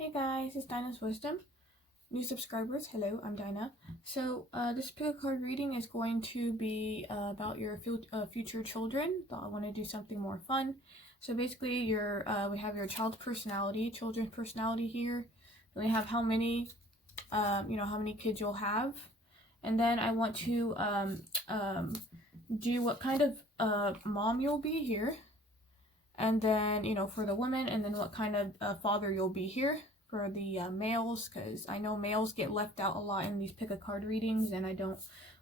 Hey guys, it's Dinah's Wisdom. New subscribers, hello, I'm Dinah. So this pick card reading is going to be about your future children. Thought I want to do something more fun. So basically, we have your child's personality, children's personality here. And we have how many, how many kids you'll have, and then I want to do what kind of mom you'll be here, and then for the women, and then what kind of father you'll be here for the males, because I know males get left out a lot in these pick a card readings and I don't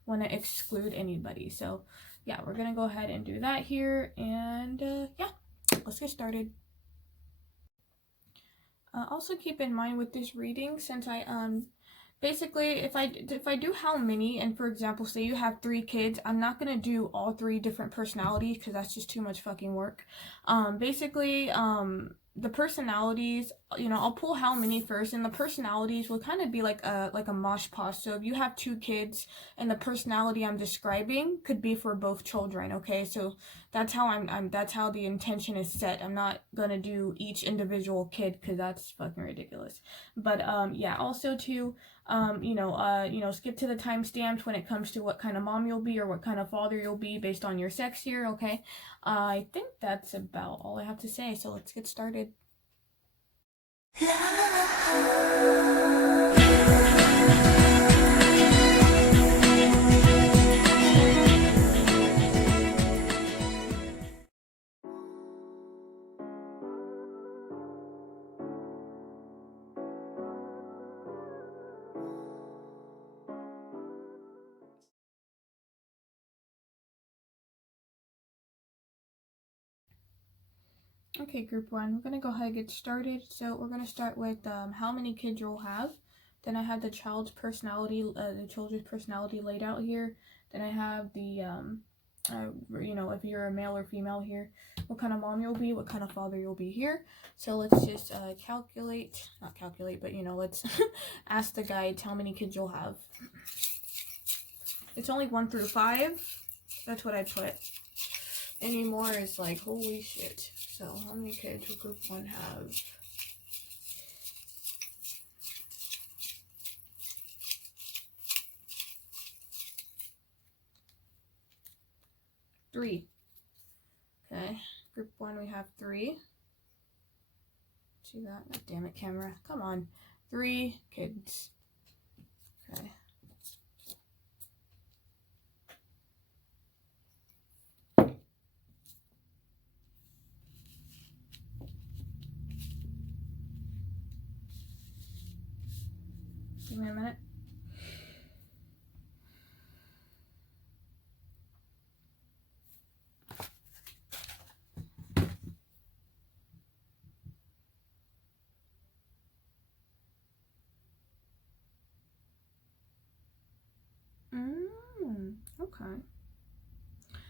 want to exclude anybody. So yeah, we're gonna go ahead and do that here, and yeah, let's get started. Also keep in mind with this reading, since I basically, if I do how many, and for example, say you have 3 kids, I'm not gonna do all 3 different personalities because that's just too much fucking work. Basically, the personalities, I'll pull how many first, and the personalities will kind of be like a mosh posh. So if you have 2 kids, and the personality I'm describing could be for both children, okay? So that's how that's how the intention is set. I'm not gonna do each individual kid because that's fucking ridiculous. But yeah, also too, skip to the timestamps when it comes to what kind of mom you'll be or what kind of father you'll be based on your sex here, okay? I think that's about all I have to say, so let's get started. Okay, group 1, we're going to go ahead and get started. So we're going to start with how many kids you'll have. Then I have the children's personality laid out here. Then I have the, if you're a male or female here, what kind of mom you'll be, what kind of father you'll be here. So let's just not calculate, but let's ask the guides how many kids you'll have. It's only 1 through 5. That's what I put. Any more is like, holy shit. So how many kids will group 1 have? Three. Okay, group 1 we have 3. See that? Oh, damn it, camera. Come on. 3 kids. Okay. Give me a minute. Okay.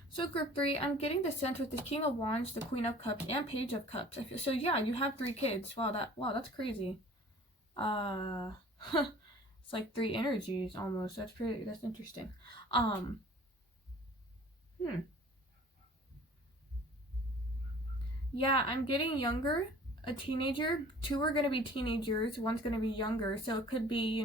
So group 3, I'm getting the sense with the King of Wands, the Queen of Cups, and Page of Cups. So yeah, you have 3 kids. Wow, that's crazy. It's like 3 energies almost. That's interesting. Yeah, I'm getting younger, a teenager. 2 are gonna be teenagers, 1's gonna be younger. So it could be,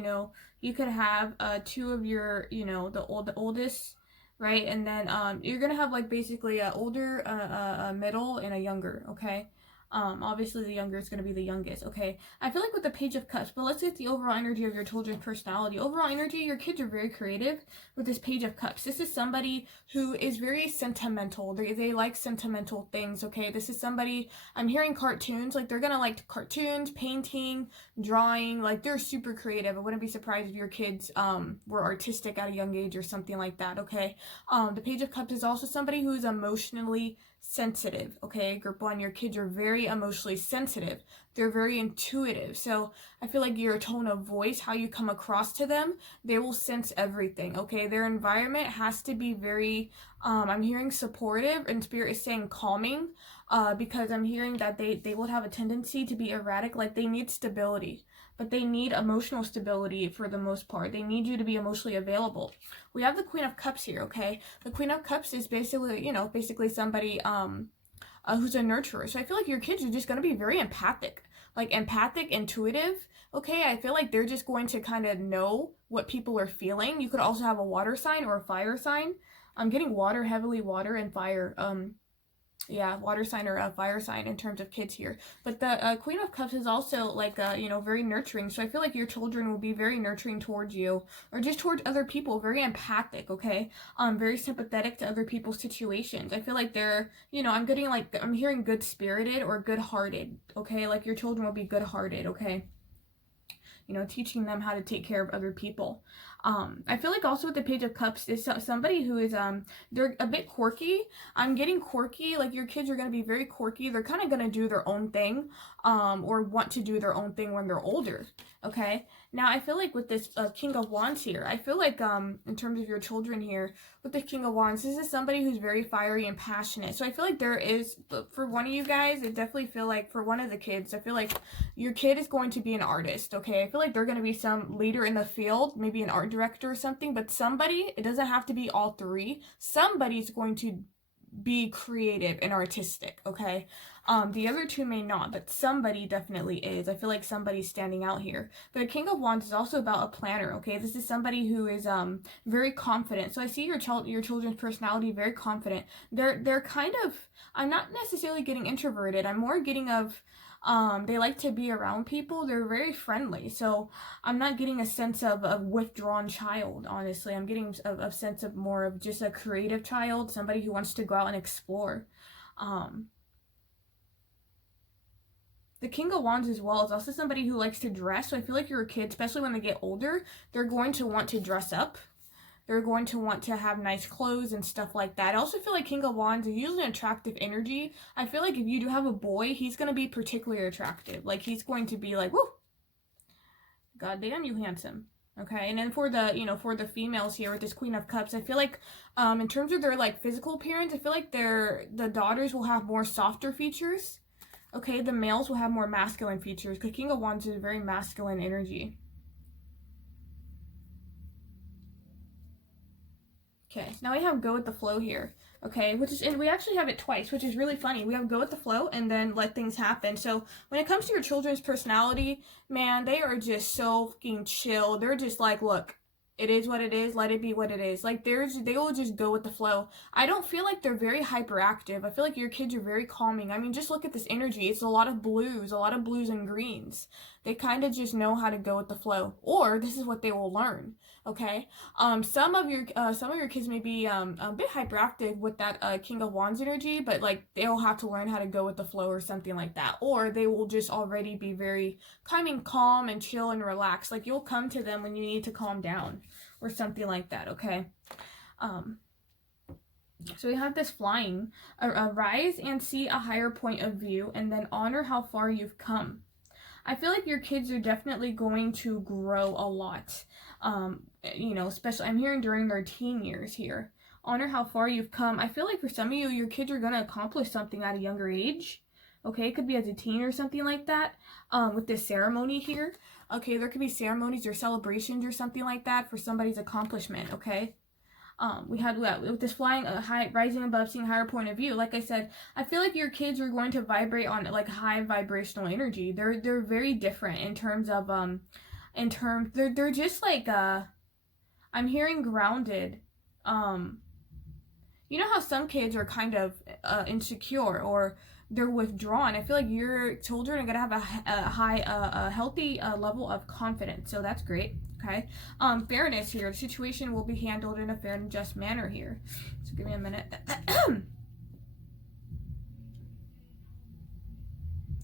you could have 2 of your, the oldest, right? And then you're gonna have like basically a older, a middle, and a younger, okay? Obviously the younger is going to be the youngest, okay? I feel like with the Page of Cups, but let's get the overall energy of your children's personality. Overall energy, your kids are very creative with this Page of Cups. This is somebody who is very sentimental. They like sentimental things, okay? This is somebody, I'm hearing cartoons, like they're going to like cartoons, painting, drawing, like they're super creative. I wouldn't be surprised if your kids were artistic at a young age or something like that, okay? The Page of Cups is also somebody who's emotionally sensitive, okay? Group 1, your kids are very emotionally sensitive. They're very intuitive. So I feel like your tone of voice, how you come across to them, they will sense everything, okay? Their environment has to be very, I'm hearing supportive, and Spirit is saying calming, because I'm hearing that they will have a tendency to be erratic, like they need stability. But they need emotional stability for the most part. They need you to be emotionally available. We have the Queen of Cups here, okay? The Queen of Cups is basically somebody who's a nurturer. So I feel like your kids are just going to be very empathic. like empathic, intuitive. Okay, I feel like they're just going to kind of know what people are feeling. You could also have a water sign or a fire sign. I'm getting water, heavily water, and fire. Yeah, water sign or a fire sign in terms of kids here. But the Queen of Cups is also like very nurturing. So I feel like your children will be very nurturing towards you, or just towards other people, very empathic, okay? Very sympathetic to other people's situations. I feel like they're, I'm getting like, I'm hearing good spirited or good hearted, okay? Like your children will be good hearted, okay? Teaching them how to take care of other people. I feel like also with the Page of Cups is somebody who is, they're a bit quirky. I'm getting quirky, like your kids are going to be very quirky. They're kind of going to do their own thing, or want to do their own thing when they're older, okay? Now, I feel like with this King of Wands here, I feel like, in terms of your children here, with the King of Wands, this is somebody who's very fiery and passionate. So I feel like there is, for one of you guys, I definitely feel like for one of the kids, I feel like your kid is going to be an artist, okay? I feel like they're going to be some leader in the field, maybe an art director or something, but somebody, it doesn't have to be all three, somebody's going to be creative and artistic, okay? The other two may not, but somebody definitely is. I feel like somebody's standing out here. But a King of Wands is also about a planner, okay? This is somebody who is very confident. So I see your children's personality very confident. They're kind of, I'm not necessarily getting introverted. I'm more getting of they like to be around people. They're very friendly. So I'm not getting a sense of a withdrawn child, honestly. I'm getting a sense of more of just a creative child, somebody who wants to go out and explore. The King of Wands as well is also somebody who likes to dress. So I feel like your kids, especially when they get older, they're going to want to dress up. They're going to want to have nice clothes and stuff like that. I also feel like King of Wands is usually an attractive energy. I feel like if you do have a boy, he's going to be particularly attractive. Like, he's going to be like, woo, God damn, you handsome. Okay, and then for the, for the females here with this Queen of Cups, I feel like, in terms of their, like, physical appearance, I feel like the daughters will have more softer features. Okay, the males will have more masculine features, because King of Wands is a very masculine energy. Okay, now we have Go with the Flow here. Okay, and we actually have it twice, which is really funny. We have Go with the Flow and then Let Things Happen. So when it comes to your children's personality, man, they are just so fucking chill. They're just like, look, it is what it is. Let it be what it is. Like, they will just go with the flow. I don't feel like they're very hyperactive. I feel like your kids are very calming. I mean, just look at this energy. It's a lot of blues and greens. They kind of just know how to go with the flow, or this is what they will learn. Okay. Some of your kids may be a bit hyperactive with that King of Wands energy, but like they'll have to learn how to go with the flow or something like that, or they will just already be very calm and chill and relaxed. Like, you'll come to them when you need to calm down or something like that. Okay. So we have this flying, rise and see a higher point of view, and then honor how far you've come. I feel like your kids are definitely going to grow a lot. Especially I'm hearing during their teen years here. Honor how far you've come. I feel like for some of you, your kids are going to accomplish something at a younger age. Okay, it could be as a teen or something like that. With this ceremony here. Okay, there could be ceremonies or celebrations or something like that for somebody's accomplishment, okay? We had with this flying, rising above, seeing higher point of view. Like I said, I feel like your kids are going to vibrate on like high vibrational energy. They're very different in terms of they're just like I'm hearing grounded. You know how some kids are kind of insecure or they're withdrawn. I feel like your children are gonna have a healthy level of confidence. So that's great. Okay. Fairness here. The situation will be handled in a fair and just manner here. So give me a minute.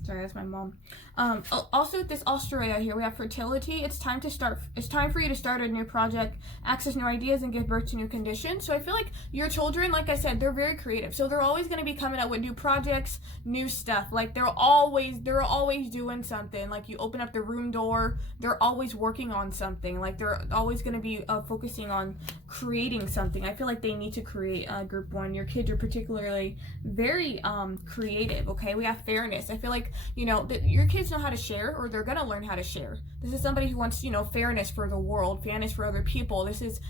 Sorry, that's my mom. Also with this Australia here, we have fertility. It's time for you to start a new project, access new ideas, and give birth to new conditions. So I feel like your children, like I said, they're very creative. So they're always going to be coming up with new projects, new stuff. Like they're always doing something. Like you open up the room door, they're always working on something. Like they're always going to be focusing on creating something. I feel like they need to create group one. Your kids are particularly very creative. Okay, we have fairness. I feel like your kids know how to share, or they're gonna learn how to share. This is somebody who wants fairness for the world, fairness for other people.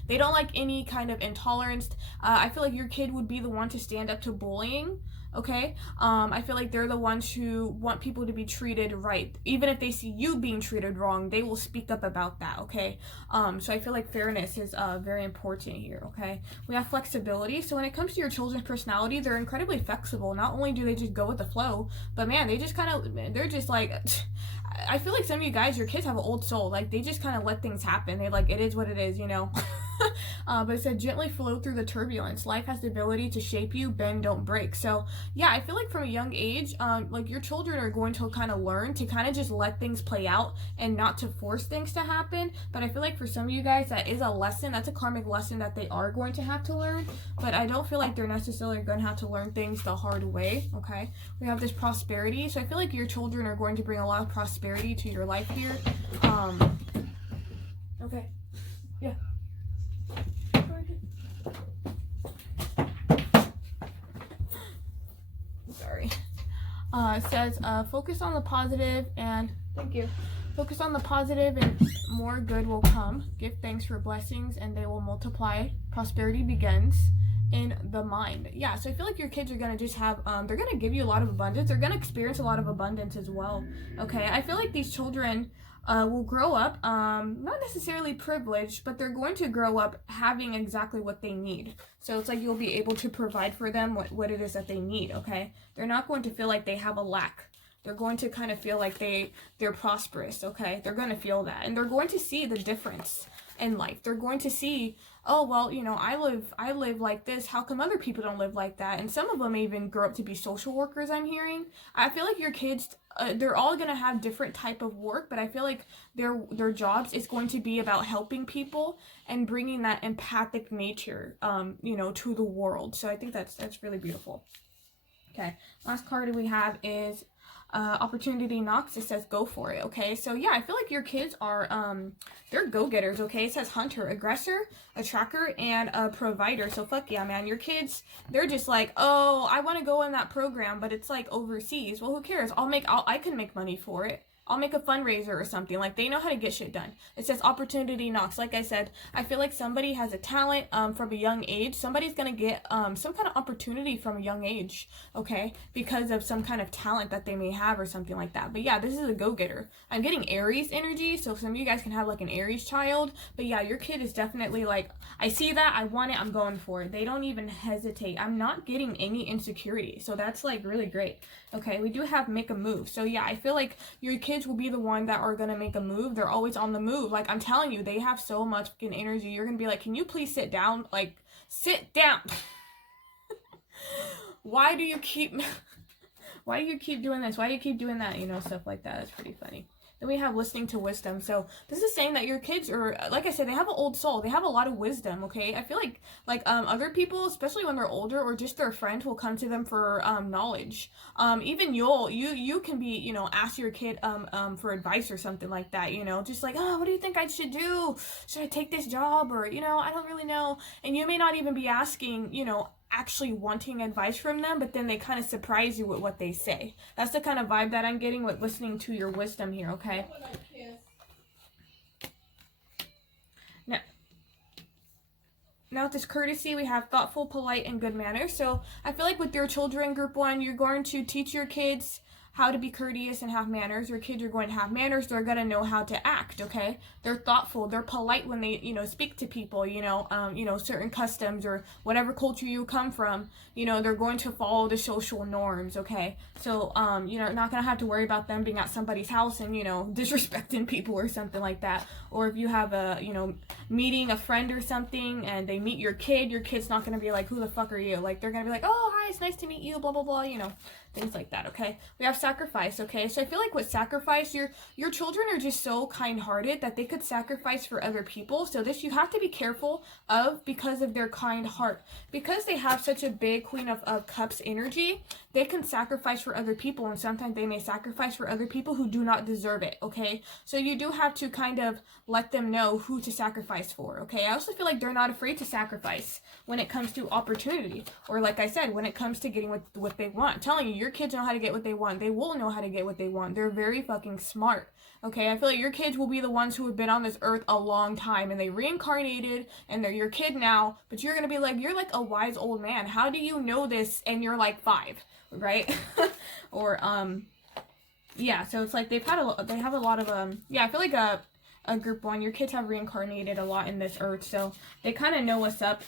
They don't like any kind of intolerance. I feel like your kid would be the one to stand up to bullying. okay? I feel like they're the ones who want people to be treated right. Even if they see you being treated wrong, they will speak up about that, okay? So I feel like fairness is very important here, okay? We have flexibility. So when it comes to your children's personality, they're incredibly flexible. Not only do they just go with the flow, but man, they just kind of, they're just like, I feel like some of you guys, your kids have an old soul. Like, they just kind of let things happen. They like, it is what it is, you know? But it said gently flow through the turbulence. Life has the ability to shape you, bend, don't break. So yeah, I feel like from a young age, like your children are going to kind of learn to kind of just let things play out and not to force things to happen. But I feel like for some of you guys, that is a lesson. That's a karmic lesson that they are going to have to learn. But I don't feel like they're necessarily going to have to learn things the hard way. Okay, we have this prosperity. So I feel like your children are going to bring a lot of prosperity to your life here. Okay, yeah. Sorry. It says focus on the positive and thank you. Focus on the positive and more good will come. Give thanks for blessings and they will multiply. Prosperity begins in the mind. Yeah, so I feel like your kids are gonna just have they're gonna give you a lot of abundance. They're gonna experience a lot of abundance as well. Okay, I feel like these children will grow up not necessarily privileged, but they're going to grow up having exactly what they need. So it's like you'll be able to provide for them what it is that they need. Okay, they're not going to feel like they have a lack. They're going to kind of feel like they're prosperous. Okay, they're going to feel that, and they're going to see the difference in life. They're going to see, oh well, you know, I live like this. How come other people don't live like that? And some of them even grow up to be social workers. I'm hearing. I feel like your kids, they're all gonna have different type of work, but I feel like their jobs is going to be about helping people and bringing that empathic nature, you know, to the world. So I think that's really beautiful. Okay, last card we have is opportunity knocks. It says go for it. Okay, so yeah, I feel like your kids are they're go-getters. Okay, it says hunter, aggressor, a tracker, and a provider. So fuck yeah, man, your kids, they're just like, oh, I want to go in that program, but it's like overseas. Well, who cares? I can make money for it. I'll make a fundraiser or something. Like, they know how to get shit done. It says opportunity knocks. Like I said, I feel like somebody has a talent from a young age. Somebody's going to get some kind of opportunity from a young age, okay? Because of some kind of talent that they may have or something like that. But yeah, this is a go-getter. I'm getting Aries energy, so some of you guys can have like an Aries child. But yeah, your kid is definitely like, I see that, I want it, I'm going for it. They don't even hesitate. I'm not getting any insecurity. So that's like really great. Okay, we do have make a move. So yeah, I feel like your kids will be the one that are gonna make a move. They're always on the move. Like, I'm telling you, they have so much fucking energy. You're gonna be like, can you please sit down? Like, sit down. Why do you keep doing this? Why do you keep doing that? You know, stuff like that. It's pretty funny. Then we have listening to wisdom. So this is saying that your kids are, like I said, they have an old soul. They have a lot of wisdom, okay? I feel like other people, especially when they're older or just their friend, will come to them for knowledge. Even you can be, you know, ask your kid for advice or something like that, you know, just like, oh, what do you think I should do? Should I take this job? Or, you know, I don't really know. And you may not even be asking, you know, actually wanting advice from them, but then they kind of surprise you with what they say. That's the kind of vibe that I'm getting with listening to your wisdom here, okay? Now with this courtesy, we have thoughtful, polite, and good manners. So I feel like with your children, group 1, you're going to teach your kids how to be courteous and have manners. Your kids are going to have manners. They're going to know how to act, okay? They're thoughtful. They're polite when they, you know, speak to people, you know, certain customs or whatever culture you come from, you know, they're going to follow the social norms, okay? So, you're not going to have to worry about them being at somebody's house and, you know, disrespecting people or something like that. Or if you have a, you know, meeting a friend or something and they meet your kid's not going to be like, who the fuck are you? Like, they're going to be like, oh, hi, it's nice to meet you, blah, blah, blah, you know. Things like that, okay? We have sacrifice, okay? So I feel like with sacrifice, your children are just so kind-hearted that they could sacrifice for other people. So this you have to be careful of because of their kind heart. Because they have such a big Queen of Cups energy, they can sacrifice for other people, and sometimes they may sacrifice for other people who do not deserve it, okay? So you do have to kind of let them know who to sacrifice for, okay? I also feel like they're not afraid to sacrifice when it comes to opportunity, or like I said, when it comes to getting what they want. I'm telling you, your kids know how to get what they want. They will know how to get what they want. They're very fucking smart. Okay, I feel like your kids will be the ones who have been on this earth a long time and they reincarnated and they're your kid now, but you're gonna be like, you're like a wise old man. How do you know this and you're like 5, right? Or yeah, so it's like they have a lot of yeah, I feel like a group 1, your kids have reincarnated a lot in this earth, so they kind of know what's up,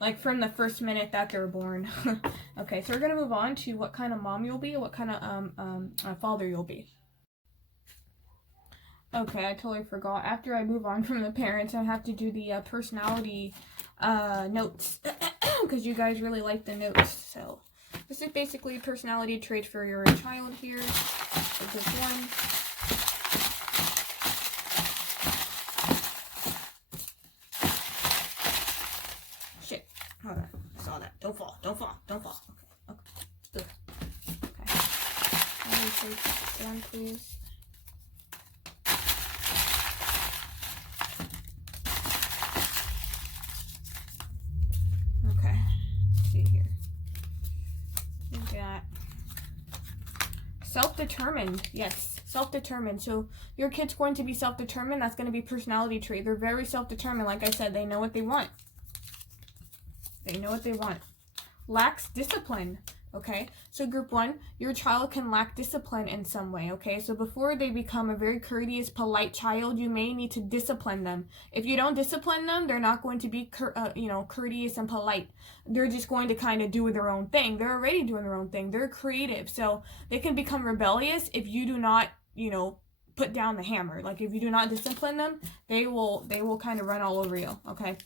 like from the first minute that they're born. Okay, so we're gonna move on to what kind of mom you'll be, what kind of father you'll be. Okay, I totally forgot. After I move on from the parents, I have to do the personality notes because you guys really like the notes. So this is basically personality traits for your child here. So this one. Shit. Hold on. I saw that. Don't fall. Don't fall. Don't fall. Okay. Okay. Let me take this one, please. Okay. Let's see here. We got self-determined. Yes, self-determined. So your kid's going to be self-determined. That's going to be personality trait. They're very self-determined. Like I said, they know what they want. They know what they want. Lacks discipline. Okay, so group 1, your child can lack discipline in some way. Okay, so before they become a very courteous, polite child, you may need to discipline them. If you don't discipline them, they're not going to be courteous and polite. They're just going to kind of do their own thing. They're already doing their own thing. They're creative, so they can become rebellious if you do not, put down the hammer. Like if you do not discipline them, they will kind of run all over you. Okay.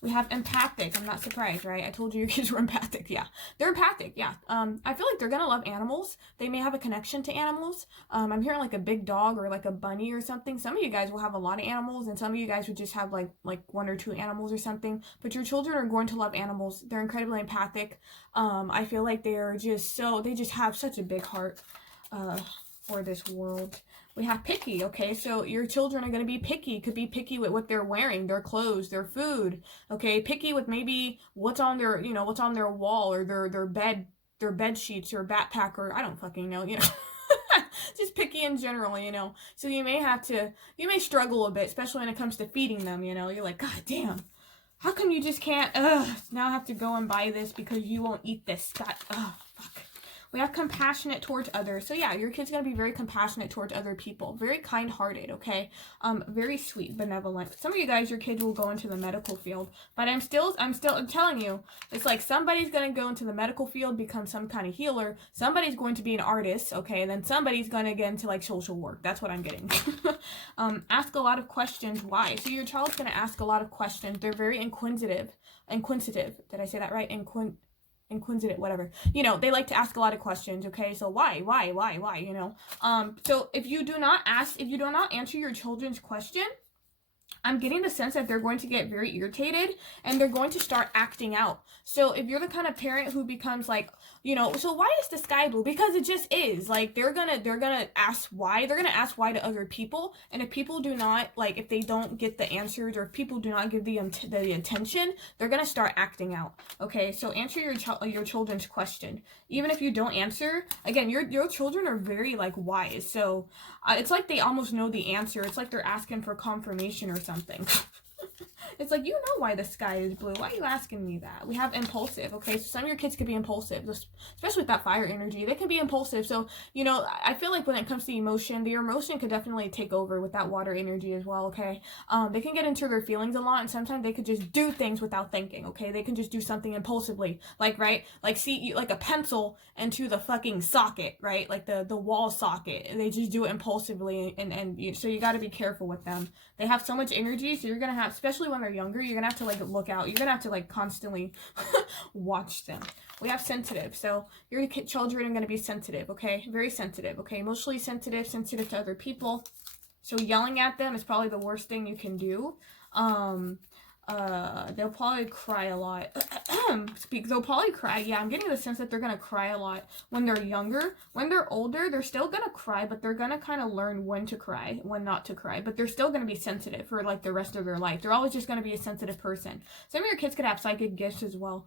We have empathic. I'm not surprised, right? I told you your kids were empathic. Yeah, they're empathic. Yeah. I feel like they're gonna love animals. They may have a connection to animals. I'm hearing like a big dog or like a bunny or something. Some of you guys will have a lot of animals, and some of you guys would just have like 1 or 2 animals or something. But your children are going to love animals. They're incredibly empathic. I feel like they just have such a big heart for this world. We have picky, okay? So your children are going to be picky. Could be picky with what they're wearing, their clothes, their food, okay? Picky with maybe what's on their, what's on their wall or their bed sheets or backpack or I don't fucking know, Just picky in general, So you may struggle a bit, especially when it comes to feeding them, You're like, God damn. How come you just can't, now I have to go and buy this because you won't eat this. God, fuck. We have compassionate towards others. So yeah, your kid's going to be very compassionate towards other people. Very kind-hearted, okay? Very sweet, benevolent. Some of you guys, your kids will go into the medical field. But I'm telling you, it's like somebody's going to go into the medical field, become some kind of healer. Somebody's going to be an artist, okay? And then somebody's going to get into like social work. That's what I'm getting. Ask a lot of questions. Why? So your child's going to ask a lot of questions. They're very inquisitive. Did I say that right? Inquisitive, whatever. They like to ask a lot of questions, okay? So why, so if you do not answer your children's question, I'm getting the sense that they're going to get very irritated and they're going to start acting out. So if you're the kind of parent who becomes like, so why is the sky blue? Because it just is. Like they're gonna ask why. They're gonna ask why to other people. And if people do not, if they don't get the answers or if people do not give the attention, they're gonna start acting out. Okay, so answer your children's question. Even if you don't answer, again, your children are very wise. So it's like they almost know the answer. It's like they're asking for confirmation or something. It's like, why the sky is blue. Why are you asking me that? We have impulsive, okay? So some of your kids could be impulsive, especially with that fire energy. They can be impulsive. So, I feel like when it comes to emotion, the emotion could definitely take over with that water energy as well, okay? They can get into their feelings a lot, and sometimes they could just do things without thinking, okay? They can just do something impulsively. See a pencil into the fucking socket, right? Like the wall socket. And they just do it impulsively, so you got to be careful with them. They have so much energy, so you're going to have, especially when they're younger, you're going to have to look out. You're going to have to constantly watch them. We have sensitive. So your children are going to be sensitive, okay? Very sensitive, okay? Emotionally sensitive to other people. So yelling at them is probably the worst thing you can do. They'll probably cry a lot. They'll probably cry. Yeah, I'm getting the sense that they're gonna cry a lot when they're younger. When they're older, they're still gonna cry, but they're gonna kind of learn when to cry, when not to cry. But they're still gonna be sensitive for the rest of their life. They're always just gonna be a sensitive person. Some of your kids could have psychic gifts as well.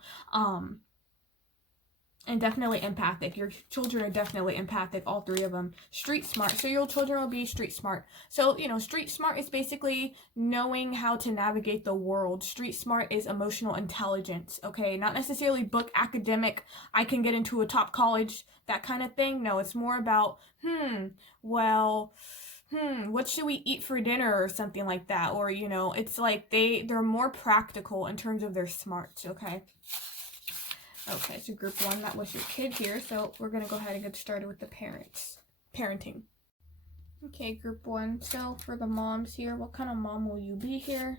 And definitely empathic. Your children are definitely empathic, all three of them. Street smart. So your children will be street smart. So, you know, street smart is basically knowing how to navigate the world. Street smart is emotional intelligence, okay? Not necessarily book academic, I can get into a top college, that kind of thing. No, it's more about, what should we eat for dinner or something like that? Or, you know, it's like they're more practical in terms of their smarts, okay? Okay, so group 1, that was your kid here. So we're going to go ahead and get started with the parenting. Okay, group 1. So for the moms here, what kind of mom will you be here?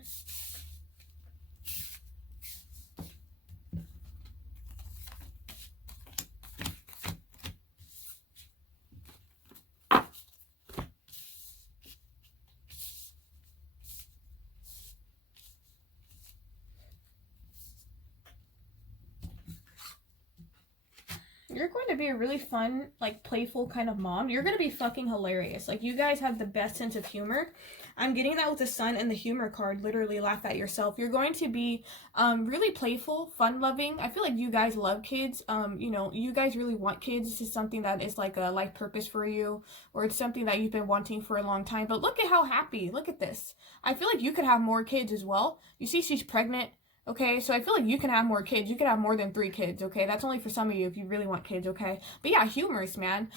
You're going to be a really fun, like, playful kind of mom. You're going to be fucking hilarious. Like, you guys have the best sense of humor. I'm getting that with the sun and the humor card. Literally, laugh at yourself. You're going to be really playful, fun-loving. I feel like you guys love kids. You know, you guys really want kids. This is something that is like a life purpose for you, or it's something that you've been wanting for a long time. But look at how happy. Look at this. I feel like you could have more kids as well. You see she's pregnant. Okay, so I feel like you can have more kids. You could have more than 3 kids, okay? That's only for some of you if you really want kids, okay? But yeah, humorous, man.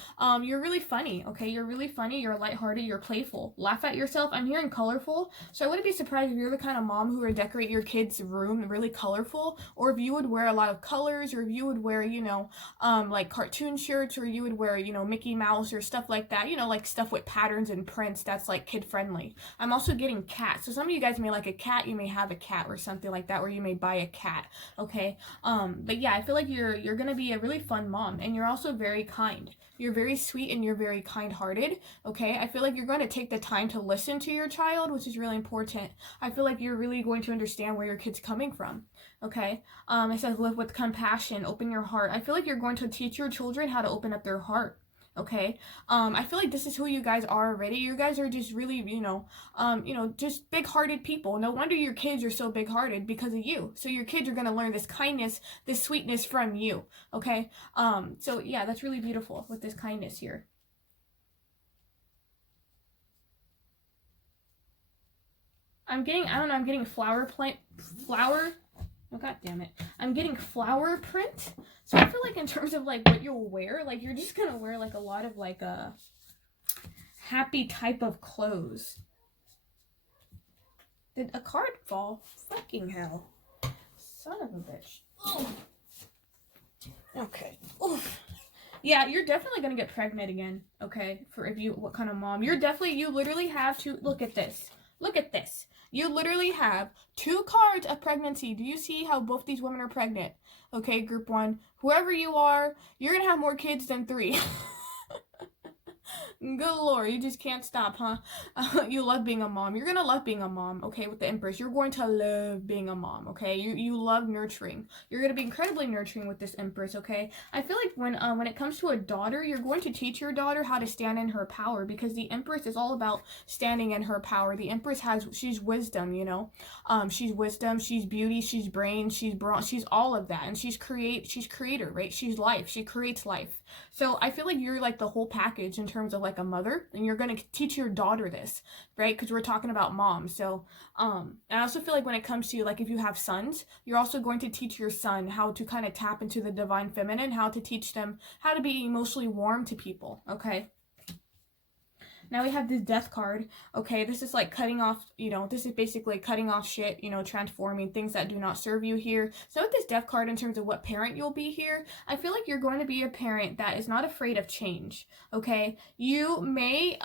You're really funny, okay? You're really funny. You're lighthearted. You're playful. Laugh at yourself. I'm hearing colorful, so I wouldn't be surprised if you're the kind of mom who would decorate your kid's room really colorful, or if you would wear a lot of colors, or if you would wear, you know, like cartoon shirts, or you would wear, you know, Mickey Mouse or stuff like that. You know, like stuff with patterns and prints that's like kid-friendly. I'm also getting cats. So some of you guys may like a cat. You may have a cat or something like that, where you may buy a cat, okay? But yeah, I feel like you're gonna be a really fun mom, and you're also very kind. You're very sweet and you're very kind-hearted, okay? I feel like you're going to take the time to listen to your child, which is really important. I feel like you're really going to understand where your kid's coming from, okay? It says live with compassion, open your heart. I feel like you're going to teach your children how to open up their heart. Okay, I feel like this is who you guys are already. You guys are just really, you know, just big-hearted people. No wonder your kids are so big-hearted, because of you. So your kids are gonna learn this kindness, this sweetness from you. Okay, so yeah, that's really beautiful with this kindness here. I'm getting flower. Oh, god damn it. I'm getting flower print. So I feel like in terms of like what you'll wear, like you're just gonna wear like a lot of like a happy type of clothes. Did a card fall? Fucking hell. Son of a bitch. Oh. Okay. Oof. Yeah, you're definitely gonna get pregnant again, okay? What kind of mom? You literally have to, look at this. Look at this. You literally have 2 cards of pregnancy. Do you see how both these women are pregnant? Okay, group 1. Whoever you are, you're gonna have more kids than 3. Good lord, you just can't stop, huh? You love being a mom. You're gonna love being a mom, okay, with the Empress. You're going to love being a mom, okay? You love nurturing. You're gonna be incredibly nurturing with this Empress, okay? I feel like when it comes to a daughter, you're going to teach your daughter how to stand in her power, because the Empress is all about standing in her power. The Empress she's wisdom, you know? She's wisdom, she's beauty, she's brain, she's all of that. And she's creator, right? She's life. She creates life. So I feel like you're like the whole package in terms of like a mother, and you're going to teach your daughter this, right? Because we're talking about moms. So and I also feel like when it comes to like if you have sons, you're also going to teach your son how to kind of tap into the divine feminine, how to teach them how to be emotionally warm to people, okay? Now we have this death card. Okay, this is like cutting off, you know, this is basically cutting off shit, you know, transforming things that do not serve you here. So with this death card, in terms of what parent you'll be here, I feel like you're going to be a parent that is not afraid of change, okay? You may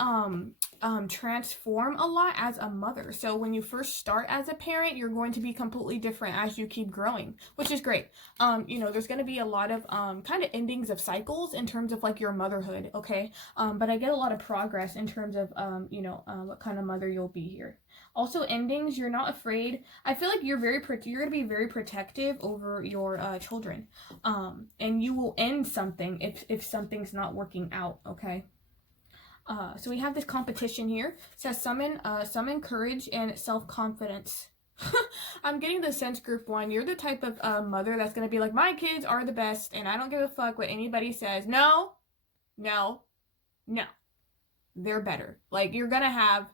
transform a lot as a mother. So when you first start as a parent, you're going to be completely different as you keep growing, which is great. You know, there's going to be a lot of kind of endings of cycles in terms of like your motherhood, okay? But I get a lot of progress in terms of what kind of mother you'll be here. Also, endings, you're not afraid. I feel like you're going to be very protective over your children, and you will end something if something's not working out, okay? So we have this competition here. It says summon courage and self-confidence. I'm getting the sense group one. You're the type of mother that's gonna be like, my kids are the best, and I don't give a fuck what anybody says. No, no, no. They're better. Like, you're gonna have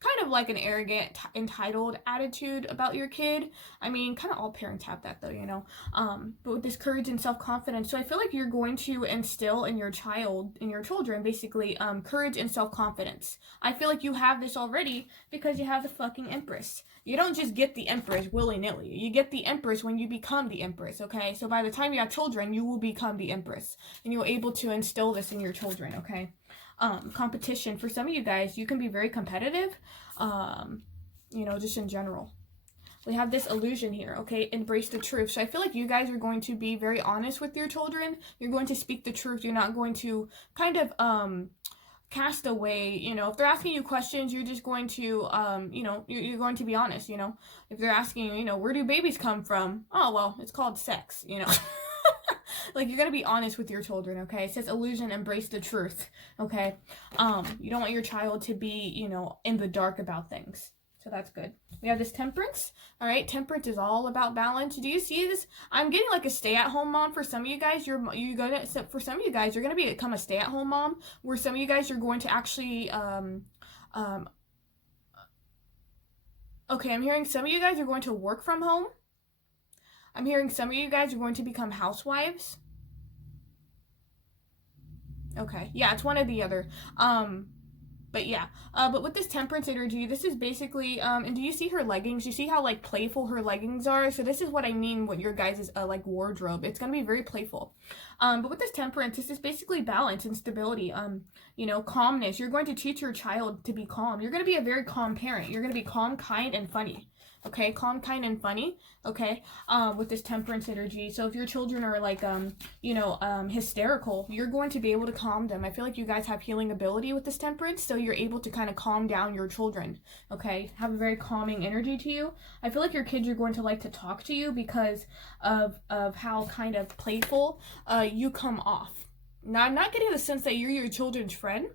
kind of like an arrogant, entitled attitude about your kid. I mean, kind of all parents have that though, you know. But with this courage and self-confidence, so I feel like you're going to instill in your child, in your children, basically, courage and self-confidence. I feel like you have this already because you have the fucking Empress. You don't just get the Empress willy-nilly. You get the Empress when you become the Empress, okay? So by the time you have children, you will become the Empress. And you're able to instill this in your children, okay? Competition. For some of you guys, you can be very competitive, you know, just in general. We have this illusion here, okay? Embrace the truth. So I feel like you guys are going to be very honest with your children. You're going to speak the truth. You're not going to kind of, cast away, you know, if they're asking you questions, you're just going to, you know, you're going to be honest, you know. If they're asking, you know, where do babies come from? Oh, well, it's called sex, you know. Like, you're gonna be honest with your children, okay? It says illusion, embrace the truth, okay? You don't want your child to be, you know, in the dark about things. So that's good. We have this temperance. All right, temperance is all about balance. Do you see this? I'm getting like a stay-at-home mom for some of you guys. For some of you guys, you're gonna become a stay-at-home mom. Where some of you guys are going to actually okay, I'm hearing some of you guys are going to work from home. I'm hearing some of you guys are going to become housewives. Okay, yeah, it's one or the other. But yeah, but with this temperance energy, this is basically, and do you see her leggings? You see how, like, playful her leggings are? So this is what I mean with your guys' like, wardrobe. It's gonna be very playful. But with this temperance, this is basically balance and stability, you know, calmness. You're going to teach your child to be calm. You're gonna be a very calm parent. You're gonna be calm, kind, and funny. Okay, calm, kind, and funny. Okay, with this temperance energy. So if your children are like, you know, hysterical, you're going to be able to calm them. I feel like you guys have healing ability with this temperance, so you're able to kind of calm down your children. Okay, have a very calming energy to you. I feel like your kids are going to like to talk to you because of how kind of playful you come off. Now, I'm not getting the sense that you're your children's friend.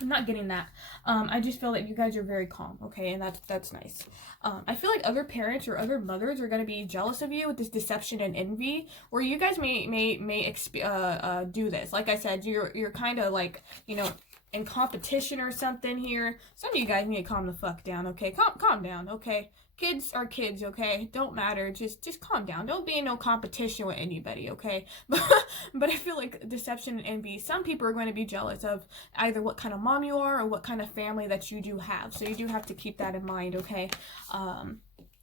I'm not getting that. I just feel that you guys are very calm, okay, and that's nice. I feel like other parents or other mothers are gonna be jealous of you with this deception and envy, or you guys may do this. Like I said, you're kind of like, you know, in competition or something here. Some of you guys need to calm the fuck down, okay? Calm down, okay? Kids are kids, okay? Don't matter. Just calm down. Don't be in no competition with anybody, okay? But I feel like deception and envy, some people are going to be jealous of either what kind of mom you are or what kind of family that you do have. So you do have to keep that in mind, okay?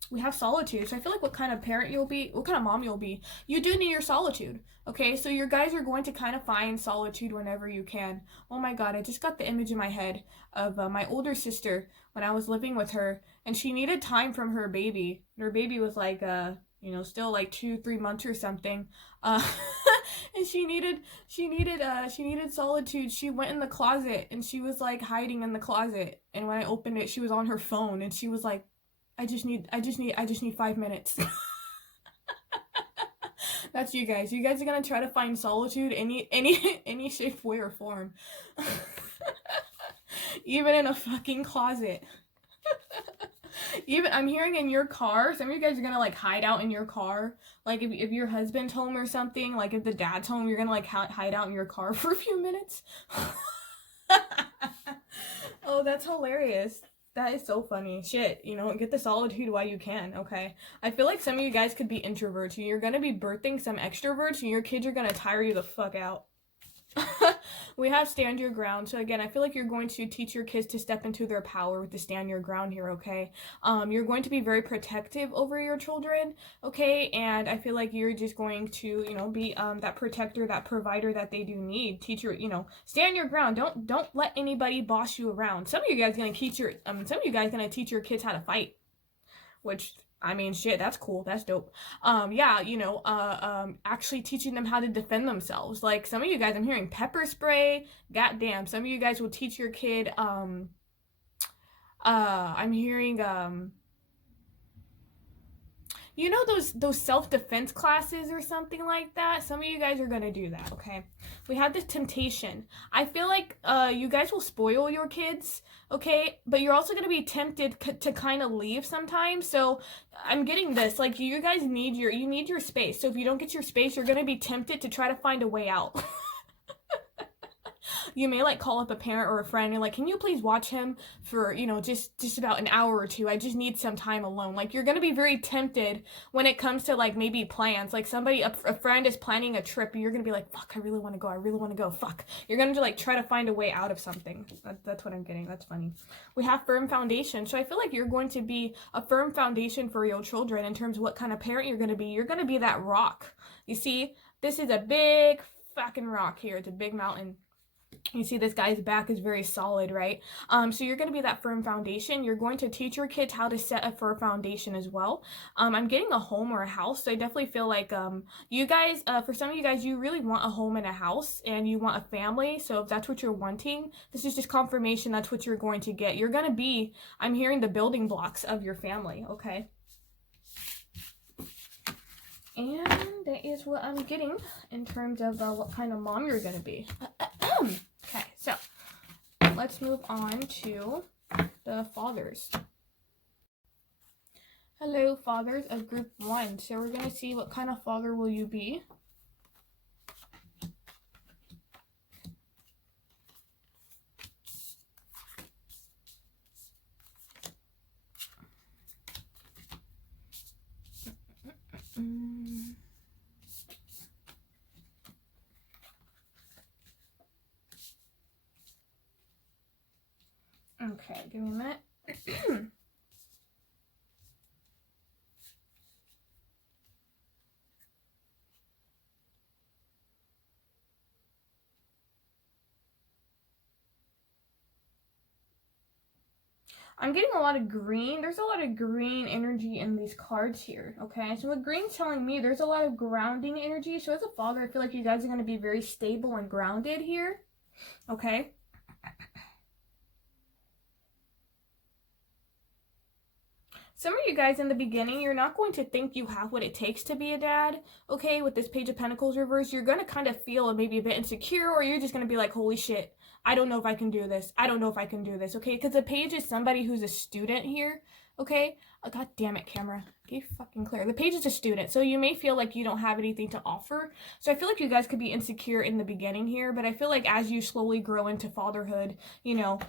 We have solitude. So I feel like what kind of parent you'll be, what kind of mom you'll be, you do need your solitude. Okay, so your guys are going to kind of find solitude whenever you can. Oh my god, I just got the image in my head of my older sister when I was living with her, and she needed time from her baby. Her baby was like, you know, still like 2-3 months or something. And she needed solitude. She went in the closet and she was like hiding in the closet. And when I opened it, she was on her phone and she was like, I just need 5 minutes. That's you guys. You guys are gonna try to find solitude any shape, way, or form. Even in a fucking closet. Even, I'm hearing in your car, some of you guys are gonna like hide out in your car. Like if your husband's home or something, like if the dad's home, you're gonna like hide out in your car for a few minutes. Oh, that's hilarious. That is so funny. Shit, you know, get the solitude while you can, okay? I feel like some of you guys could be introverts. You're gonna be birthing some extroverts and your kids are gonna tire you the fuck out. We have stand your ground. So again, I feel like you're going to teach your kids to step into their power with the stand your ground here, okay? You're going to be very protective over your children, okay? And I feel like you're just going to, you know, be that protector, that provider that they do need. Teach your, you know, stand your ground. Don't let anybody boss you around. Some of you guys gonna teach your kids how to fight, which, I mean, shit, that's cool. That's dope. Yeah, you know, actually teaching them how to defend themselves. Like, some of you guys, I'm hearing pepper spray. Goddamn, some of you guys will teach your kid, I'm hearing, you know those self-defense classes or something like that? Some of you guys are gonna do that, okay? We have this temptation. I feel like you guys will spoil your kids, okay? But you're also gonna be tempted to kind of leave sometimes. So I'm getting this, like you guys need your space. So if you don't get your space, you're gonna be tempted to try to find a way out. You may like call up a parent or a friend and like, can you please watch him for, you know, just about an hour or two. I just need some time alone. Like you're gonna be very tempted when it comes to like maybe plans. Like somebody, a friend is planning a trip and you're gonna be like, fuck, I really want to go. I really want to go. Fuck. You're gonna like try to find a way out of something. That's what I'm getting. That's funny. We have firm foundation. So I feel like you're going to be a firm foundation for your children in terms of what kind of parent you're gonna be. You're gonna be that rock. You see, this is a big fucking rock here. It's a big mountain. You see this guy's back is very solid, right? So you're going to be that firm foundation. You're going to teach your kids how to set a firm foundation as well. I'm getting a home or a house, so I definitely feel like you guys, for some of you guys, you really want a home and a house, and you want a family. So if that's what you're wanting, this is just confirmation that's what you're going to get. You're going to be, I'm hearing the building blocks of your family, okay? And that is what I'm getting in terms of what kind of mom you're going to be. Okay, so let's move on to the fathers. Hello, fathers of group 1. So we're going to see what kind of father will you be. Okay, give me a minute. I'm getting a lot of green. There's a lot of green energy in these cards here, okay? So what green's telling me, there's a lot of grounding energy. So as a father, I feel like you guys are going to be very stable and grounded here, okay? Some of you guys in the beginning, you're not going to think you have what it takes to be a dad, okay? With this Page of Pentacles reverse, you're going to kind of feel maybe a bit insecure, or you're just going to be like, holy shit, I don't know if I can do this. I don't know if I can do this, okay? Because the page is somebody who's a student here, okay? Oh, God damn it, camera. Be fucking clear. The page is a student, so you may feel like you don't have anything to offer. So I feel like you guys could be insecure in the beginning here, but I feel like as you slowly grow into fatherhood, you know,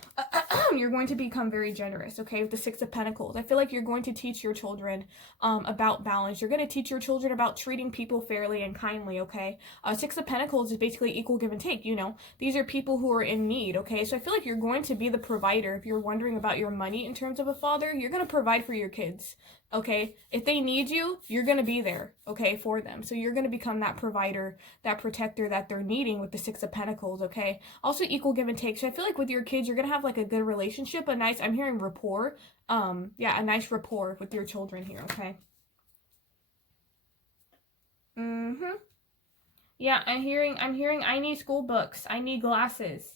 you're going to become very generous, okay? With the Six of Pentacles, I feel like you're going to teach your children about balance. You're going to teach your children about treating people fairly and kindly, okay? Six of Pentacles is basically equal give and take, you know? These are people who are in need, okay? So I feel like you're going to be the provider. If you're wondering about your money in terms of a father, you're going to provide for your kids, okay? If they need you, you're going to be there, okay, for them. So you're going to become that provider, that protector that they're needing with the Six of Pentacles, okay? Also equal give and take. So I feel like with your kids, you're going to have like a good relationship, a nice, I'm hearing rapport. Yeah, a nice rapport with your children here, okay? Yeah, I'm hearing I need school books. I need glasses.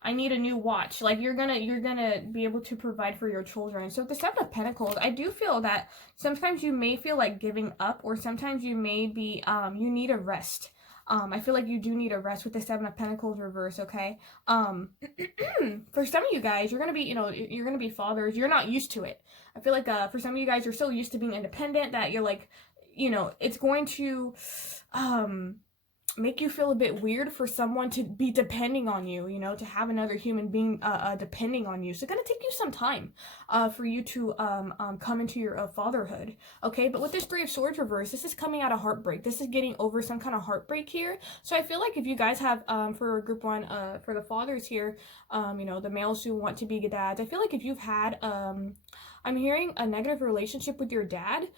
I need a new watch. Like you're gonna be able to provide for your children. So with the Seven of Pentacles, I do feel that sometimes you may feel like giving up, or sometimes you may be you need a rest. I feel like you do need a rest with the Seven of Pentacles reverse, okay? For some of you guys, you're gonna be, you know, you're gonna be fathers. You're not used to it. I feel like for some of you guys, you're so used to being independent that you're like, you know, it's going to make you feel a bit weird for someone to be depending on you, you know, to have another human being depending on you. So it's gonna take you some time for you to come into your fatherhood, okay? But with this Three of Swords reverse, this is coming out of heartbreak. This is getting over some kind of heartbreak here. So I feel like if you guys have for group 1, for the fathers here, you know, the males who want to be dads, I feel like if you've had I'm hearing a negative relationship with your dad,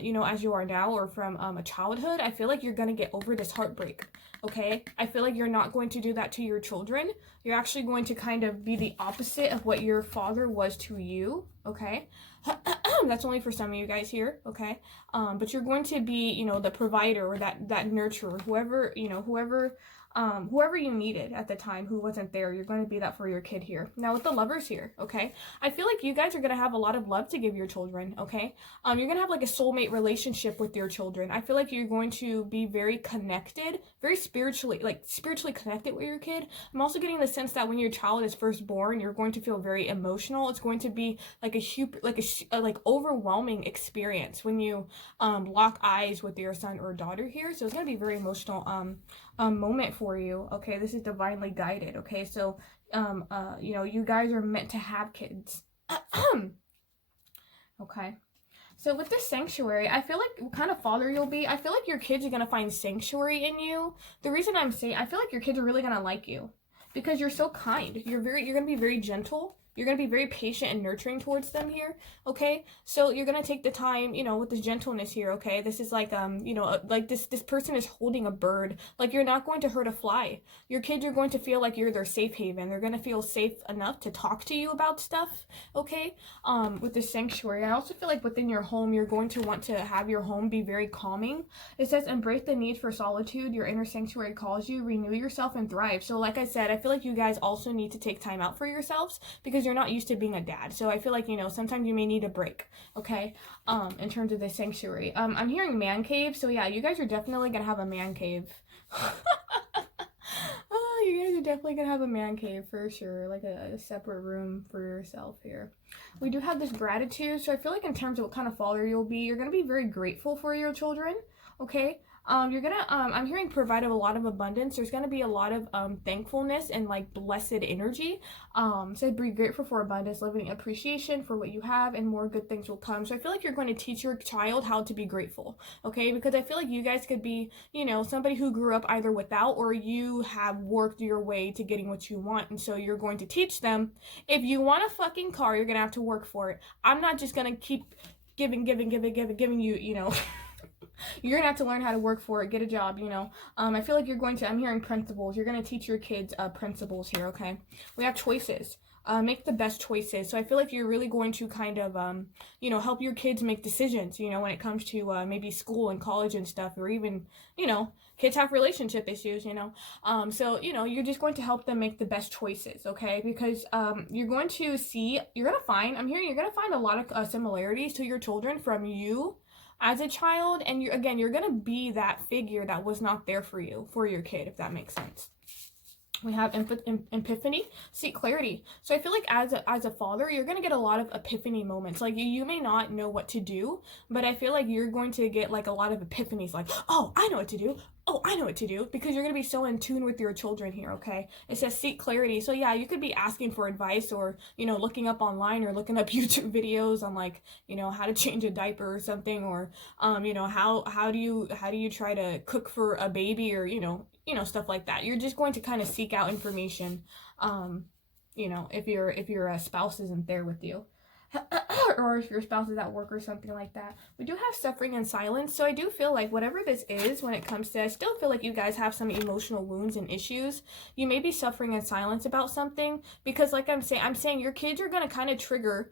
you know, as you are now, or from a childhood, I feel like you're going to get over this heartbreak, okay? I feel like you're not going to do that to your children. You're actually going to kind of be the opposite of what your father was to you, okay? That's only for some of you guys here, okay? But you're going to be, you know, the provider, or that nurturer, whoever, you know, whoever whoever you needed at the time who wasn't there, you're going to be that for your kid here. Now with the lovers here, okay, I feel like you guys are going to have a lot of love to give your children, okay. You're going to have like a soulmate relationship with your children. I feel like you're going to be very connected, very spiritually, like spiritually connected with your kid. I'm also getting the sense that when your child is first born, you're going to feel very emotional. It's going to be like a huge, like overwhelming experience when you lock eyes with your son or daughter here. So it's going to be very emotional moment for you. Okay, this is divinely guided. Okay, so you know, you guys are meant to have kids. Okay, so with this sanctuary, I feel like what kind of father you'll be, I feel like your kids are gonna find sanctuary in you. The reason I'm saying, I feel like your kids are really gonna like you because you're so kind. You're gonna be very gentle. You're going to be very patient and nurturing towards them here, okay? So you're going to take the time, you know, with this gentleness here, okay? This is like, you know, like this person is holding a bird. Like, you're not going to hurt a fly. Your kids are going to feel like you're their safe haven. They're going to feel safe enough to talk to you about stuff, okay? With this sanctuary. I also feel like within your home, you're going to want to have your home be very calming. It says, embrace the need for solitude. Your inner sanctuary calls you. Renew yourself and thrive. So like I said, I feel like you guys also need to take time out for yourselves because you're not used to being a dad. So I feel like, you know, sometimes you may need a break, okay, in terms of the sanctuary. I'm hearing man cave, so yeah, you guys are definitely gonna have a man cave. Oh, you guys are definitely gonna have a man cave for sure, like a separate room for yourself here. We do have this gratitude, so I feel like in terms of what kind of father you'll be, you're gonna be very grateful for your children, okay? You're gonna, I'm hearing provide a lot of abundance. There's gonna be a lot of thankfulness and like blessed energy. So be grateful for abundance, living appreciation for what you have, and more good things will come. So I feel like you're going to teach your child how to be grateful, okay? Because I feel like you guys could be, you know, somebody who grew up either without or you have worked your way to getting what you want. And so you're going to teach them, if you want a fucking car, you're gonna have to work for it. I'm not just gonna keep giving you, you know. You're gonna have to learn how to work for it, get a job, you know. I feel like you're going to, I'm hearing principles. You're gonna teach your kids principles here, okay? We have choices. Make the best choices. So I feel like you're really going to kind of, you know, help your kids make decisions, you know, when it comes to maybe school and college and stuff, or even, you know, kids have relationship issues, you know. So, you know, you're just going to help them make the best choices, okay? Because you're going to see, you're going to find, I'm hearing you're going to find a lot of similarities to your children from you as a child, and you're gonna be that figure that was not there for you, for your kid, if that makes sense. We have epiphany, seek clarity. So I feel like as a father, you're going to get a lot of epiphany moments. Like you may not know what to do, but I feel like you're going to get like a lot of epiphanies, like, oh, I know what to do. Oh, I know what to do, because you're going to be so in tune with your children here, okay? It says seek clarity. So yeah, you could be asking for advice, or, you know, looking up online or looking up YouTube videos on, like, you know, how to change a diaper or something, or you know, how do you try to cook for a baby, or, you know, stuff like that. You're just going to kind of seek out information, you know, if your spouse isn't there with you. Or if your spouse is at work or something like that. We do have suffering and silence, so I do feel like whatever this is, when it comes to, I still feel like you guys have some emotional wounds and issues. You may be suffering in silence about something, because like I'm saying your kids are going to kind of trigger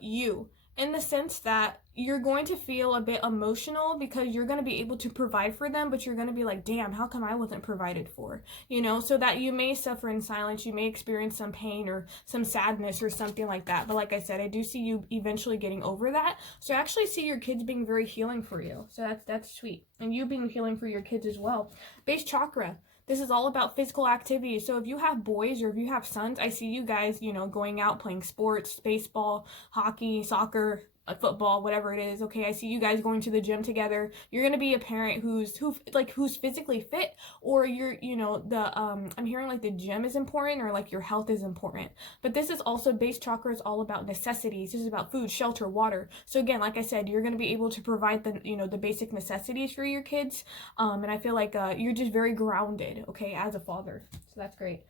you, in the sense that you're going to feel a bit emotional because you're going to be able to provide for them, but you're going to be like, damn, how come I wasn't provided for? You know, so that you may suffer in silence, you may experience some pain or some sadness or something like that. But like I said, I do see you eventually getting over that. So I actually see your kids being very healing for you. So that's sweet. And you being healing for your kids as well. Base chakra. This is all about physical activity. So if you have boys or if you have sons, I see you guys, you know, going out playing sports, baseball, hockey, soccer, football, whatever it is. Okay, I see you guys going to the gym together. You're gonna be a parent who's physically fit, or you're, you know, the I'm hearing like the gym is important, or like your health is important. But this is also, base chakra is all about necessities. This is about food, shelter, water. So again, like I said, you're gonna be able to provide the, you know, the basic necessities for your kids. And I feel like you're just very grounded, okay, as a father. So that's great.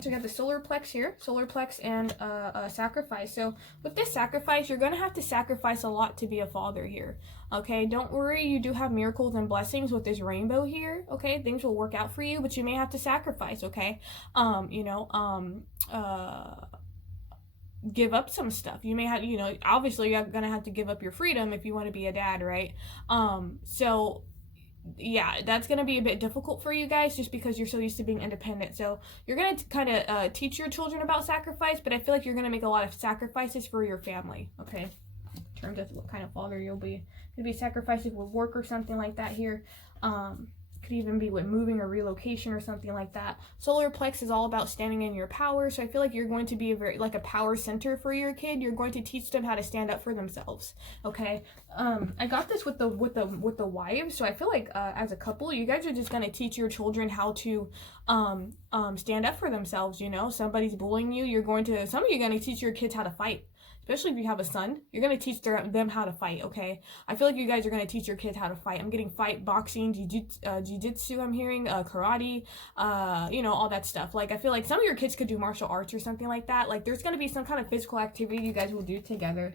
So we got the solar plex here, solar plex, and sacrifice. So with this sacrifice, you're going to have to sacrifice a lot to be a father here, okay? Don't worry, you do have miracles and blessings with this rainbow here, okay? Things will work out for you, but you may have to sacrifice, okay? You know, give up some stuff. You may have, you know, obviously you're going to have to give up your freedom if you want to be a dad, right? So yeah, that's going to be a bit difficult for you guys just because you're so used to being independent. So you're going to kind of teach your children about sacrifice, but I feel like you're going to make a lot of sacrifices for your family, okay? In terms of what kind of father you'll be. Could be sacrificing with work or something like that here. Could even be with moving or relocation or something like that. Solar plex is all about standing in your power, so I feel like you're going to be a very like a power center for your kid. You're going to teach them how to stand up for themselves. Okay. I got this with the wives, so I feel like as a couple, you guys are just gonna teach your children how to stand up for themselves. You know, somebody's bullying you, some of you are gonna teach your kids how to fight. Especially if you have a son, you're going to teach them how to fight, okay? I feel like you guys are going to teach your kids how to fight. I'm getting fight, boxing, jiu-jitsu, I'm hearing, karate, you know, all that stuff. Like, I feel like some of your kids could do martial arts or something like that. Like, there's going to be some kind of physical activity you guys will do together.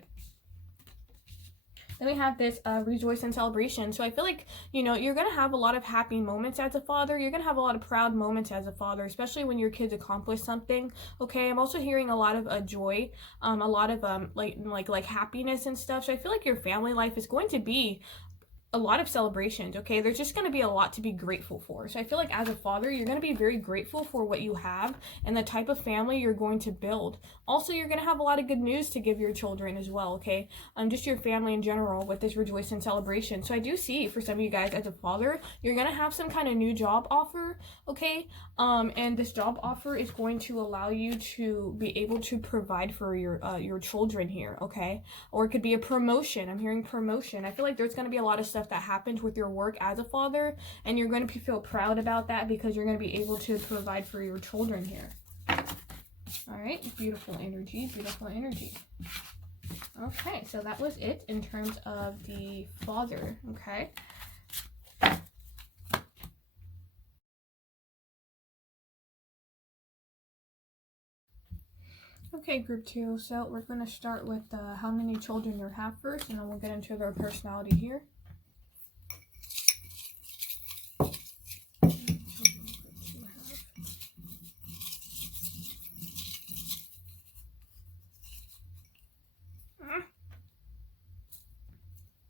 Then we have this rejoice and celebration. So I feel like, you know, you're going to have a lot of happy moments as a father. You're going to have a lot of proud moments as a father, especially when your kids accomplish something. Okay, I'm also hearing a lot of joy, a lot of like happiness and stuff. So I feel like your family life is going to be a lot of celebrations, okay? There's just going to be a lot to be grateful for. So I feel like as a father, you're going to be very grateful for what you have and the type of family you're going to build. Also, you're going to have a lot of good news to give your children as well, okay? Just your family in general with this rejoice and celebration. So I do see for some of you guys as a father, you're going to have some kind of new job offer, okay? And this job offer is going to allow you to be able to provide for your children here, okay? Or it could be a promotion. I'm hearing promotion. I feel like there's going to be a lot of stuff that happens with your work as a father, and you're going to feel proud about that because you're going to be able to provide for your children here. All right, beautiful energy, beautiful energy. Okay, so that was it in terms of the father, okay? Okay, group 2, so we're going to start with how many children you have first, and then we'll get into their personality here.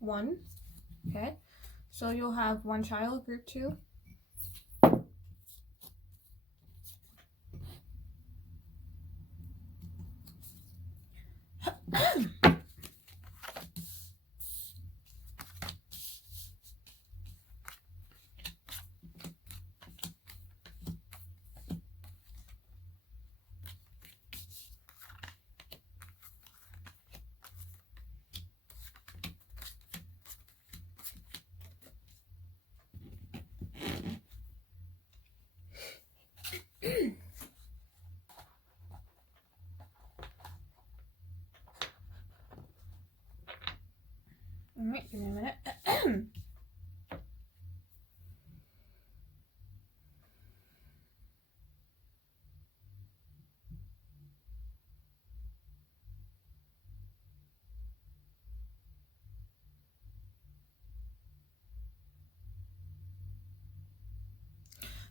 One. Okay, so you'll have one child, group 2. Alright, give me a minute.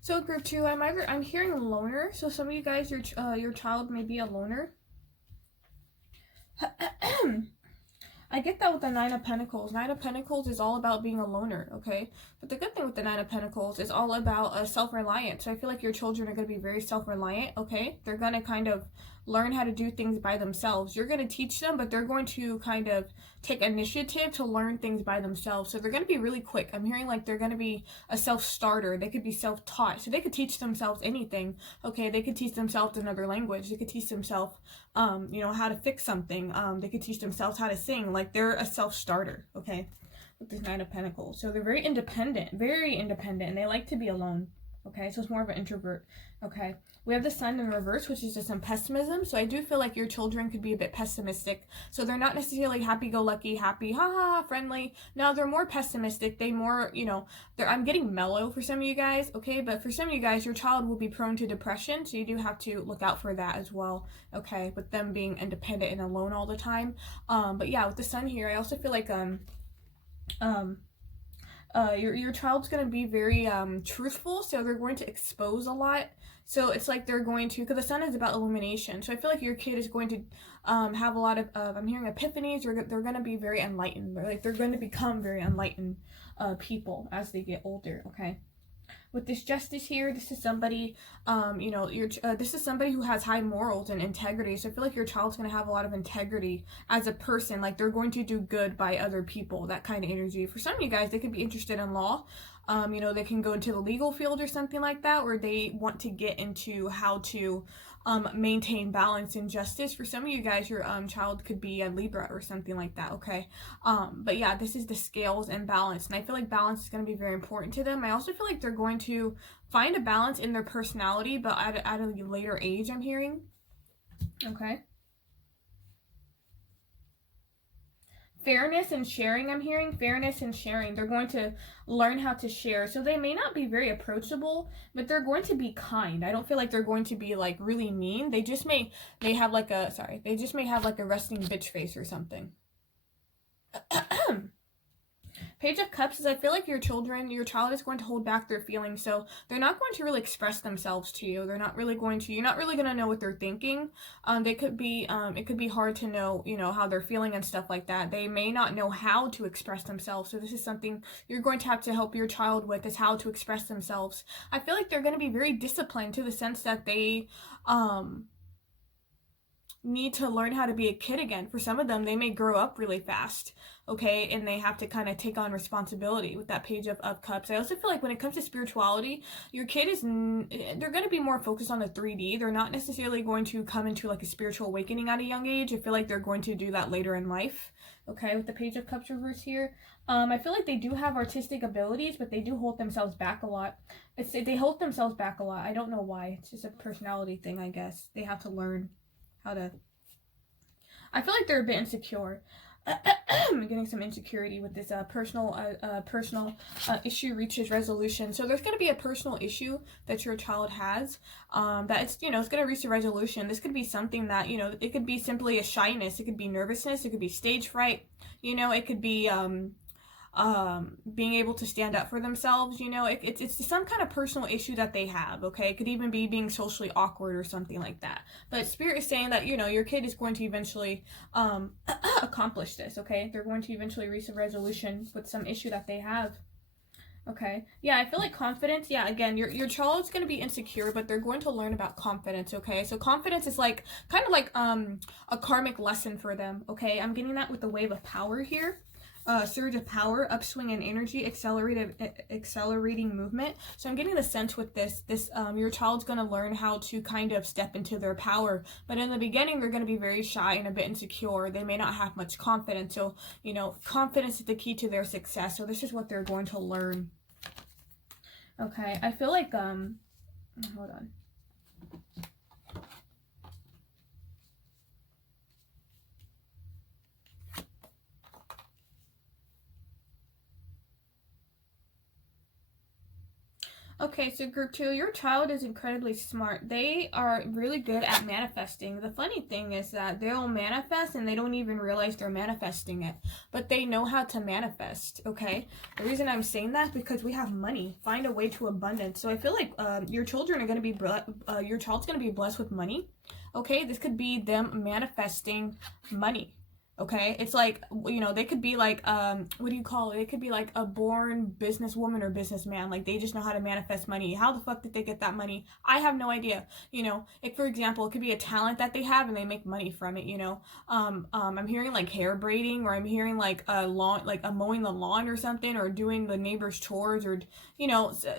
So group 2, I'm hearing a loner. So some of you guys, your child may be a loner. I get that with the Nine of Pentacles. Nine of Pentacles is all about being a loner, okay? But the good thing with the Nine of Pentacles is all about self-reliance. So I feel like your children are going to be very self-reliant, okay? They're going to kind of learn how to do things by themselves. You're going to teach them, but they're going to kind of take initiative to learn things by themselves. So they're going to be really quick. I'm hearing like they're going to be a self-starter. They could be self-taught. So they could teach themselves anything, okay? They could teach themselves another language. They could teach themselves, you know, how to fix something. They could teach themselves how to sing. Like they're a self-starter, okay? With this Nine of Pentacles. So they're very independent, and they like to be alone. Okay, so it's more of an introvert. Okay, we have the Sun in reverse, which is just some pessimism. So I do feel like your children could be a bit pessimistic. So they're not necessarily happy-go-lucky, happy, ha-ha, friendly. No, they're more pessimistic. They more, you know, I'm getting mellow for some of you guys, okay? But for some of you guys, your child will be prone to depression, so you do have to look out for that as well, okay? With them being independent and alone all the time. But yeah, with the Sun here, I also feel like, your child's going to be very truthful, so they're going to expose a lot. So it's like they're going to, because the sun is about illumination. So I feel like your kid is going to have a lot of, I'm hearing epiphanies, or they're going to be very enlightened. They're going to become very enlightened people as they get older, okay? With this justice here, this is somebody, this is somebody who has high morals and integrity. So I feel like your child's going to have a lot of integrity as a person. Like, they're going to do good by other people, that kind of energy. For some of you guys, they could be interested in law. They can go into the legal field or something like that, or they want to get into how to maintain balance and justice. For some of you guys, your child could be a Libra or something like that, okay? But yeah, this is the scales and balance, and I feel like balance is going to be very important to them. I also feel like they're going to find a balance in their personality, but at a later age, I'm hearing, okay? Fairness and sharing, I'm hearing. Fairness and sharing. They're going to learn how to share. So they may not be very approachable, but they're going to be kind. I don't feel like they're going to be like really mean. They just may have like a resting bitch face or something. Page of Cups is, I feel like your child is going to hold back their feelings, so they're not going to really express themselves to you. You're not really going to know what they're thinking. It could be hard to know, how they're feeling and stuff like that. They may not know how to express themselves, so this is something you're going to have to help your child with, is how to express themselves. I feel like they're going to be very disciplined, to the sense that they, need to learn how to be a kid again. For some of them, they may grow up really fast, okay, and they have to kind of take on responsibility with that Page of Cups. I also feel like when it comes to spirituality, your kid they're going to be more focused on the 3D. They're not necessarily going to come into like a spiritual awakening at a young age. I feel like they're going to do that later in life, okay, with the Page of Cups reverse here. I feel like they do have artistic abilities, but they do hold themselves back a lot. They hold themselves back a lot. I don't know why. It's just a personality thing, I guess. They have to learn how to. I feel like they're a bit insecure. I'm getting some insecurity with this personal issue reaches resolution. So there's going to be a personal issue that your child has, that it's going to reach a resolution. This could be something that, it could be simply a shyness, it could be nervousness, it could be stage fright, it could be being able to stand up for themselves. It's some kind of personal issue that they have, okay? It could even be being socially awkward or something like that. But Spirit is saying that, your kid is going to eventually accomplish this, okay? They're going to eventually reach a resolution with some issue that they have. Okay. Yeah, I feel like confidence. Yeah, again, your child's going to be insecure, but they're going to learn about confidence, okay? So confidence is like kind of like a karmic lesson for them, okay? I'm getting that with the Wave of Power here. Surge of power, upswing in energy, accelerating movement. So I'm getting the sense with this your child's going to learn how to kind of step into their power, but in the beginning they're going to be very shy and a bit insecure. They may not have much confidence. So confidence is the key to their success. So this is what they're going to learn. Okay, I feel like hold on. Okay, so group 2, your child is incredibly smart. They are really good at manifesting. The funny thing is that they'll manifest and they don't even realize they're manifesting it. But they know how to manifest, okay? The reason I'm saying that is because we have money. Find a way to abundance. So I feel like your children are going to be, your child's going to be blessed with money, okay? This could be them manifesting money. Okay, it's like, they could be like, what do you call it? It could be like a born businesswoman or businessman. Like, they just know how to manifest money. How the fuck did they get that money? I have no idea. For example, it could be a talent that they have and they make money from it, I'm hearing like hair braiding, or I'm hearing like mowing the lawn or something, or doing the neighbor's chores, or,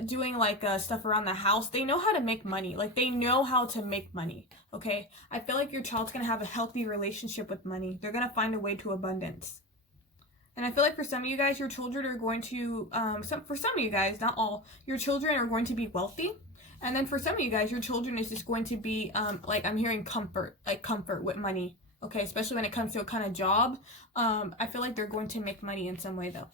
doing like stuff around the house. They know how to make money. Like, they know how to make money. Okay, I feel like your child's going to have a healthy relationship with money. They're going to find a way to abundance. And I feel like for some of you guys, your children are going to, for some of you guys, not all, your children are going to be wealthy. And then for some of you guys, your children is just going to be, like, I'm hearing comfort with money. Okay, especially when it comes to a kind of job. I feel like they're going to make money in some way, though.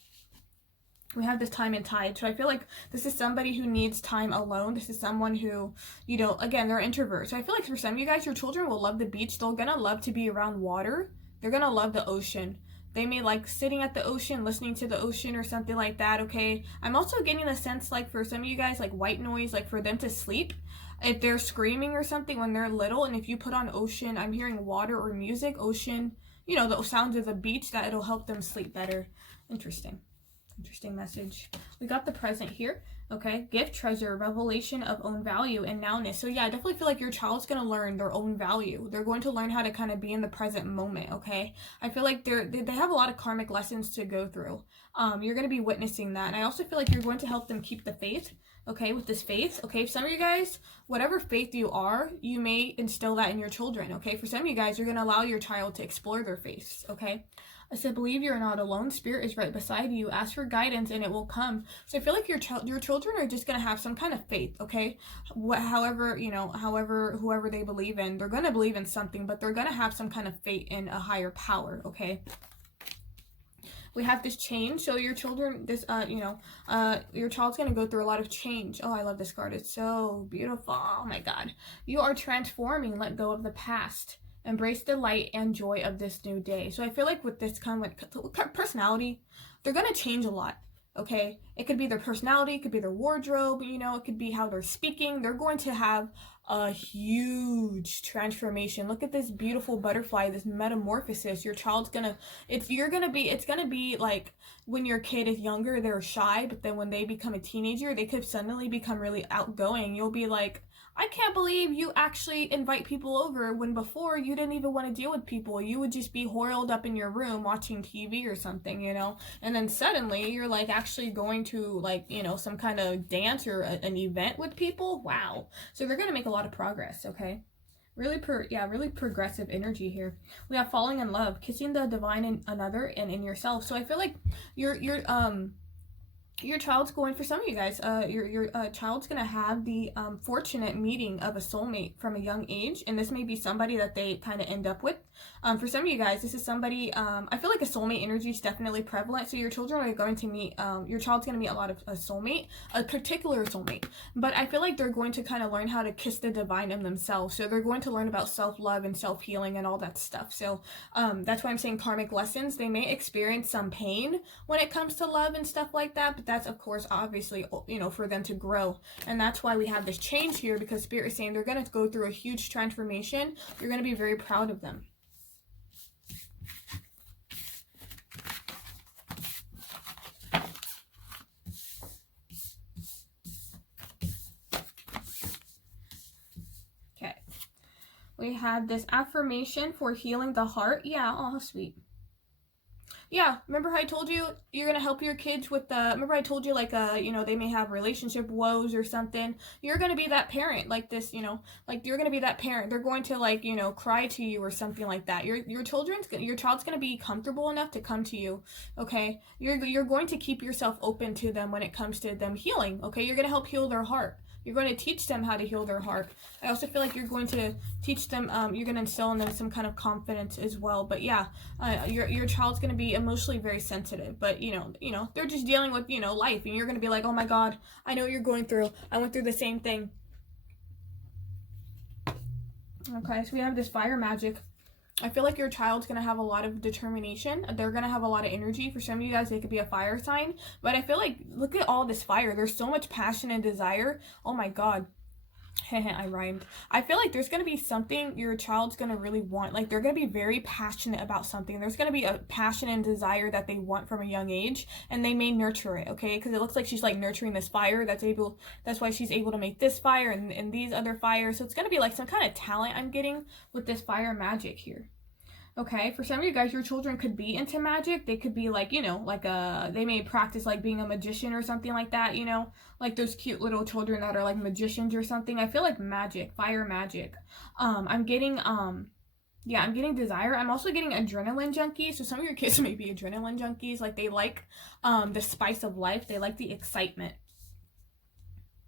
We have this Time and Tide. So I feel like this is somebody who needs time alone. This is someone who, again, they're introverts. So I feel like for some of you guys, your children will love the beach. They're going to love to be around water. They're going to love the ocean. They may like sitting at the ocean, listening to the ocean or something like that, okay? I'm also getting a sense, like, for some of you guys, like white noise, like for them to sleep. if they're screaming or something when they're little, and if you put on ocean, I'm hearing water or music, ocean, you know, the sounds of the beach, that it'll help them sleep better. Interesting message. We got the present here. Okay, gift, treasure, revelation of own value and nowness. So yeah, I definitely feel like your child's going to learn their own value. They're going to learn how to kind of be in the present moment. Okay, I feel like they have a lot of karmic lessons to go through. You're going to be witnessing that, and I also feel like you're going to help them keep the faith. Okay, with this faith. Okay, for some of you guys, whatever faith you are, you may instill that in your children. Okay, for some of you guys, you're going to allow your child to explore their faiths. Okay, I said, believe you're not alone. Spirit is right beside you. Ask for guidance and it will come. So I feel like your children are just going to have some kind of faith, okay? However, you know, whoever they believe in, they're going to believe in something, but they're going to have some kind of faith in a higher power, okay? We have this change. So your children, your child's going to go through a lot of change. Oh, I love this card. It's so beautiful. Oh my God. You are transforming. Let go of the past. Embrace the light and joy of this new day. So I feel like with this kind of like personality, they're going to change a lot. Okay. It could be their personality. It could be their wardrobe. You know, it could be how they're speaking. They're going to have a huge transformation. Look at this beautiful butterfly, this metamorphosis. Your child's gonna, it's gonna be like when your kid is younger, they're shy, but then when they become a teenager, they could suddenly become really outgoing. You'll be like, I can't believe you actually invite people over when before you didn't even want to deal with people. You would just be holed up in your room watching TV or something, you know? And then suddenly you're like actually going to like, you know, some kind of dance or an event with people. Wow. So they're going to make a lot of progress, okay? Really progressive energy here. We have falling in love, kissing the divine in another and in yourself. So I feel like your child's going, for some of you guys, your child's gonna have the fortunate meeting of a soulmate from a young age, and this may be somebody that they kind of end up with. For some of you guys, this is somebody, I feel like a soulmate energy is definitely prevalent, so your children are going to meet, your child's gonna meet a lot of a soulmate, a particular soulmate, but I feel like they're going to kind of learn how to kiss the divine in themselves, so they're going to learn about self-love and self-healing and all that stuff. So that's why I'm saying karmic lessons. They may experience some pain when it comes to love and stuff like that, but that's of course obviously, you know, for them to grow. And that's why we have this change here, because Spirit is saying they're going to go through a huge transformation. You're going to be very proud of them. Okay, we have this affirmation for healing the heart. Yeah, oh sweet. Yeah, remember how I told you you're going to help your kids with the, remember I told you like, you know, they may have relationship woes or something. You're going to be that parent like this, you know, like you're going to be that parent. They're going to like, you know, cry to you or something like that. Your child's going to be comfortable enough to come to you, okay? You're going to keep yourself open to them when it comes to them healing, okay? You're going to help heal their heart. You're going to teach them how to heal their heart. I also feel like you're going to teach them, you're going to instill in them some kind of confidence as well. But yeah, your child's going to be emotionally very sensitive. But, you know, they're just dealing with, you know, life. And you're going to be like, oh my God, I know what you're going through. I went through the same thing. Okay, so we have this fire magic. I feel like your child's going to have a lot of determination. They're going to have a lot of energy. For some of you guys, they could be a fire sign. But I feel like, look at all this fire. There's so much passion and desire. Oh my God. I rhymed. I feel like there's going to be something your child's going to really want. Like, they're going to be very passionate about something. There's going to be a passion and desire that they want from a young age. And they may nurture it, okay? Because it looks like she's, like, nurturing this fire. That's why she's able to make this fire and these other fires. So it's going to be, like, some kind of talent I'm getting with this fire magic here. Okay, for some of you guys, your children could be into magic. They could be like, you know, like they may practice like being a magician or something like that, you know, like those cute little children that are like magicians or something. I feel like magic, fire magic. I'm getting desire. I'm also getting adrenaline junkies. So some of your kids may be adrenaline junkies. Like they like the spice of life. They like the excitement.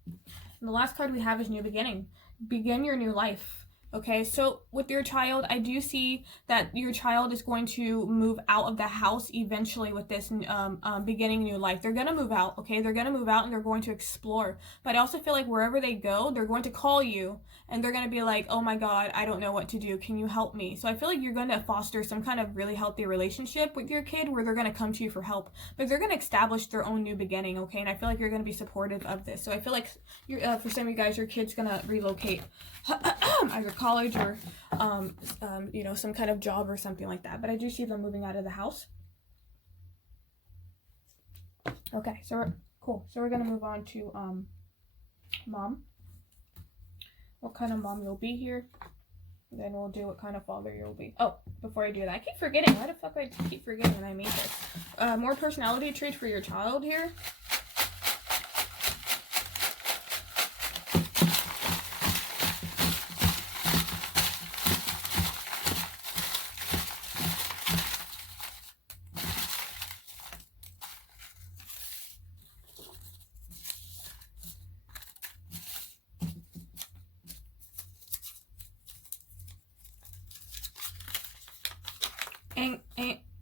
And the last card we have is new beginning. Begin your new life. Okay, so with your child, I do see that your child is going to move out of the house eventually with this beginning new life. They're going to move out, okay? They're going to move out and they're going to explore. But I also feel like wherever they go, they're going to call you and they're going to be like, oh my God, I don't know what to do. Can you help me? So I feel like you're going to foster some kind of really healthy relationship with your kid where they're going to come to you for help. But they're going to establish their own new beginning, okay? And I feel like you're going to be supportive of this. So I feel like for some of you guys, your kid's going to relocate either college or you know, some kind of job or something like that. But I do see them moving out of the house. Okay, so cool. So we're gonna move on to mom. What kind of mom you'll be here. And then we'll do what kind of father you'll be. Oh, before I do that, I keep forgetting. Why the fuck I keep forgetting when I made this? More personality traits for your child here.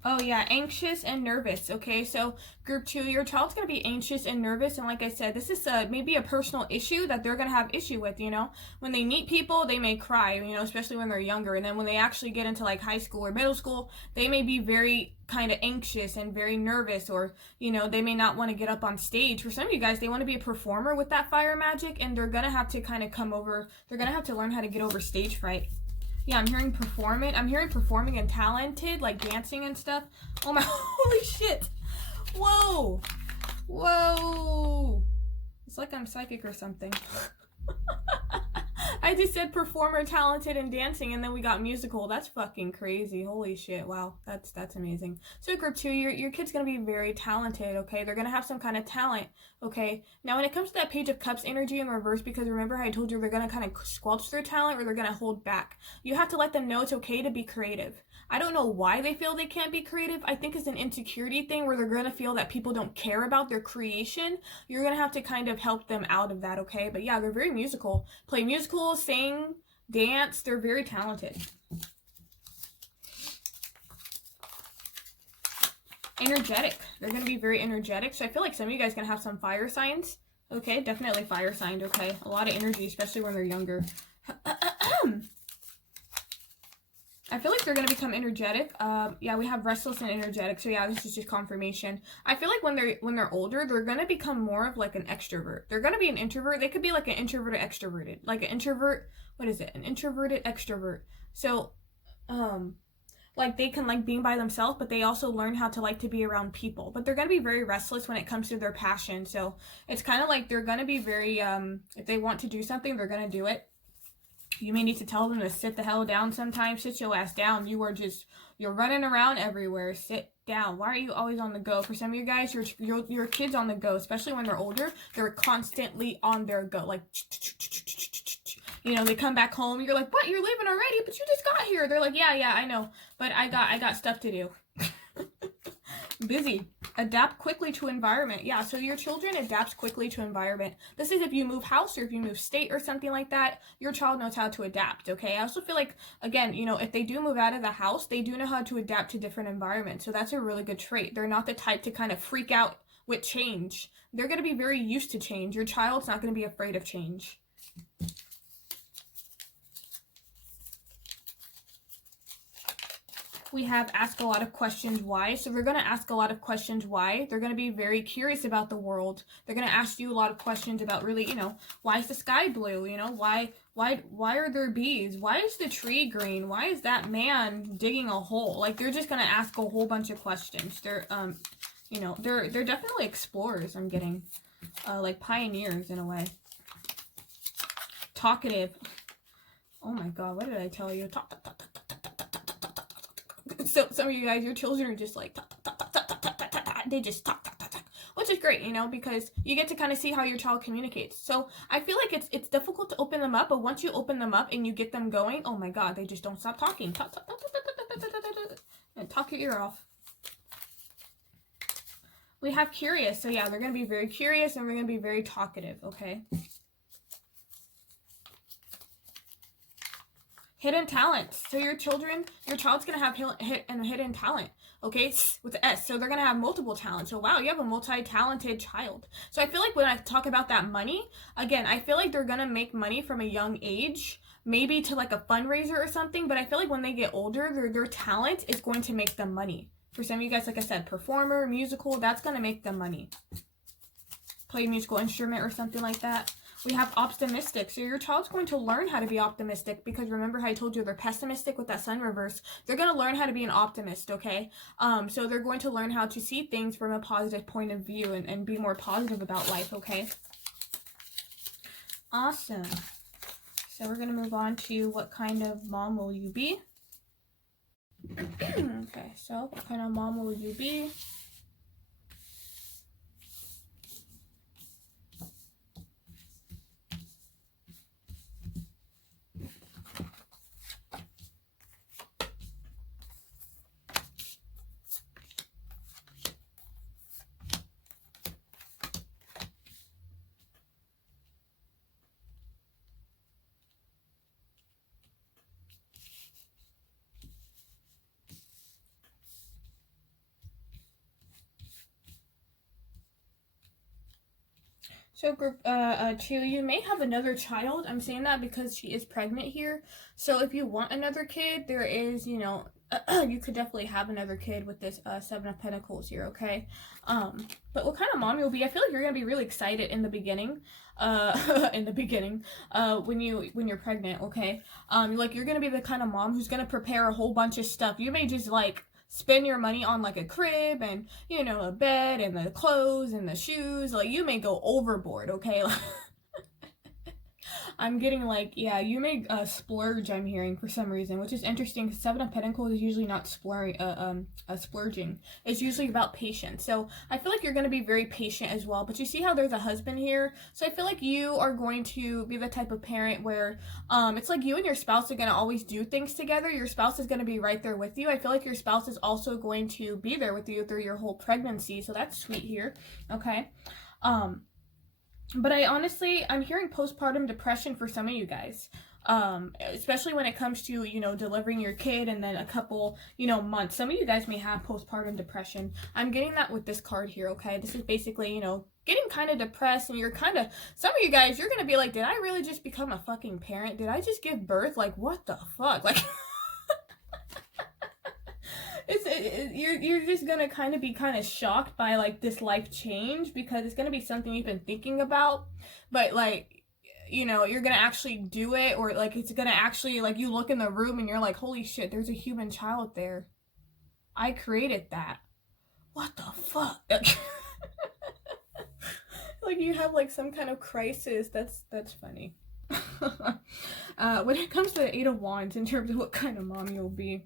Oh yeah, anxious and nervous. Okay, so group 2, your child's gonna be anxious and nervous, and like I said, this is maybe a personal issue that they're gonna have issue with. You know, when they meet people, they may cry. You know, especially when they're younger, and then when they actually get into like high school or middle school, they may be very kind of anxious and very nervous, or you know, they may not want to get up on stage. For some of you guys, they want to be a performer with that fire magic, and they're gonna have to kind of come over. They're gonna have to learn how to get over stage fright. Yeah, I'm hearing performing. I'm hearing performing and talented, like dancing and stuff. Oh my, holy shit. Whoa. Whoa. It's like I'm psychic or something. I just said performer, talented, and dancing, and then we got musical. That's fucking crazy. Holy shit. Wow. That's amazing. So group 2, your kid's going to be very talented, okay? They're going to have some kind of talent, okay? Now, when it comes to that Page of Cups energy in reverse, because remember how I told you they're going to kind of squelch their talent or they're going to hold back. You have to let them know it's okay to be creative. I don't know why they feel they can't be creative. I think it's an insecurity thing where they're going to feel that people don't care about their creation. You're going to have to kind of help them out of that, okay? But yeah, they're very musical. Play musicals, sing, dance. They're very talented. Energetic. They're going to be very energetic. So I feel like some of you guys are going to have some fire signs. Okay, definitely fire signed, okay? A lot of energy, especially when they're younger. I feel like they're going to become energetic. Yeah, we have restless and energetic. So yeah, this is just confirmation. I feel like when they're older, they're going to become more of like an extrovert. They're going to be an introvert. They could be like an introverted extroverted. Like an introvert, what is it? An introverted extrovert. So like they can like being by themselves, but they also learn how to like to be around people. But they're going to be very restless when it comes to their passion. So it's kind of like they're going to be very if they want to do something, they're going to do it. You may need to tell them to sit the hell down sometimes. Sit your ass down. You're running around everywhere. Sit down. Why are you always on the go? For some of you guys, your kids on the go, especially when they're older. They're constantly on their go. Like, you know, they come back home. You're like, what? You're leaving already? But you just got here. They're like, yeah, I know. But I got stuff to do. Busy. Adapt quickly to environment. Yeah, so your children adapts quickly to environment. This is if you move house or if you move state or something like that, your child knows how to adapt, okay? I also feel like, again, you know, if they do move out of the house, they do know how to adapt to different environments. So that's a really good trait. They're not the type to kind of freak out with change. They're going to be very used to change. Your child's not going to be afraid of change. We have ask a lot of questions why. So they're going to ask a lot of questions why. They're going to be very curious about the world. They're going to ask you a lot of questions about really, you know, why is the sky blue? You know, why are there bees? Why is the tree green? Why is that man digging a hole? Like they're just going to ask a whole bunch of questions. They're you know, they're definitely explorers. I'm getting like pioneers in a way. Talkative. Oh my god, what did I tell you? Talk. So some of you guys, your children are just like they just talk, which is great, you know, because you get to kind of see how your child communicates. So I feel like it's difficult to open them up, but once you open them up and you get them going, oh my god, they just don't stop talking. And talk your ear off. We have curious, so yeah, they're going to be very curious and they're going to be very talkative, okay? hidden talents. So your child's gonna have hidden talent, okay, with the S. So they're gonna have multiple talents. So wow, you have a multi-talented child. So I feel like when I talk about that money, again, I feel like they're gonna make money from a young age, maybe to like a fundraiser or something. But I feel like when they get older, their talent is going to make them money. For some of you guys, like I said, performer, musical, that's gonna make them money. Play a musical instrument or something like that. We have optimistic. So your child's going to learn how to be optimistic, because remember how I told you they're pessimistic with that sun reverse. They're going to learn how to be an optimist, okay? So they're going to learn how to see things from a positive point of view and be more positive about life, okay? Awesome. So we're going to move on to what kind of mom will you be? Okay, so what kind of mom will you be? So group 2, you may have another child. I'm saying that because she is pregnant here. So if you want another kid, there is, you know, you could definitely have another kid with this 7 of Pentacles here, okay? But what kind of mom you'll be, I feel like you're gonna be really excited in the beginning. When you're pregnant, okay? Like you're gonna be the kind of mom who's gonna prepare a whole bunch of stuff. You may just like spend your money on like a crib and, you know, a bed and the clothes and the shoes. Like you may go overboard, okay? I'm getting like, yeah, you may splurge, I'm hearing, for some reason, which is interesting because 7 of Pentacles is usually not splurging. It's usually about patience. So I feel like you're going to be very patient as well. But you see how there's a husband here? So I feel like you are going to be the type of parent where it's like you and your spouse are going to always do things together. Your spouse is going to be right there with you. I feel like your spouse is also going to be there with you through your whole pregnancy. So that's sweet here. Okay. But I'm hearing postpartum depression for some of you guys. Especially when it comes to, you know, delivering your kid and then a couple, you know, months. Some of you guys may have postpartum depression. I'm getting that with this card here, okay? This is basically, you know, getting kind of depressed, and some of you guys, you're gonna be like, did I really just become a fucking parent? Did I just give birth? Like, what the fuck? Like, you're just gonna kind of be kind of shocked by like this life change, because it's gonna be something you've been thinking about, but like, you know, you're gonna actually do it, or like it's gonna actually, like, you look in the room and you're like, holy shit, there's a human child there. I created that. What the fuck? Like you have like some kind of crisis. That's funny. When it comes to the 8 of Wands, in terms of what kind of mom you'll be,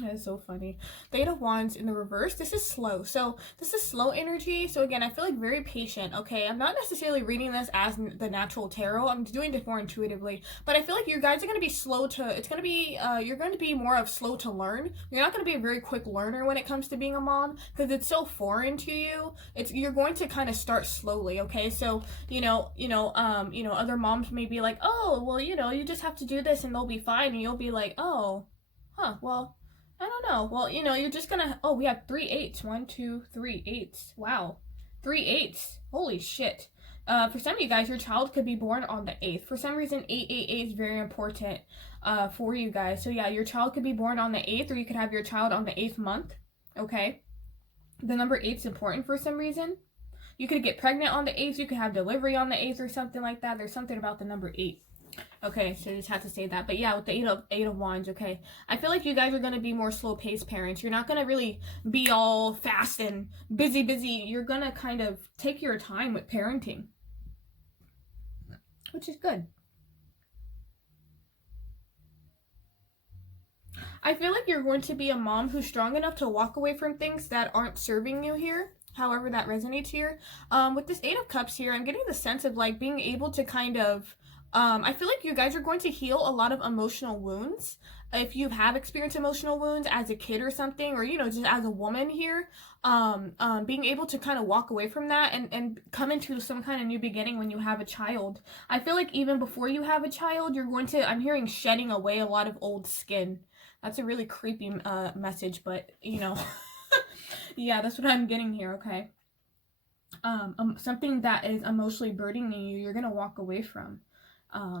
that is so funny. The 8 of Wands in the reverse, this is slow. So this is slow energy. So again, I feel like very patient, okay? I'm not necessarily reading this as the natural tarot. I'm doing this more intuitively. But I feel like you guys are going to be you're going to be more of slow to learn. You're not going to be a very quick learner when it comes to being a mom, because it's so foreign to you. You're going to kind of start slowly, okay? So, other moms may be like, oh, well, you know, you just have to do this and they'll be fine. And you'll be like, oh, huh, well, I don't know. Well, you know, you're just gonna, oh, we have 3 8s. 1, 2, 3 8s. Wow. 3 8s. Holy shit. For some of you guys, your child could be born on the 8th. For some reason, 888 is very important for you guys. So yeah, your child could be born on the 8th, or you could have your child on the 8th month. Okay. The number 8 is important for some reason. You could get pregnant on the 8th. You could have delivery on the 8th or something like that. There's something about the number 8. Okay, so I just had to say that. But yeah, with the 8 of Wands, okay. I feel like you guys are going to be more slow-paced parents. You're not going to really be all fast and busy. You're going to kind of take your time with parenting, which is good. I feel like you're going to be a mom who's strong enough to walk away from things that aren't serving you here. However that resonates here. With this 8 of Cups here, I'm getting the sense of like being able to kind of I feel like you guys are going to heal a lot of emotional wounds. If you have experienced emotional wounds as a kid or something, or just as a woman here, being able to kind of walk away from that and come into some kind of new beginning when you have a child. I feel like even before you have a child, you're going to, I'm hearing, shedding away a lot of old skin. That's a really creepy message, but yeah, that's what I'm getting here. Okay. Something that is emotionally burdening you, you're gonna walk away from.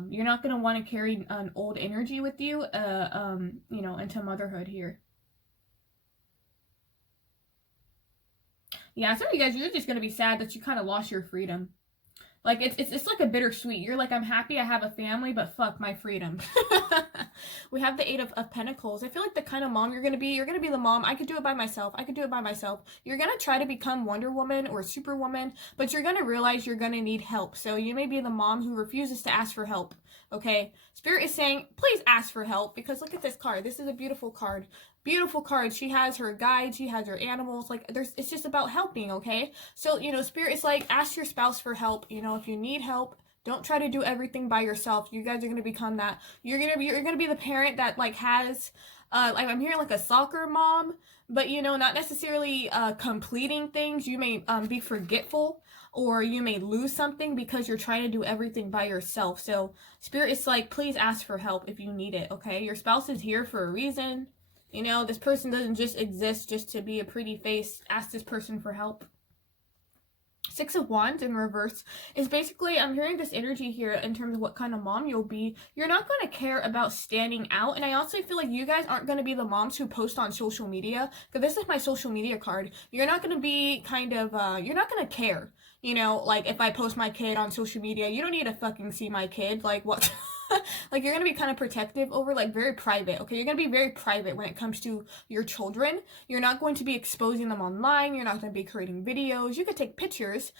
You're not gonna want to carry an old energy with you, into motherhood here. Yeah, some of you guys, you're just gonna be sad that you kind of lost your freedom. Like it's like a bittersweet. You're like, I'm happy I have a family, but fuck my freedom. We have the Eight of Pentacles. I feel like the kind of mom you're gonna be the mom. I could do it by myself. I could do it by myself. You're gonna try to become Wonder Woman or Superwoman, but you're gonna realize you're gonna need help. So you may be the mom who refuses to ask for help. Okay, Spirit is saying, please ask for help, because look at this card. This is a beautiful card. Beautiful card. She has her guides, she has her animals. Like, it's just about helping. Okay, so Spirit is like, ask your spouse for help. If you need help, don't try to do everything by yourself. You guys are gonna become that. You're gonna be the parent that like has like, I'm hearing like a soccer mom, but not necessarily completing things. You may be forgetful, or you may lose something because you're trying to do everything by yourself. So Spirit is like, please ask for help if you need it. Okay, your spouse is here for a reason. This person doesn't just exist just to be a pretty face. Ask this person for help. Six of Wands in reverse is basically, I'm hearing this energy here in terms of what kind of mom you'll be. You're not going to care about standing out. And I also feel like you guys aren't going to be the moms who post on social media, because this is my social media card. You're not going to be you're not going to care. Like, if I post my kid on social media, you don't need to fucking see my kid. Like, what? Like, you're gonna be kind of protective over, like, very private. Okay, you're gonna be very private when it comes to your children. You're not going to be exposing them online. You're not going to be creating videos. You could take pictures,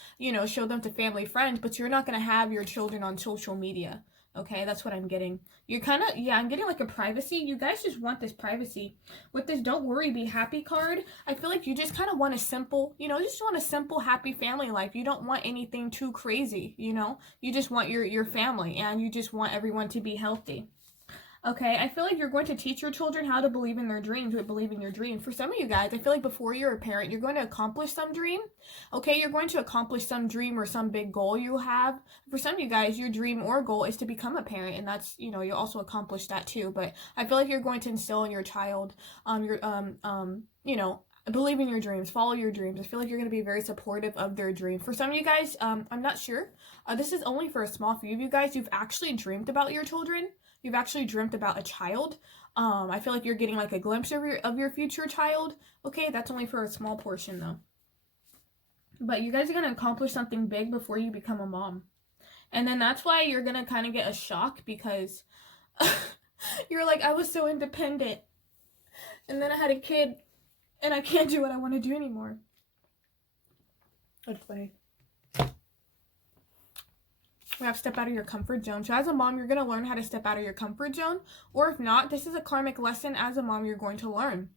show them to family, friends, but you're not going to have your children on social media. Okay, that's what I'm getting. You're kind of, yeah, I'm getting like a privacy. You guys just want this privacy. With this don't worry, be happy card, I feel like you just kind of want a simple, just want a simple, happy family life. You don't want anything too crazy, You just want your family, and you just want everyone to be healthy. Okay, I feel like you're going to teach your children how to believe in their dreams with believing your dream. For some of you guys, I feel like before you're a parent, you're going to accomplish some dream. Okay, you're going to accomplish some dream or some big goal you have. For some of you guys, your dream or goal is to become a parent, and that's, you'll also accomplish that too. But I feel like you're going to instill in your child, believe in your dreams, follow your dreams. I feel like you're going to be very supportive of their dreams. For some of you guys, I'm not sure. This is only for a small few of you guys. You've actually dreamed about your children. You've actually dreamt about a child. I feel like you're getting like a glimpse of your future child. Okay, that's only for a small portion though. But you guys are going to accomplish something big before you become a mom. And then that's why you're going to kind of get a shock, because you're like, I was so independent, and then I had a kid, and I can't do what I want to do anymore. That's funny. We have step out of your comfort zone. So as a mom, you're going to learn how to step out of your comfort zone. Or if not, this is a karmic lesson as a mom you're going to learn.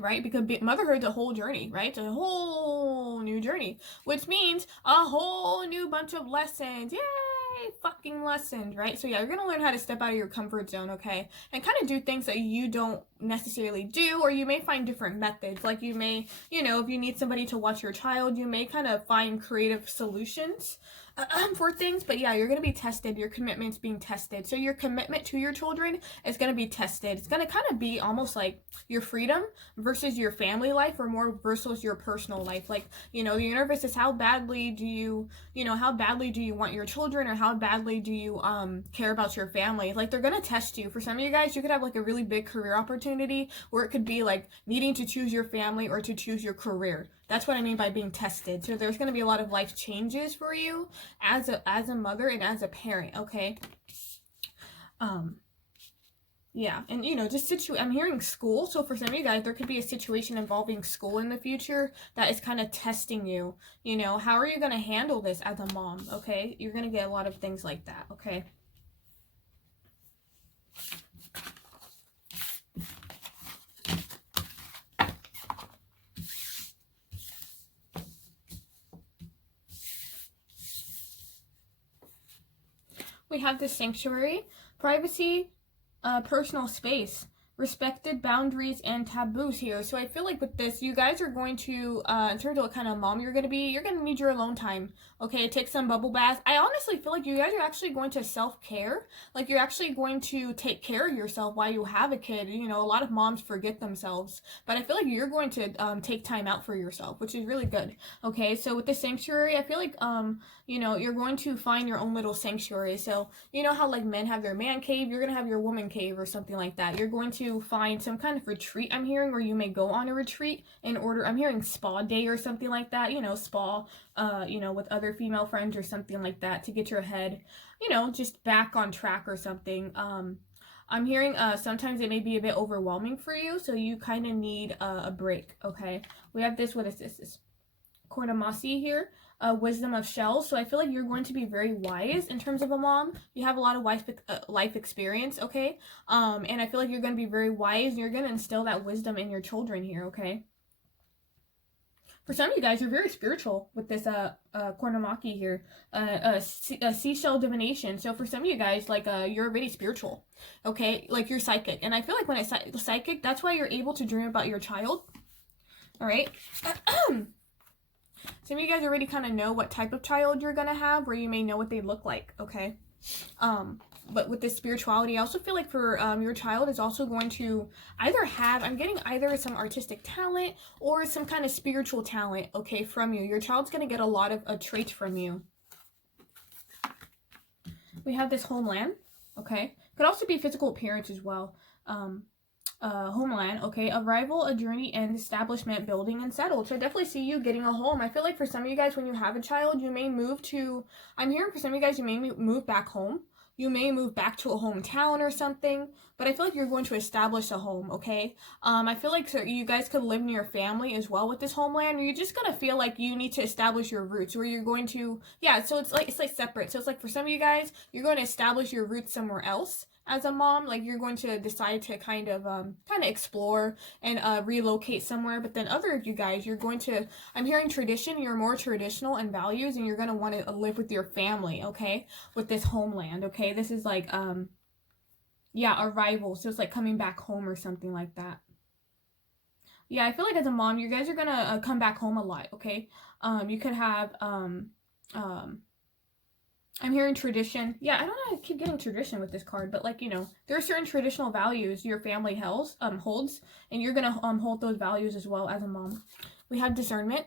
Right? Because motherhood's a whole journey, right? It's a whole new journey. Which means a whole new bunch of lessons. Yay! Fucking lessons, right? So yeah, you're going to learn how to step out of your comfort zone, okay? And kind of do things that you don't necessarily do, or you may find different methods. Like you may, if you need somebody to watch your child, you may kind of find creative solutions for things. But yeah, you're going to be tested. Your commitment's being tested. So your commitment to your children is going to be tested. It's going to kind of be almost like your freedom versus your family life, or more versus your personal life. Like, the universe is, how badly do you want your children, or how badly do you care about your family? Like, they're going to test you. For some of you guys, you could have like a really big career opportunity, or it could be like needing to choose your family or to choose your career. That's what I mean by being tested. So there's going to be a lot of life changes for you as a mother and as a parent, okay? Yeah, and I'm hearing school. So for some of you guys, there could be a situation involving school in the future that is kind of testing you. How are you going to handle this as a mom, okay? You're going to get a lot of things like that, okay? We have the sanctuary, privacy, personal space, respected boundaries, and taboos here. So I feel like with this, you guys are going to, in terms of what kind of mom you're going to need your alone time. Okay, take some bubble baths. I honestly feel like you guys are actually going to self-care. Like, you're actually going to take care of yourself while you have a kid. You know, a lot of moms forget themselves. But I feel like you're going to take time out for yourself, which is really good. Okay, so with the sanctuary, I feel like, you know, you're going to find your own little sanctuary. So, you know how, like, men have their man cave? You're going to have your woman cave or something like that. You're going to find some kind of retreat, I'm hearing, where you may go on a retreat in order, I'm hearing spa day or something like that, you know, spa, you know, with other female friends or something like that, to get your head, you know, just back on track or something. I'm hearing sometimes it may be a bit overwhelming for you, so you kind of need a break. Okay, we have this, what is this Kornamasi here, wisdom of shells. So I feel like you're going to be very wise in terms of a mom. You have a lot of life experience, okay? And I feel like you're going to be very wise, and you're going to instill that wisdom in your children here, okay? For some of you guys, you're very spiritual with this Kornamaki here, seashell divination. So for some of you guys, like, you're really spiritual, okay? Like, you're psychic. And I feel like when I say psychic, that's why you're able to dream about your child, all right? Some of you guys already kind of know what type of child you're going to have, or you may know what they look like, okay? But with this spirituality, I also feel like for your child is also going to either have, I'm getting either some artistic talent or some kind of spiritual talent, okay, from you. Your child's going to get a lot of traits from you. We have this homeland, okay? Could also be physical appearance as well. Homeland, okay, arrival, a journey, and establishment, building, and settled. So I definitely see you getting a home. I feel like for some of you guys, when you have a child, you may move to, I'm hearing for some of you guys, you may move back home. You may move back to a hometown or something, but I feel like you're going to establish a home, okay? I feel like so you guys could live near family as well with this homeland, or you're just gonna feel like you need to establish your roots, or you're going to, yeah, so it's like separate. So it's like for some of you guys, you're going to establish your roots somewhere else. As a mom, like, you're going to decide to kind of explore and relocate somewhere. But then other of you guys, you're going to, I'm hearing tradition, you're more traditional in values, and you're going to want to live with your family, okay, with this homeland, okay? This is like yeah, arrival, so it's like coming back home or something like that. Yeah, I feel like as a mom, you guys are gonna come back home a lot, okay? You could have I'm hearing tradition. Yeah, I don't know, I keep getting tradition with this card, but, like, you know, there are certain traditional values your family holds, and you're gonna hold those values as well as a mom. We have discernment.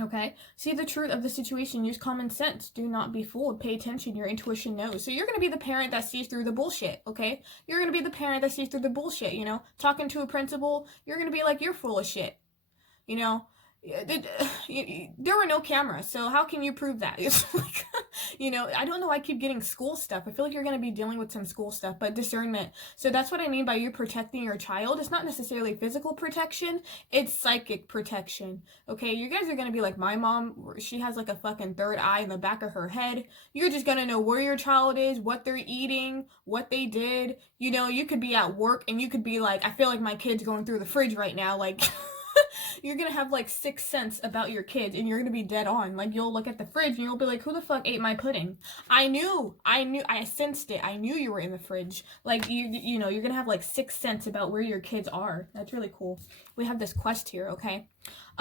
Okay, see the truth of the situation, use common sense, do not be fooled, pay attention, your intuition knows. So you're going to be the parent that sees through the bullshit, okay? You're going to be the parent that sees through the bullshit, you know? Talking to a principal, you're going to be like, you're full of shit, you know? There were no cameras, so how can you prove that? It's like, you know, I don't know, I keep getting school stuff. I feel like you're going to be dealing with some school stuff, but discernment. So that's what I mean by you protecting your child. It's not necessarily physical protection, it's psychic protection, okay? You guys are going to be like my mom. She has like a fucking third eye in the back of her head. You're just going to know where your child is, what they're eating, what they did. You know, you could be at work and you could be like, I feel like my kid's going through the fridge right now, like... You're gonna have like sixth sense about your kids, and you're gonna be dead on. Like, you'll look at the fridge and you'll be like, who the fuck ate my pudding? I sensed it. I knew you were in the fridge. Like, you know, you're gonna have like sixth sense about where your kids are. That's really cool. We have this quest here, okay?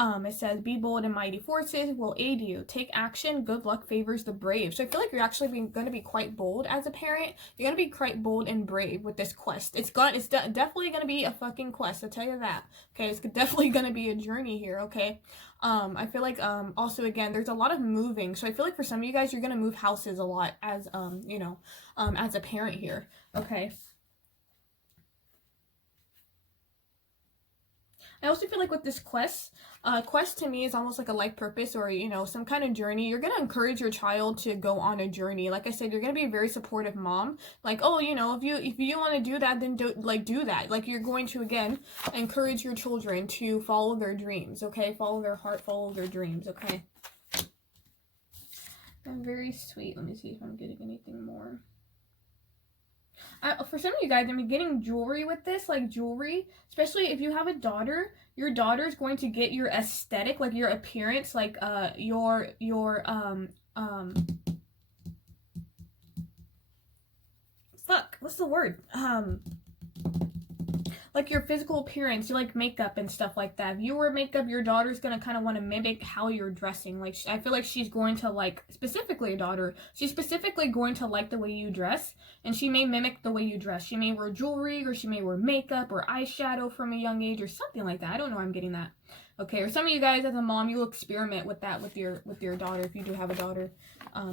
It says, be bold and mighty forces will aid you. Take action. Good luck favors the brave. So I feel like you're actually going to be quite bold as a parent. You're going to be quite bold and brave with this quest. It's definitely going to be a fucking quest. I'll tell you that. Okay, it's definitely going to be a journey here, okay? I feel like, also, again, there's a lot of moving. So I feel like for some of you guys, you're going to move houses a lot as, you know, as a parent here, okay? I also feel like with this quest to me is almost like a life purpose, or, you know, some kind of journey. You're going to encourage your child to go on a journey. Like I said, you're going to be a very supportive mom. Like, oh, you know, if you want to do that, then do that. Like, you're going to, again, encourage your children to follow their dreams, okay? Follow their heart, follow their dreams, okay? I'm very sweet. Let me see if I'm getting anything more. For some of you guys, I'm getting jewelry with this, like jewelry, especially if you have a daughter. Your daughter is going to get your aesthetic, like your appearance, like your fuck, what's the word? Like your physical appearance, you like makeup and stuff like that. If you wear makeup, your daughter's gonna kind of want to mimic how you're dressing. Like, I feel like she's going to like, specifically a daughter, she's specifically going to like the way you dress, and she may mimic the way you dress. She may wear jewelry, or she may wear makeup or eyeshadow from a young age, or something like that. I don't know where I'm getting that. Okay, or some of you guys as a mom, you'll experiment with that with your daughter if you do have a daughter.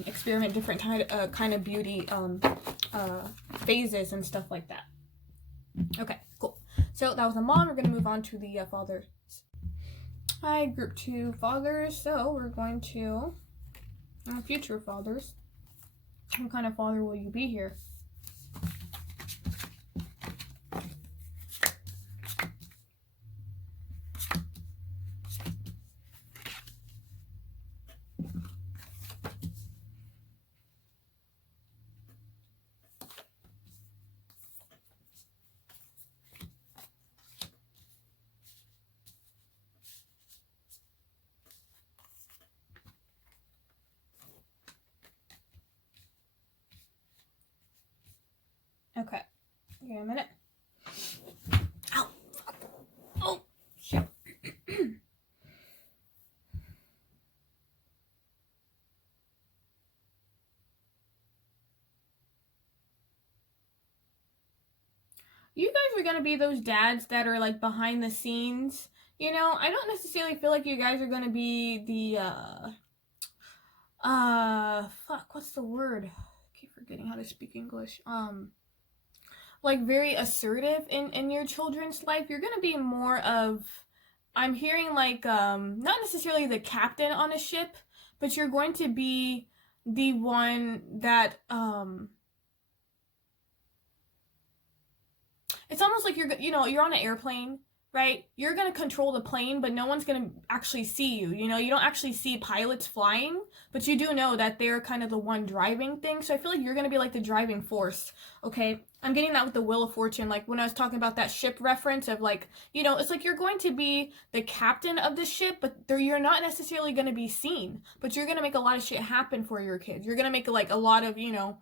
Experiment different kind of beauty phases and stuff like that. Okay, cool. So that was the mom. We're going to move on to the father. Hi, group 2 fathers. So we're going to future fathers. What kind of father will you be here? Okay. Give me a minute. Ow! Fuck. Oh! Shit. You guys are gonna be those dads that are like behind the scenes. You know, I don't necessarily feel like you guys are gonna be the fuck, what's the word? I keep forgetting how to speak English. Like very assertive in your children's life. You're gonna be more of, I'm hearing like not necessarily the captain on a ship, but you're going to be the one that it's almost like you're on an airplane, right? You're going to control the plane, but no one's going to actually see you. You know, you don't actually see pilots flying, but you do know that they're kind of the one driving things. So I feel like you're going to be like the driving force, okay? I'm getting that with the Wheel of Fortune, like when I was talking about that ship reference of like, you know, it's like you're going to be the captain of the ship, but you're not necessarily going to be seen, but you're going to make a lot of shit happen for your kids. You're going to make like a lot of, you know,